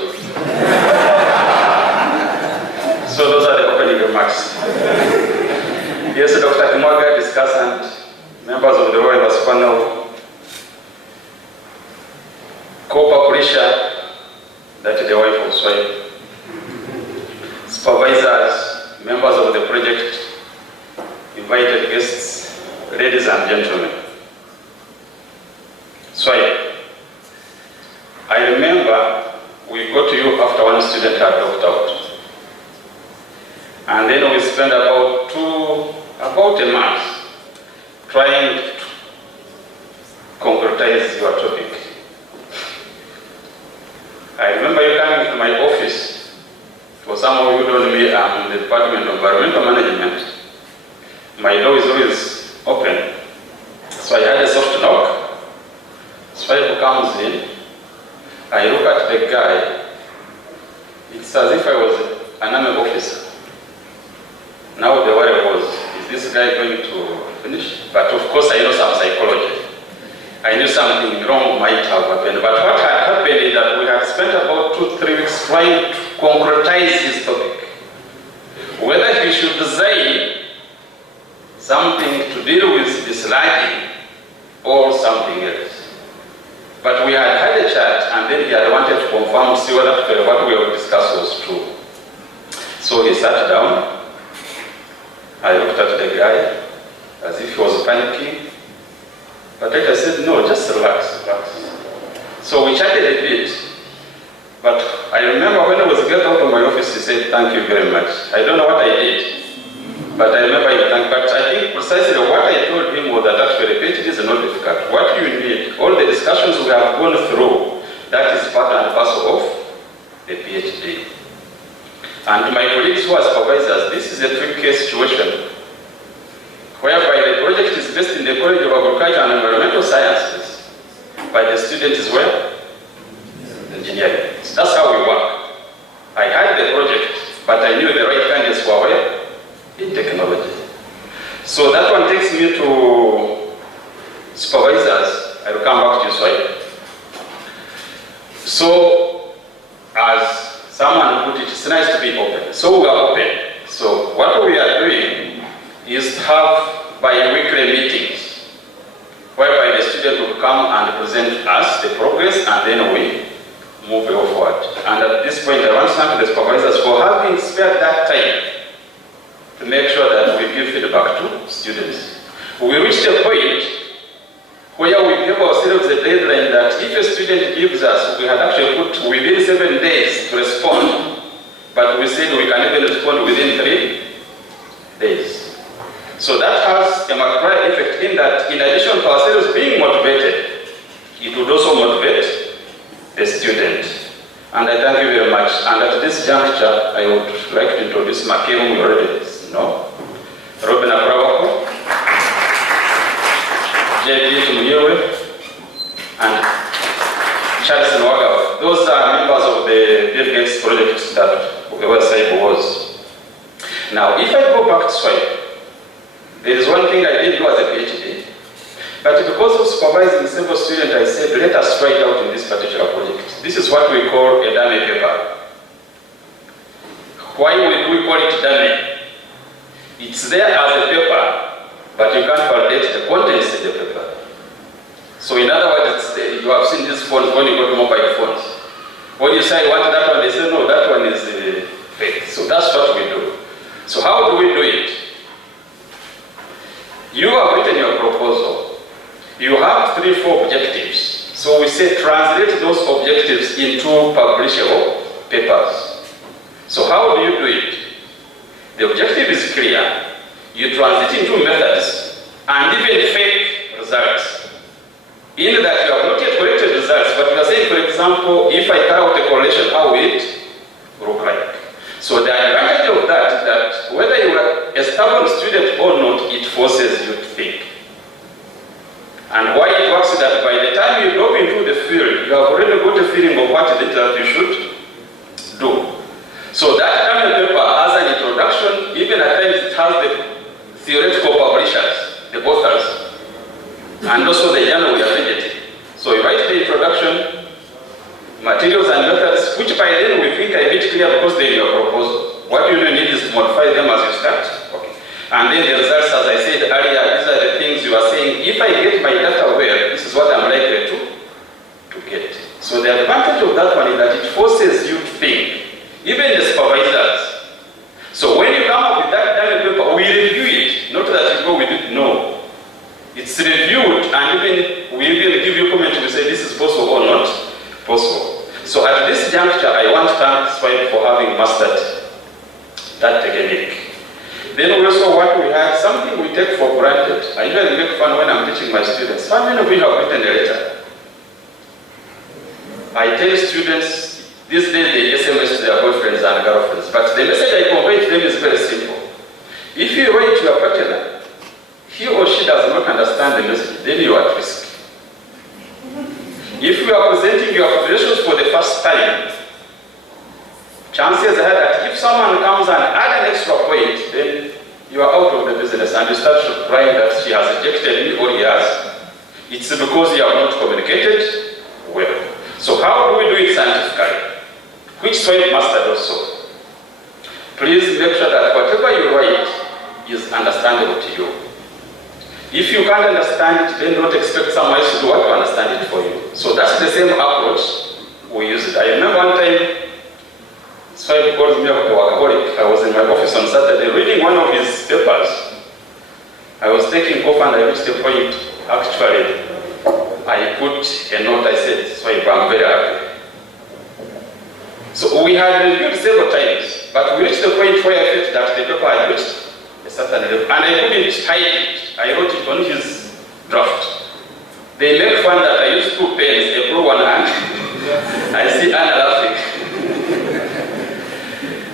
So those are the opening remarks. Yes, Dr. Timoga, discussant, members of the Royal Panel, co-publisher, that is the wife of Swaib, supervisors, members of the project, invited guests, ladies and gentlemen. Swaib, I remember we got to you after one student had dropped out. And then we spent about a month trying to concretize your topic. I remember you coming to my office. For some of you who don't know me, I'm in the Department of Environmental Management. My door is always open. So I had a soft knock. Swaib comes in. I look at the guy. It's as if I was an army officer. Now the worry was, is this guy going to finish? But of course I know some psychology. I knew something wrong might have happened. But what had happened is that we had spent about 2-3 weeks trying to concretize his topic. Whether he should design something to deal with this sludging or something else. But we had had a chat and then he had wanted to confirm, see whether what we have discussed was true. So he sat down. I looked at the guy as if he was panicking. But I said, no, just relax, relax. So we chatted a bit. But I remember when I was getting out of my office, he said, thank you very much. I don't know what I did, but I remember he thanked. But I think precisely what I told him was that actually PhD is not difficult. What you need, all the discussions we have gone through, that is part and parcel of the PhD. And to my colleagues who are supervisors, this is a tricky situation whereby the project is based in the College of Agriculture and Environmental Sciences, but the student is where? Engineering. So that's how we work. I had the project, but I knew the right candidates were where? In technology. So that one takes me to supervisors. I will come back to you, Swaib. So, as someone put it, it's nice to be open. So we are open. So what we are doing is to have bi-weekly meetings whereby the student will come and present us the progress and then we move forward. And at this point I want to thank the supervisors for having spared that time to make sure that we give feedback to students. We reached a point where we gave ourselves a deadline that if a student gives us, we had actually put within 7 days to respond, but we said we can even respond within 3 days. So that has a multiplier effect in that in addition to ourselves being motivated, it would also motivate the student. And I thank you very much. And at this juncture, I would like to introduce Makerere, whom you already know, Robin Apravako, J.D. Tumuyewe, and Charles Nwaga. Those are members of the Bill Gates project that the website was. Now, if I go back to Swaib, there is one thing I did do as a PhD, but because of supervising several students, I said, let us try it out in this particular project. This is what we call a dummy paper. Why would we call it dummy? It's there as a paper, but you can't validate the contents in the paper. So in other words, you have seen these phones when you go to mobile phones. When you say I want that one, they say, no, that one is fake. So that's what we do. So how do we do it? You have written your proposal. You have 3-4 objectives. So we say translate those objectives into publishable papers. So how do you do it? The objective is clear. You translate into methods and even fake results. In that you have not yet collected results, but you are saying, for example, if I carry out a correlation, how will it look like? So the advantage of that is that whether you are a stubborn student or not, it forces you to think. And why it works is that by the time you drop into the field, you have already got a feeling of what it is that you should do. So that term paper has an introduction, even at times it has the theoretical publishers, the authors, and also the journal we are editing. So you write the introduction, materials and methods, which by then we think are a bit clear because they're in your proposal. What you need is to modify them as you start. Okay. And then the results, as I said earlier, these are the things you are saying. If I get my data well, this is what I'm likely to get. So the advantage of that one is that it forces you to think, even the supervisors. So when you come up with that diamond paper, we review it, not that you go with it, no. It's reviewed, and even we will give you comment, we say this is possible or not possible. So at this juncture, I want to thank Swaib for having mastered that technique. Then also what we had, something we take for granted. I usually make fun when I'm teaching my students. How many of you have written a letter? I tell students, these days they SMS to their boyfriends and girlfriends, but the message I convey to them is very simple. If you write to your partner, he or she does not understand the message, then you are at risk. If you are presenting your observations for the first time, chances are that if someone comes and adds an extra point, then you are out of the business and you start crying that she has rejected me or he has. It's because you have not communicated well. So how do we do it scientifically? Which Swaib mastered also. Please make sure that whatever you write is understandable to you. If you can't understand it, then don't expect someone else to do what to understand it for you. So that's the same approach we use it. I remember one time, Swaib called me a workaholic. I was in my office on Saturday reading one of his papers. I was taking off and I reached the point, actually, I put a note, I said, Swaib, I'm very happy. So we had reviewed several times, but we reached the point where I felt that the paper had reached a certain level, and I couldn't hide it. I wrote it on his draft. They make fun that I used 2 pens, a blue one hand. I see Anna laughing.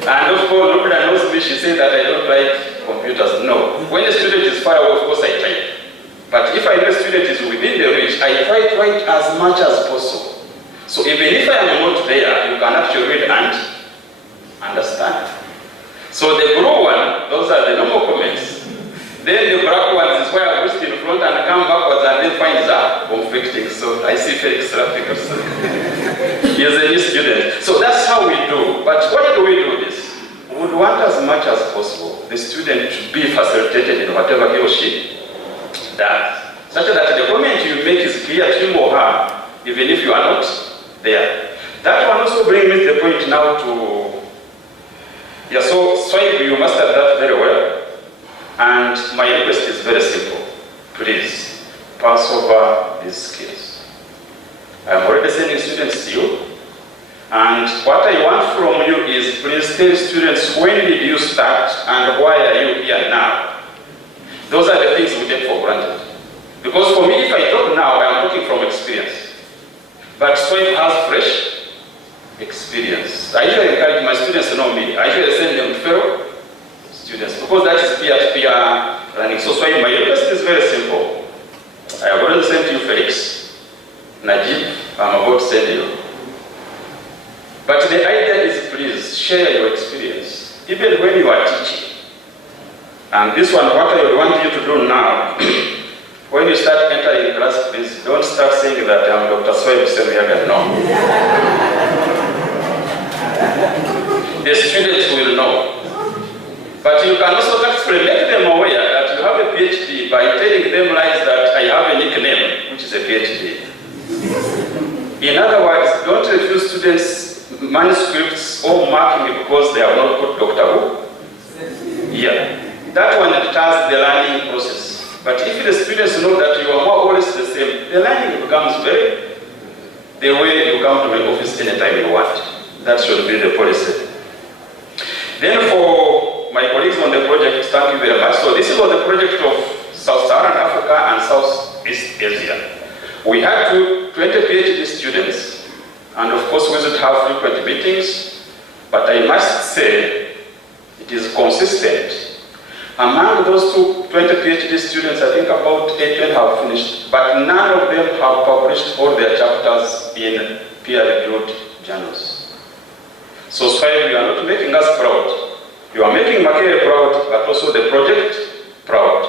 And of course, nobody knows me, she said that I don't like computers. No. When a student is far away, of course I type. But if I know a student is within the reach, I try to write as much as possible. So even if I am not there, you can actually read and understand. So the blue one, those are the normal comments. Then the black ones is where I pushed in front and come backwards and then find that conflicting. So I see Felix laughing also. He is a new student. So that's how we do. But why do we do this? We would want as much as possible the student to be facilitated in whatever he or she does, such that the comment you make is clear to him or her, even if you are not there. That one also brings me the point now to, yeah, so Swaib, you mastered that very well. And my request is very simple. Please, pass over these skills. I'm already sending students to you. And what I want from you is, please tell students, when did you start and why are you here now? Those are the things we take for granted. Because for me, if I talk now, I am talking from experience. But Swaib has fresh experience. I usually encourage my students to know me. I usually send them to fellow students, because that is peer-to-peer learning. So Swaib, my request is very simple. I have already sent you Felix, Najib, I'm about to send you. But the idea is, please share your experience, even when you are teaching. And this one, what I would want you to do now, when you start entering class, please don't start saying that I'm Dr. Swaib SEMIYAGA. No. The students will know. But you can also actually make them aware that you have a PhD by telling them lies that I have a nickname, which is a PhD. In other words, don't refuse students manuscripts or marking because they have not put Dr. Who. Yeah. That one deters the learning process. But if the students know that you are more or less the same, the learning becomes very the way you come to my office anytime you want. That should be the policy. Then for my colleagues on the project, thank you very much. So this was the project of Sub-Saharan Africa and Southeast Asia. We had 20 PhD students, and of course we should have frequent meetings. but I must say it is consistent. Among those 20 PhD students, I think about 8 have finished, but none of them have published all their chapters in peer-reviewed journals. So Swaib, you are not making us proud. You are making Makerere proud, but also the project proud.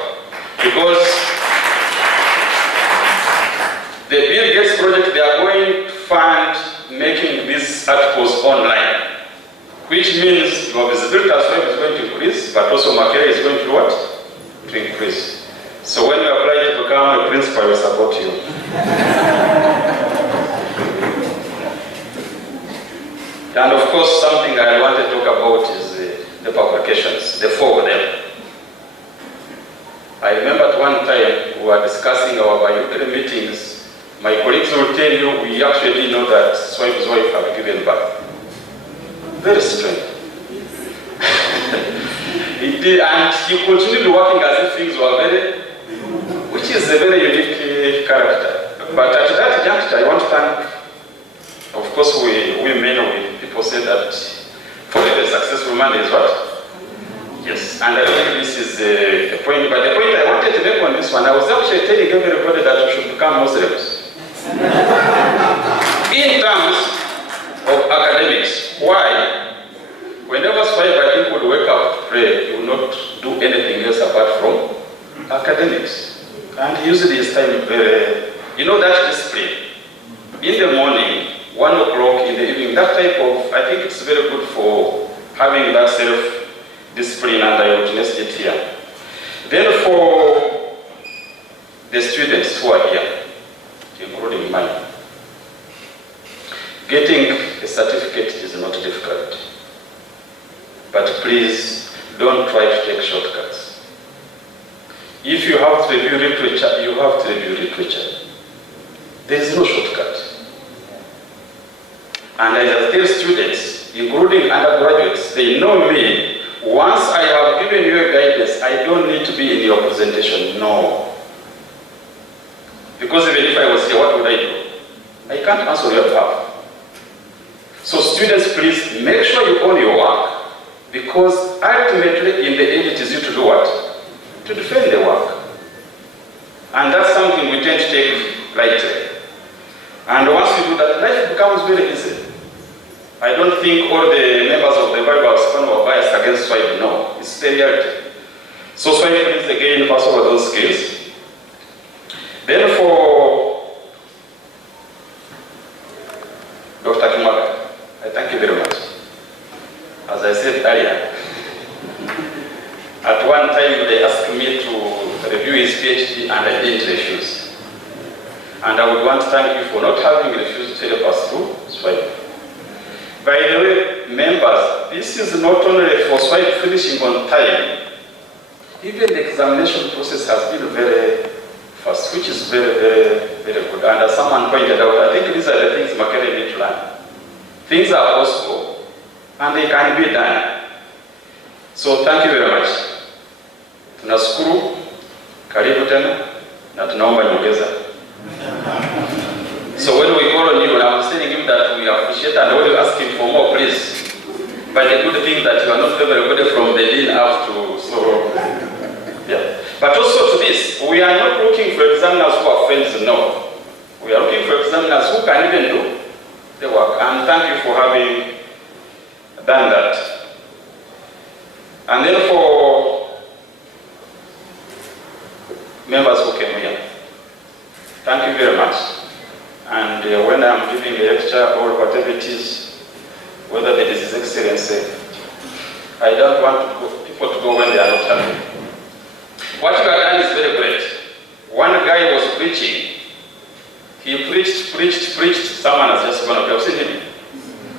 Because the Bill Gates project, they are going to fund making these articles online, which means your visibility as well is going to increase, but also Makerere is going to what? To increase. So when you apply to become a principal, we support you. And of course, something I want to talk about is the publications, the 4 of them. I remember at one time we were discussing our biweekly meetings. My colleagues will tell you we actually didn't know that Swaib's wife had given birth. Very strange. He did, and he continued working as if things were very, which is a very unique character. But at that juncture, I want to thank, of course, we men, people say that for every successful man is what? Yes, and I think this is a point, but the point I wanted to make on this one, I was actually telling everybody that we should become Muslims. In terms of academics, why? Whenever Swaib, I think, would wake up to pray, he would not do anything else apart from academics. And he used his time very, that discipline. In the morning, 1 o'clock in the evening, that type of, I think it's very good for having that self-discipline, and I witnessed it here. Then for the students who are here, including mine, getting a certificate is not difficult. But please, don't try to take shortcuts. If you have to review literature, you have to review literature. There is no shortcut. And I tell students, including undergraduates, they know me. Once I have given you a guidance, I don't need to be in your presentation, no. Because even if I was here, what would I do? I can't answer your behalf. So students, please make sure you own your work, because ultimately in the end it is you to do what? To defend the work. And that's something we tend to take lightly. And once you do that, life becomes very easy. I don't think all the members of the Bible are biased against Swaib, no. It's the reality. So Swaib, please again pass over those skills. Then for Dr. Kimaga, I thank you very much. As I said earlier, at one time they asked me to review his PhD and I didn't refuse. And I would want to thank you for not having refused to help us through Swaib. By the way, members, this is not only for Swaib finishing on time, even the examination process has been very fast, which is very, very, very good. And as someone pointed out, I think these are the things Makerere need to learn. Things are possible, and they can be done. So thank you very much. Tunashukuru, karibu tena, na tunaomba nyongeza. So when we call on you, I was telling him that we appreciate and always asking for more, please. But the good thing that you are not everybody from the dean up to, so, yeah. But also to this, we are not looking for examiners who are friends, no. We are looking for examiners who can even do the work. And thank you for having done that. And then for members who came here, thank you very much. And when I'm giving a lecture or whatever it is, whether there is His Excellency, I don't want people to go when they are not happy. What you have done is very great. One guy was preaching. He preached, someone has just gone up. I've seen him.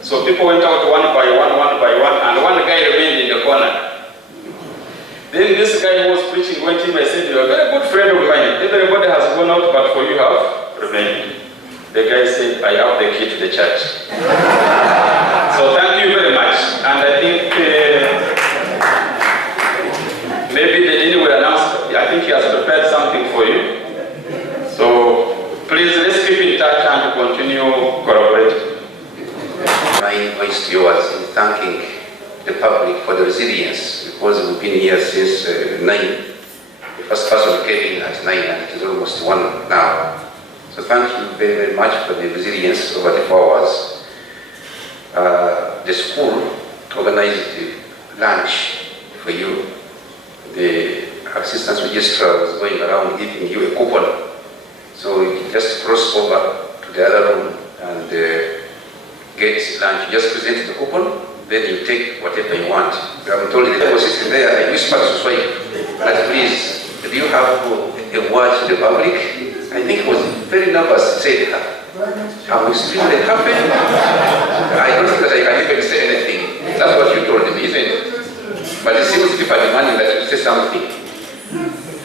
So people went out one by one, and one guy remained in the corner. Then this guy who was preaching went to him and said, "You are a very good friend of mine. Everybody has gone out, but for you have remained." The guy said, "I have the key to the church." So thank you very much. And I think maybe the dean will announce, I think he has prepared something for you. So please, let's keep in touch and continue collaborating. My voice to you was thanking the public for the resilience, because we've been here since 9. The first person came in at 9 and it is almost 1 now. So thank you very, very much for the resilience over the 4 hours. The school organized the lunch for you. The assistant registrar was going around giving you a coupon. So you just cross over to the other room and get lunch. You just present the coupon, then you take whatever you want. I'm told the guy was sitting there, I whispered to Swaib, that please, do you have a word to the public? I think he was very nervous. He said, I'm extremely happy. I don't think that I can even say anything. That's what you told him, isn't it? But it seems to be demanding that you say something.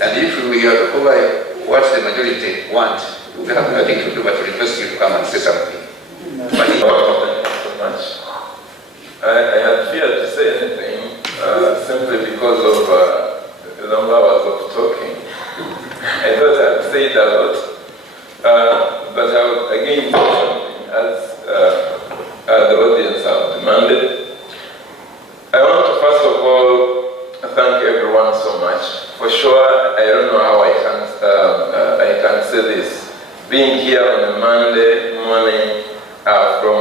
And if we are to cover what the majority want, we have nothing to do but to request you to come and say something. Thank you so much. I had feared to say anything simply because of the long hours of talking. I thought I'd said a lot. But I would again say something as the audience have demanded. I want to first of all thank everyone so much. For sure, I don't know how I can say this. Being here on a Monday morning, from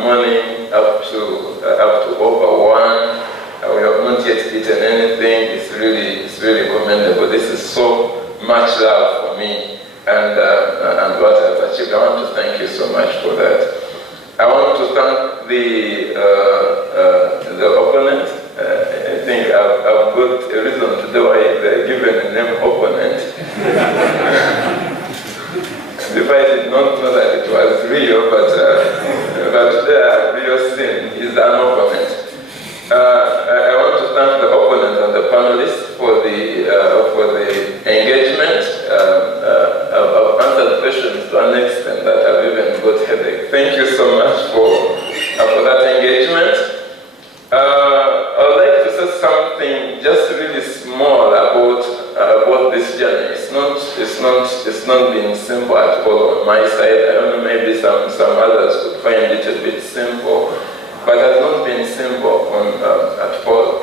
morning up to over 1, we have not yet eaten anything. It's really commendable. This is so much love for me. And what I've achieved. I want to thank you so much for that. I want to thank the opponent. I think I've got a reason to do why they're given the name opponent. If I did not know that it was real, but their real sin is an opponent. I want to thank the opponent and the panelists for the engagement. I've answered questions to an extent that I've even got headache. Thank you so much for that engagement. I would like to say something just really small about this journey. It's not been simple at all on my side. I don't know, maybe some others could find it a bit simple, but it has not been simple at all.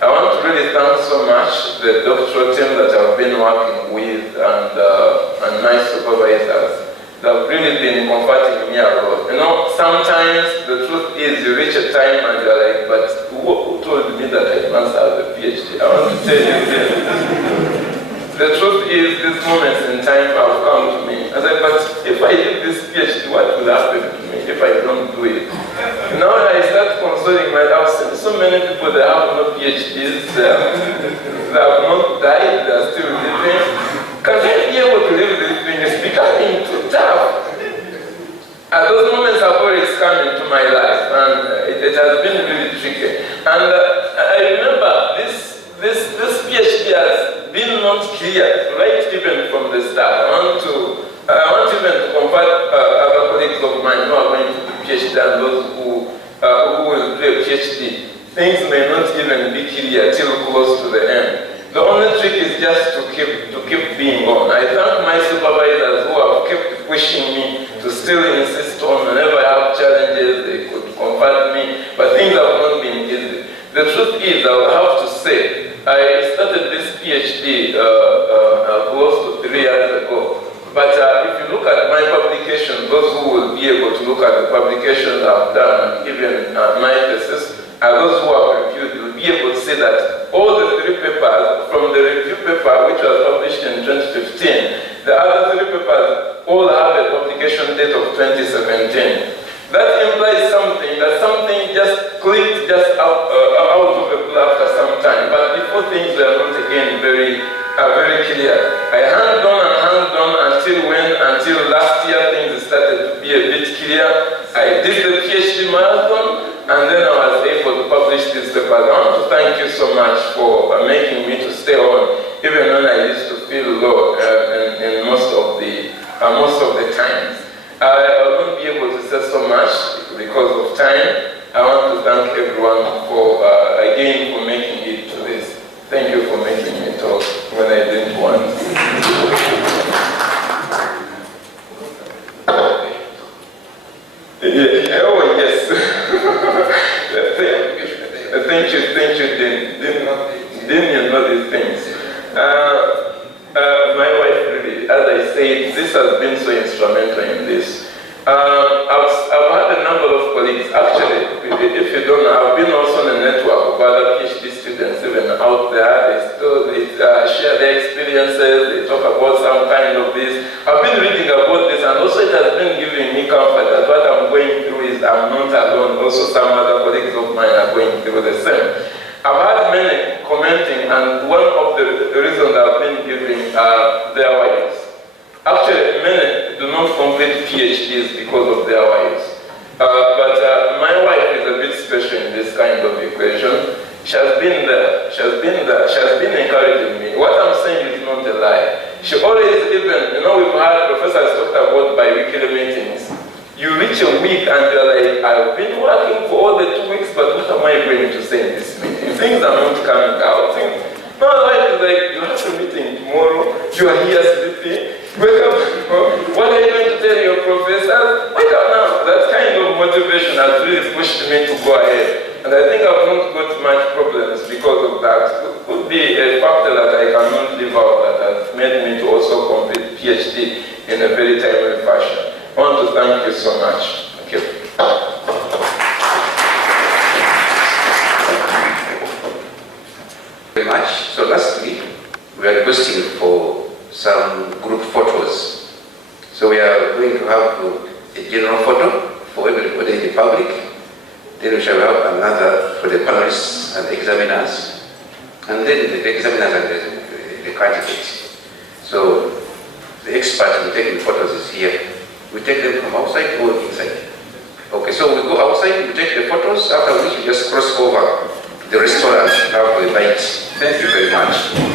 I want to really thank so much the doctoral team that I've been working with and my supervisors. They've really been comforting me a lot. You know, sometimes the truth is you reach a time and you're like, but who told me that I must have a PhD? I want to tell you this. The truth is, these moments in time have come to me. I said, but if I did this PhD, what will happen to me if I don't do it? Now I start consoling myself. So many people that have no PhDs, they have not died, they are still living. Can I be able to live this thing? It's becoming too tough. And those moments have always come into my life, and it has been really tricky. And I remember this PhD has been not clear, right, even from the start. I want even to comfort other colleagues of mine who are going to do PhD and those who will do a PhD. Things may not even be clear till close to the end. The only trick is just to keep being on. I thank my supervisors who have kept pushing me to still insist on whenever I have challenges, they could comfort me, but things have not been easy. The truth is, I will have to say, I started this PhD close to 3 years ago. But if you look at my publication, those who will be able to look at the publications I've done, even my thesis, and those who have reviewed, will be able to see that all the 3 papers, from the review paper which was published in 2015, the other 3 papers all have a publication date of 2017. That implies that something just clicked just out of the blue after some time. But before things were not again very clear. I hung on until last year things started to be a bit clear. I did the PhD marathon, and then I was able to publish this paper. I want to thank you so much for making me to stay on, even when I used to feel low in most of the times. I won't be able to say so much because of time. I want to thank everyone for again for making it to this. Thank you for making me talk when I didn't want. Oh yes. My wife really, as I said, this has been so instrumental in this. I've had a number of colleagues, actually, if you don't know, I've been also in a network of other PhD students even out there. They share their experiences, they talk about some kind of this. I've been reading about this, and also it has been giving me comfort that what I'm going through is I'm not alone. Also some other colleagues of mine are going through the same. I've had many commenting, and one of the reasons I've been giving are their wives. Actually, many do not complete PhDs because of their wives. But my wife is a bit special in this kind of equation. She has been there. She has been there. She has been encouraging me. What I'm saying is not a lie. She always even, we've had professors talked about bi-weekly meetings. You reach a week and you're like, I've been working for all the 2 weeks, but what am I going to say in this meeting? Things are not coming out. My wife is like, you have a meeting tomorrow, you are here sleeping, wake up, what are you going to tell your professors? Wake up now. That kind of motivation has really pushed me to go ahead. And I think I've not got much problems because of that. It could be a factor that I cannot live out that has made me to also complete PhD in a very timely fashion. I want to thank you so much. Thank you. Very much. So lastly, we are requesting for some group photos. So we are going to have a general photo for everybody in the public. Then we shall have another for the panelists and the examiners. And then the examiners and the candidates. So the expert who take the photos is here. We take them from outside or inside. Okay, so we go outside, we take the photos, after which we just cross over the restaurant and have a bite. Thank you very much.